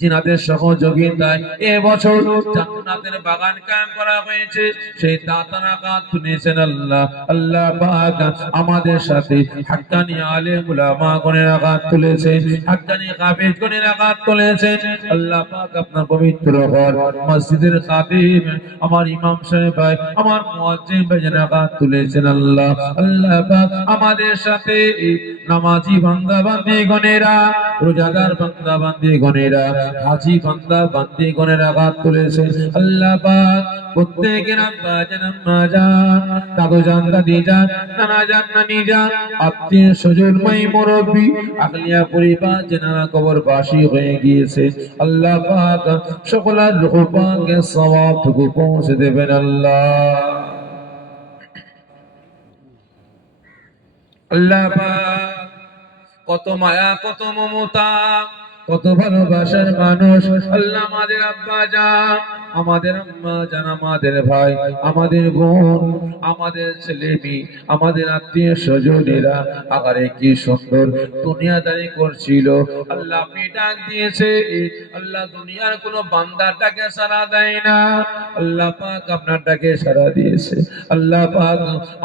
জিনাদের সহযোগিতায় এবছর জান্নাতের বাগান কায়েম করা হয়েছে সেই দাতারা কাজ শুনেছেন আল্লাহ আল্লাহ পাক আমাদের সাথে হাক্কানি আলেম উলামা গণেরা কাজ তুলেছে হাক্কানি কাবিজ গণেরা কাজ তুলেছে আল্লাহ পাক আপনার পবিত্র ঘর মসজিদের খাদিম আমার ইমাম সাহেব ভাই আমার মুয়াজ্জিন ভাইরা কাজ তুলেছেন আল্লাহ আল্লাহ পাক আমাদের সাথে নামাজি বান্দা বান্দি গণেরা রোজাদার বান্দা বান্দি গণেরা হাজি বান্দা বান্দি গণের আঘাত তুলেছে আল্লাহ পাক প্রত্যেকের আব্বা জান আম্মা জান দাদু জান দাদি জান নানা জান নানি জান আত্মীয় স্বজন মাই মুরব্বি আহলিয়া পরিবার যারা কবরবাসী হয়ে গিয়েছে আল্লাহ পাক সকলের রূহ পাকের সওয়াবটুকু পৌঁছে দেবেন আল্লাহ আল্লাহ পাক কত মায়া কত মমতা কত ভালোবাসার মানুষ আল্লাহ আমাদের আব্বা জান আমাদের আম্মা জান আমাদের ভাই আমাদের বোন আমাদের ছেলে মেয়ে আমাদের আত্মীয় স্বজনেরা আগারে কি সুন্দর দুনিয়াদারি করছিল আল্লাহ আপনি ডাক দিয়েছে আল্লাহ দুনিয়ার কোনো বান্দার ডাকে সাড়া দেয় না আল্লাহ পাক আপনার ডাকে সাড়া দিয়েছে আল্লাহ পাক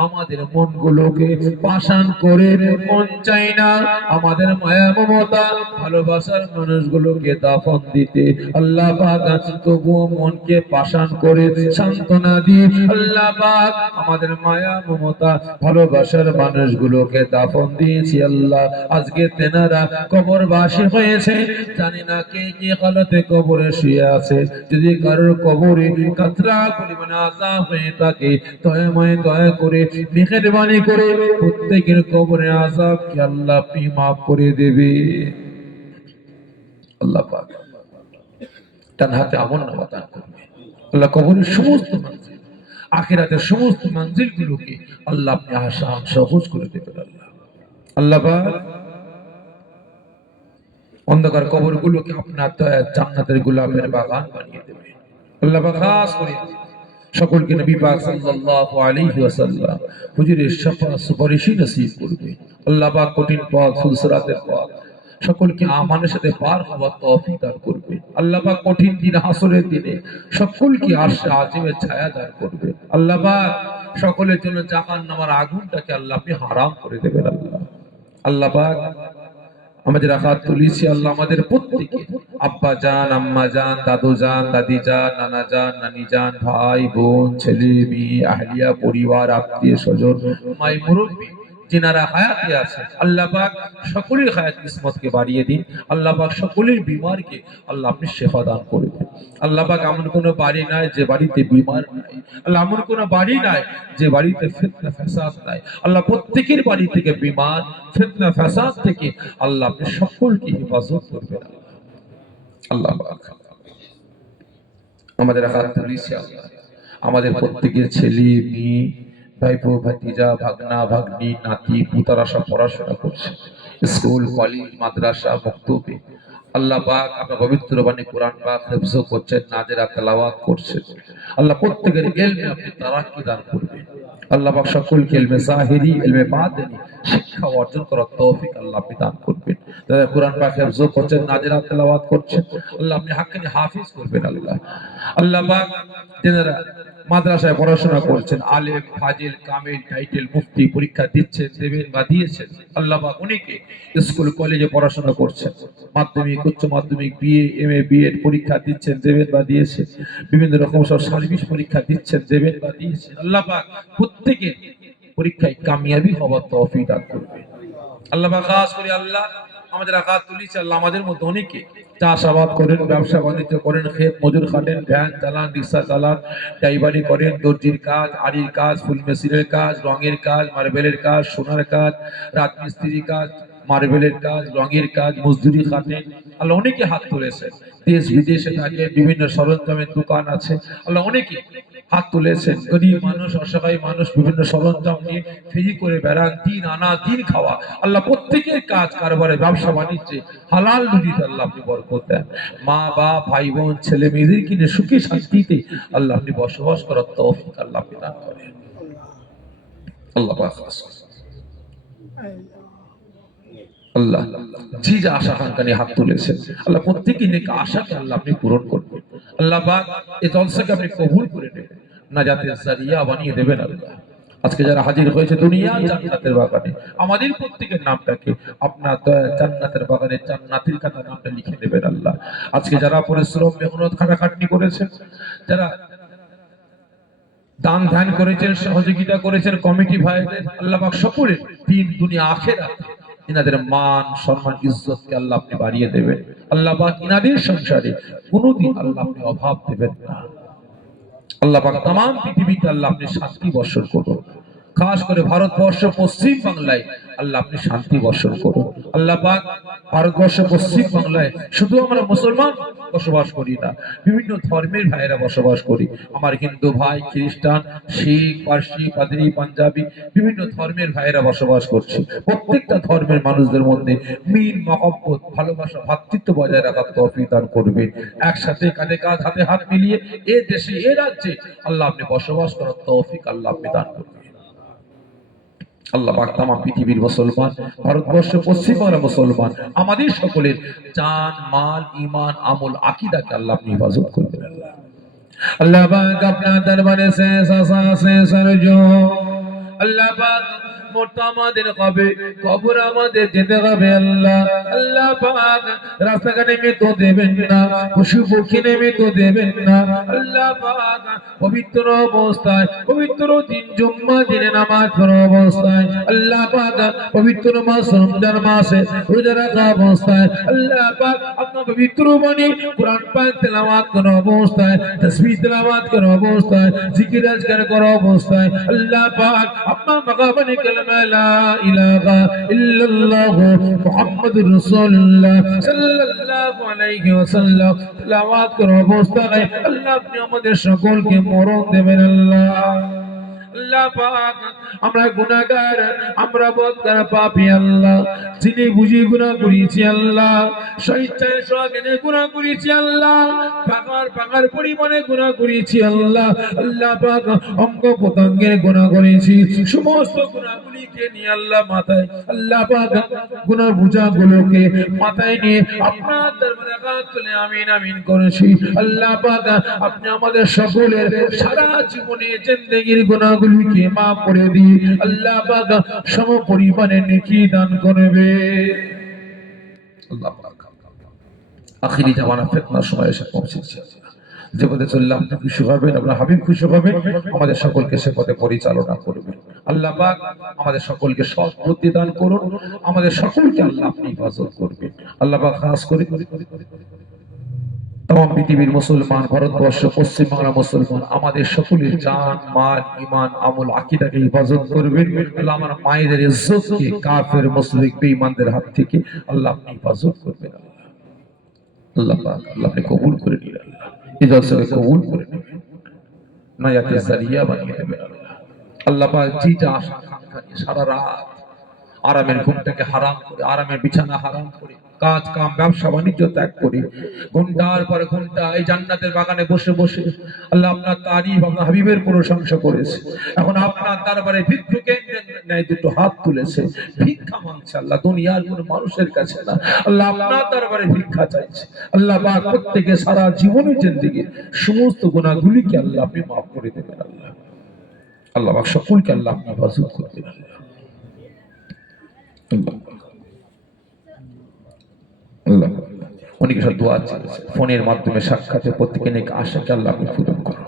আমাদের মনগুলোকে পাষাণ করে মন চাই না আমাদের মায়া মমতা ভালোবাসার মানুষগুলোকে দাফন দিতে আল্লাহ পাক তবুও মনকে পাষাণ করে সান্ত্বনা দিয়ে আল্লাহ পাক আমাদের মায়া মমতা ভালোবাসার মানুষগুলোকে দাফন দিয়েছি আল্লাহ আজকে তেনারা কবরবাসী হয়েছে জানি না কে কি হালতে কবরে শুয়ে আছে যদি কারোর কবরে কতরা পরিমাণে আযাব হয়ে থাকে দয়া করে মেহেরবানি করে প্রত্যেকের কবরে আযাবকে আল্লাহ আপনি মাফ করে দেবে আল্লাহ পাক তার হাতে আমল নামা দান করবে আল্লাহ কবরের সমস্ত মঞ্জিল আখিরাতের সমস্ত মঞ্জিলগুলোকে আল্লাহ আপনি আসান সহজ করে দেবেন আল্লাহ আল্লাহ পাক অন্ধকার কবরগুলোকে আপনার দয়া জান্নাতের গোলাপের বাগান বানিয়ে দেবে আল্লাহ পাক খাস করে সকলকে নবী পাক সাল্লাল্লাহু আলাইহি ওয়াসাল্লাম হুজুরের শাফাআত সুপারিশ নসিব করবে আল্লাহ পাক কঠিন পথ ফুলসরাতের পথ সকলকে আমানের সাথে পার হওয়ার তৌফিক দান করবে। আল্লাহ পাক কঠিন দিন হাসরের দিনে সকলকে আরশে আজিমের ছায়া দান করবে। আল্লাহ পাক সকলের জন্য জাহান্নামের আগুনটাকে আল্লাহ আপনি হারাম করে দেবেন। আল্লাহ পাক আমাদের হাত তুলেছি আল্লাহ আমাদের প্রত্যেকে আব্বা জান, আম্মা জান, দাদু জান, দাদি জান, নানা জান, নানি জান, ভাই বোন, ছেলে মেয়ে, আহলিয়া পরিবার, আত্মীয় স্বজন, মাই মুরব্বী যিনারা হায়াতে আছে আল্লাহ পাক সকলের হায়াত কিসমতকে বাড়িয়ে দিন। আল্লাহ পাক সকলের বিমারকে আল্লাহ আপনি শেফা দান করবেন। আল্লাহ পাক এমন কোনো বাড়ি নাই যে বাড়িতে বিমার নাই। আল্লাহ এমন কোনো বাড়ি নাই যে বাড়িতে ফিতনা ফাসাদ নাই। আল্লাহ প্রত্যেকের বাড়ি থেকে বিমার, ফিতনা ফাসাদ থেকে আল্লাহ আপনি সকলকে হেফাজত করবেন। আল্লাহ পাক আমাদের হাত তুলেছি আল্লাহ আমাদের প্রত্যেকের ছেলে মেয়ে, ভাইপো ভাতিজা, ভাগনা ভাগ্নি, নাতি পুতারা সব পড়াশোনা করছে স্কুল কলেজ মাদ্রাসা মক্তবে। আল্লাহ পাক আপনার পবিত্র বাণী কোরআন পাক হিফজ করছেন, নাজেরা তেলাওয়াত করছেন। আল্লাহ প্রত্যেকের ইলমে আপনি তারাক্কি দান করবেন। আল্লাহ পাক সকলকে ইলমে জাহিরি ইলমে বাতিনি শিক্ষা অর্জন করার তৌফিক আল্লাহ আপনি দান করবেন। যারা কোরআন পাক হিফজ করছেন, নাজেরা তেলাওয়াত করছেন, আল্লাহ আপনি হাক্কানি হাফিজ করবেন। আল্লাহ পাক যারা মাদ্রাসায় পড়াশোনা করছেন, আলেম ফাজিল কামিল টাইটেল মুফতি পরীক্ষা দিচ্ছেন, দেবেন বা দিয়েছেন, আল্লাহ পাক অনেকে স্কুল কলেজে পড়াশোনা করছেন, মাধ্যমিক উচ্চ মাধ্যমিক বিএ এমএ বিএড পরীক্ষা দিচ্ছেন, দেবেন বা দিয়েছেন, বিভিন্ন রকম সব সার্ভিস পরীক্ষা দিচ্ছেন, দেবেন বা দিয়েছেন। আল্লাহ পাক প্রত্যেকে পরীক্ষায় কামিয়াবি হওয়ার তৌফিক দান করবেন। আল্লাহ পাক খাস করে আল্লাহ আমাদের আকাত তুলিছে আল্লাহ আমাদের মধ্যে অনেকে চাষাবাদ করেন, ব্যবসা বাণিজ্য করেন, ক্ষেত মজুর খাটেন, ভ্যান চালান, রিক্সা চালান, ড্রাইভারি করেন, দর্জির কাজ, আড়ির কাজ, ফুল মেশিনের কাজ, রঙের কাজ, মার্বেলের কাজ, সোনার কাজ, রাজমিস্ত্রির কাজ, মার্বেলের কাজ, রঙের কাজ, মজদুরি খাটেন। আল্লাহ অনেকে হাত তুলেছেন, দেশ বিদেশে থাকে, বিভিন্ন সরঞ্জামের দোকান আছে, আল্লাহ অনেকে হাত তুলেছেন। গরিব মানুষ, অসহায় মানুষ বিভিন্ন সরঞ্জাম নিয়ে ফেরি করে বেড়ান, দিন আনা দিন খাওয়া। আল্লাহ প্রত্যেকের কাজ কারবারে ব্যবসা বাণিজ্যে হালাল রুজিতে আল্লাহ আপনি বরকত দেন। মা বাপ ভাই বোন ছেলে মেয়েদের কিনে সুখে শান্তিতে আল্লাহ আপনি বসবাস করার তৌফিক আল্লাহ আপনি দান করেন। আল্লাহ পাক আল্লাহ জি যা আশা আকাঙ্ক্ষা নিয়ে হাত তুলেছেন আল্লাহ প্রত্যেকের নেক আশাকে আল্লাহ আপনি পূরণ করবেন। আল্লাহ পাক এই জলসাকে আপনি কবুল করে নেবেন, নাজাতের জারিয়া বানিয়ে দেবেন। আল্লাহ আজকে যারা হাজির হয়েছে দুনিয়া জান্নাতের বাগানে, আমাদের প্রত্যেকের নামটাকে আপনার জান্নাতের বাগানে জান্নাতের খাতা নামটা লিখে দেবেন। আল্লাহ আজকে যারা পরিশ্রম মেহনত খাটাখাটনি করেছেন, যারা দান ধ্যান করেছেন, সহযোগিতা করেছেন, কমিটি ভাইদের আল্লাহ পাক সকলের দিন দুনিয়া আখিরাত ইনাদের মান সম্মান ইজ্জতকে আল্লাহ আপনি বাড়িয়ে দেবেন। আল্লাহ পাক ইনাদের সংসারে কোনোদিন আল্লাহ আপনি অভাব দেবেন না। আল্লাহ পাক तमाम পৃথিবীতে আল্লাহ আপনি শান্তি বর্ষণ করুন, খাস করে ভারতবর্ষ পশ্চিম বাংলায় আল্লাহ আপনি শান্তি বর্ষণ করুন। আল্লাহ পাক ভারতবর্ষ পশ্চিম বাংলায় শুধু আমরা মুসলমান বসবাস করি না, বিভিন্ন ধর্মের ভাইয়েরা বসবাস করি। আমার হিন্দু ভাই, খ্রিস্টান, শিখ, পারসি, পাদ্রী, পাঞ্জাবি বিভিন্ন ধর্মের ভাইয়েরা বসবাস করছি। প্রত্যেকটা ধর্মের মানুষদের মধ্যে মিল মহব্বত ভালোবাসা ভ্রাতৃত্ব বজায় রাখার তৌফিক দান করবে। একসাথে কাঁধে কাঁধ হাতে হাত মিলিয়ে এ দেশে এ রাজ্যে আল্লাহ আপনি বসবাস করার তৌফিক আল্লাহ আপনি দান করবেন। আল্লাহ পাক তামাম পৃথিবীর মুসলমান, ভারতবর্ষ পশ্চিম বাংলা মুসলমান, আমাদের সকলের জান মাল ঈমান আমল আকীদাকে আল্লাহ আপনি হেফাজত করবেন। আল্লাহ পাক আপনার দরবারে শেষ আশা শেষ আরজু, আল্লাহ পাক মরতে আমাদের হবে, কবর আমাদের যেতে হবে। আল্লাহ আল্লাহ পাক রাস্তাঘাটে মৃত্যু দেবেন না, পশু পক্ষী মৃত্যু দেবেন না। আল্লাহ পাক পবিত্র অবস্থায় পবিত্র দিন জুম্মা দিনে নামাজ পড়া অবস্থায়, আল্লাহ পাক পবিত্র মাস রমজান মাসে রোজা রাখা অবস্থায়, আল্লাহ পাক আপনার পবিত্র বাণী কোরআন পাক তেলাওয়াত করা অবস্থায়, তাসবিহ তেলাওয়াত করা অবস্থায়, জিকির আজকার করা অবস্থায়, আল্লাহ পাক আপনার মাকাবানি কালেমা লা ইলাহা ইল্লাল্লাহ মুহাম্মাদুর রাসূলুল্লাহ সাল্লাল্লাহু আলাইহি ওয়াসাল্লাম তেলাওয়াত করা অবস্থায় আল্লাহ আপনি আমাদের সকলকে মরণ দেবেন। আল্লাহ আল্লাহ পাক আমরা গুনাহগার, আমরা বদকার পাপী আল্লাহ, যিনি বুঝি গুনাহ করেছি আল্লাহ, স্বেচ্ছায় স্বজ্ঞানে গুনাহ করেছি আল্লাহ, পাকার পরিমাণে গুনাহ করেছি আল্লাহ। আল্লাহ পাক অঙ্গ প্রত্যঙ্গের গুনাহ করেছি, সমস্ত গুনাহগুলিকে নিয়ে আল্লাহ মাথায়, আল্লাহ পাক গুনাহ বোঝাগুলোকে মাথায় নিয়ে আপনার দরবারে হাত তুলে আমিন আমিন করেছি। আল্লাহ পাক আপনি আমাদের সকলের সারা জীবনে জিন্দেগির গুনাহগুলিকে মাফ করে দিয়ে আল্লাহ পাক সম পরিমাণে নেকি দান করবে। আল্লাহ পাক আখিরি জামানা ফিতনার সময় এসে পৌঁছেছে, যে পথে চললে আপনি খুশি হবেন, আপনার হাবিব খুশি হবে, আমাদের সকলকে সে পথে পরিচালনা করবেন। আল্লাহ পাক আমাদের সকলকে সৎ বুদ্ধি দান করুন, আমাদের সকলকে আল্লাহ আপনি হেফাজত করবেন। আল্লাহ পাক খাস করে तमाम পৃথিবীর মুসলমান, ভারতবর্ষ, পশ্চিম বাংলা মুসলমান, আমাদের সকলের জান, মাল, ঈমান, আমল, আকীদাকে হেফাজত করবেন। আল্লাহ আমার মায়েদের ইজ্জতকে কাফের, মুশরিক, বেঈমানদের হাত থেকে আল্লাহ আপনি হেফাজত করবেন। আল্লাহ পাক আল্লাহ আপনি কবুল করে নিন, আল্লাহ এই জলসাকে কবুল করে নেবেন, নায়াতে জারিয়া বানিয়ে দেবেন। আল্লাহ পাক যেটা আশা আকাঙ্ক্ষা নিয়ে সারা রাত আরামের ঘুমটাকে হারাম করে, আরামের বিছানা হারাম করে, কাজ কাম ব্যবসা বাণিজ্য ত্যাগ করে ঘন্টার পর ঘন্টা এই জান্নাতের বাগানে বসে বসে আল্লাহ আপনার তারিফ, আপনার হাবিবের প্রশংসা করেছে, এখন আপনার দরবারে ভিক্ষুকের ন্যায় দুটো হাত তুলেছে, ভিক্ষা মাংছে আল্লাহ, দুনিয়ার কোনো মানুষের কাছে না, আল্লাহ আপনার দরবারে ভিক্ষা চাইছে। আল্লাহ পাক প্রত্যেকে সারা জীবনের জিন্দেগির সমস্ত গুনাহগুলিকে আল্লাহ আপনি মাফ করে দেবেন। আল্লাহ আল্লাহ পাক সকলকে আল্লাহ আপনি হেফাজত করবেন। আল্লাহ অনেকে সব দোয়া চাইছে, ফোনের মাধ্যমে সাক্ষাতে প্রত্যেকে নেক আশাকে আল্লাহ আপনি পূরণ করুন।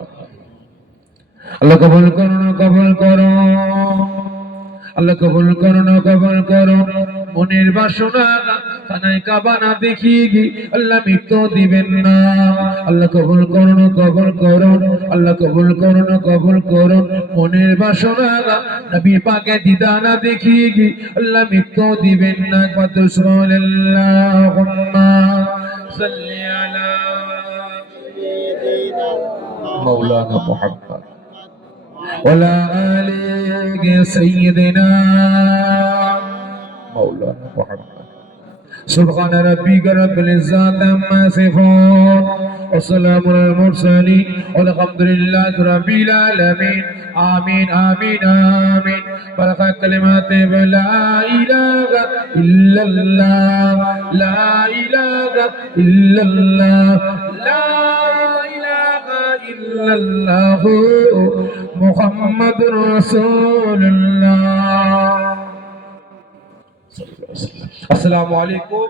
আল্লাহ কবুল করুন, কবুল করুন, আল্লাহ কবুল করুন, কবুল করুন। মনের বাসনা খানায় কাবা না দেখিয়ে আল্লাহ মৃত্যু দিবেন না। আল্লাহ কবুল করুন, কবুল করুন, আল্লাহ কবুল করুন, কবুল করুন। মনের বাসনা নবী পাকের দিদার না দেখিয়ে আল্লাহ মৃত্যু দিবেন না। কত সুবহানাল্লাহুম্মা সাল্লি আলা মাওলানা মুহাম্মদ ওয়ালা আলি সাইয়্যিদিনা মাওলানা মুহাম্মদ। سبحان ربك رب العزة عما يصفون وسلام على المرسلين والحمد لله رب العالمين آمين آمين آمين بركة كلمات لا إله إلا الله لا إله إلا الله لا إله إلا الله محمد رسول الله। السلام عليكم।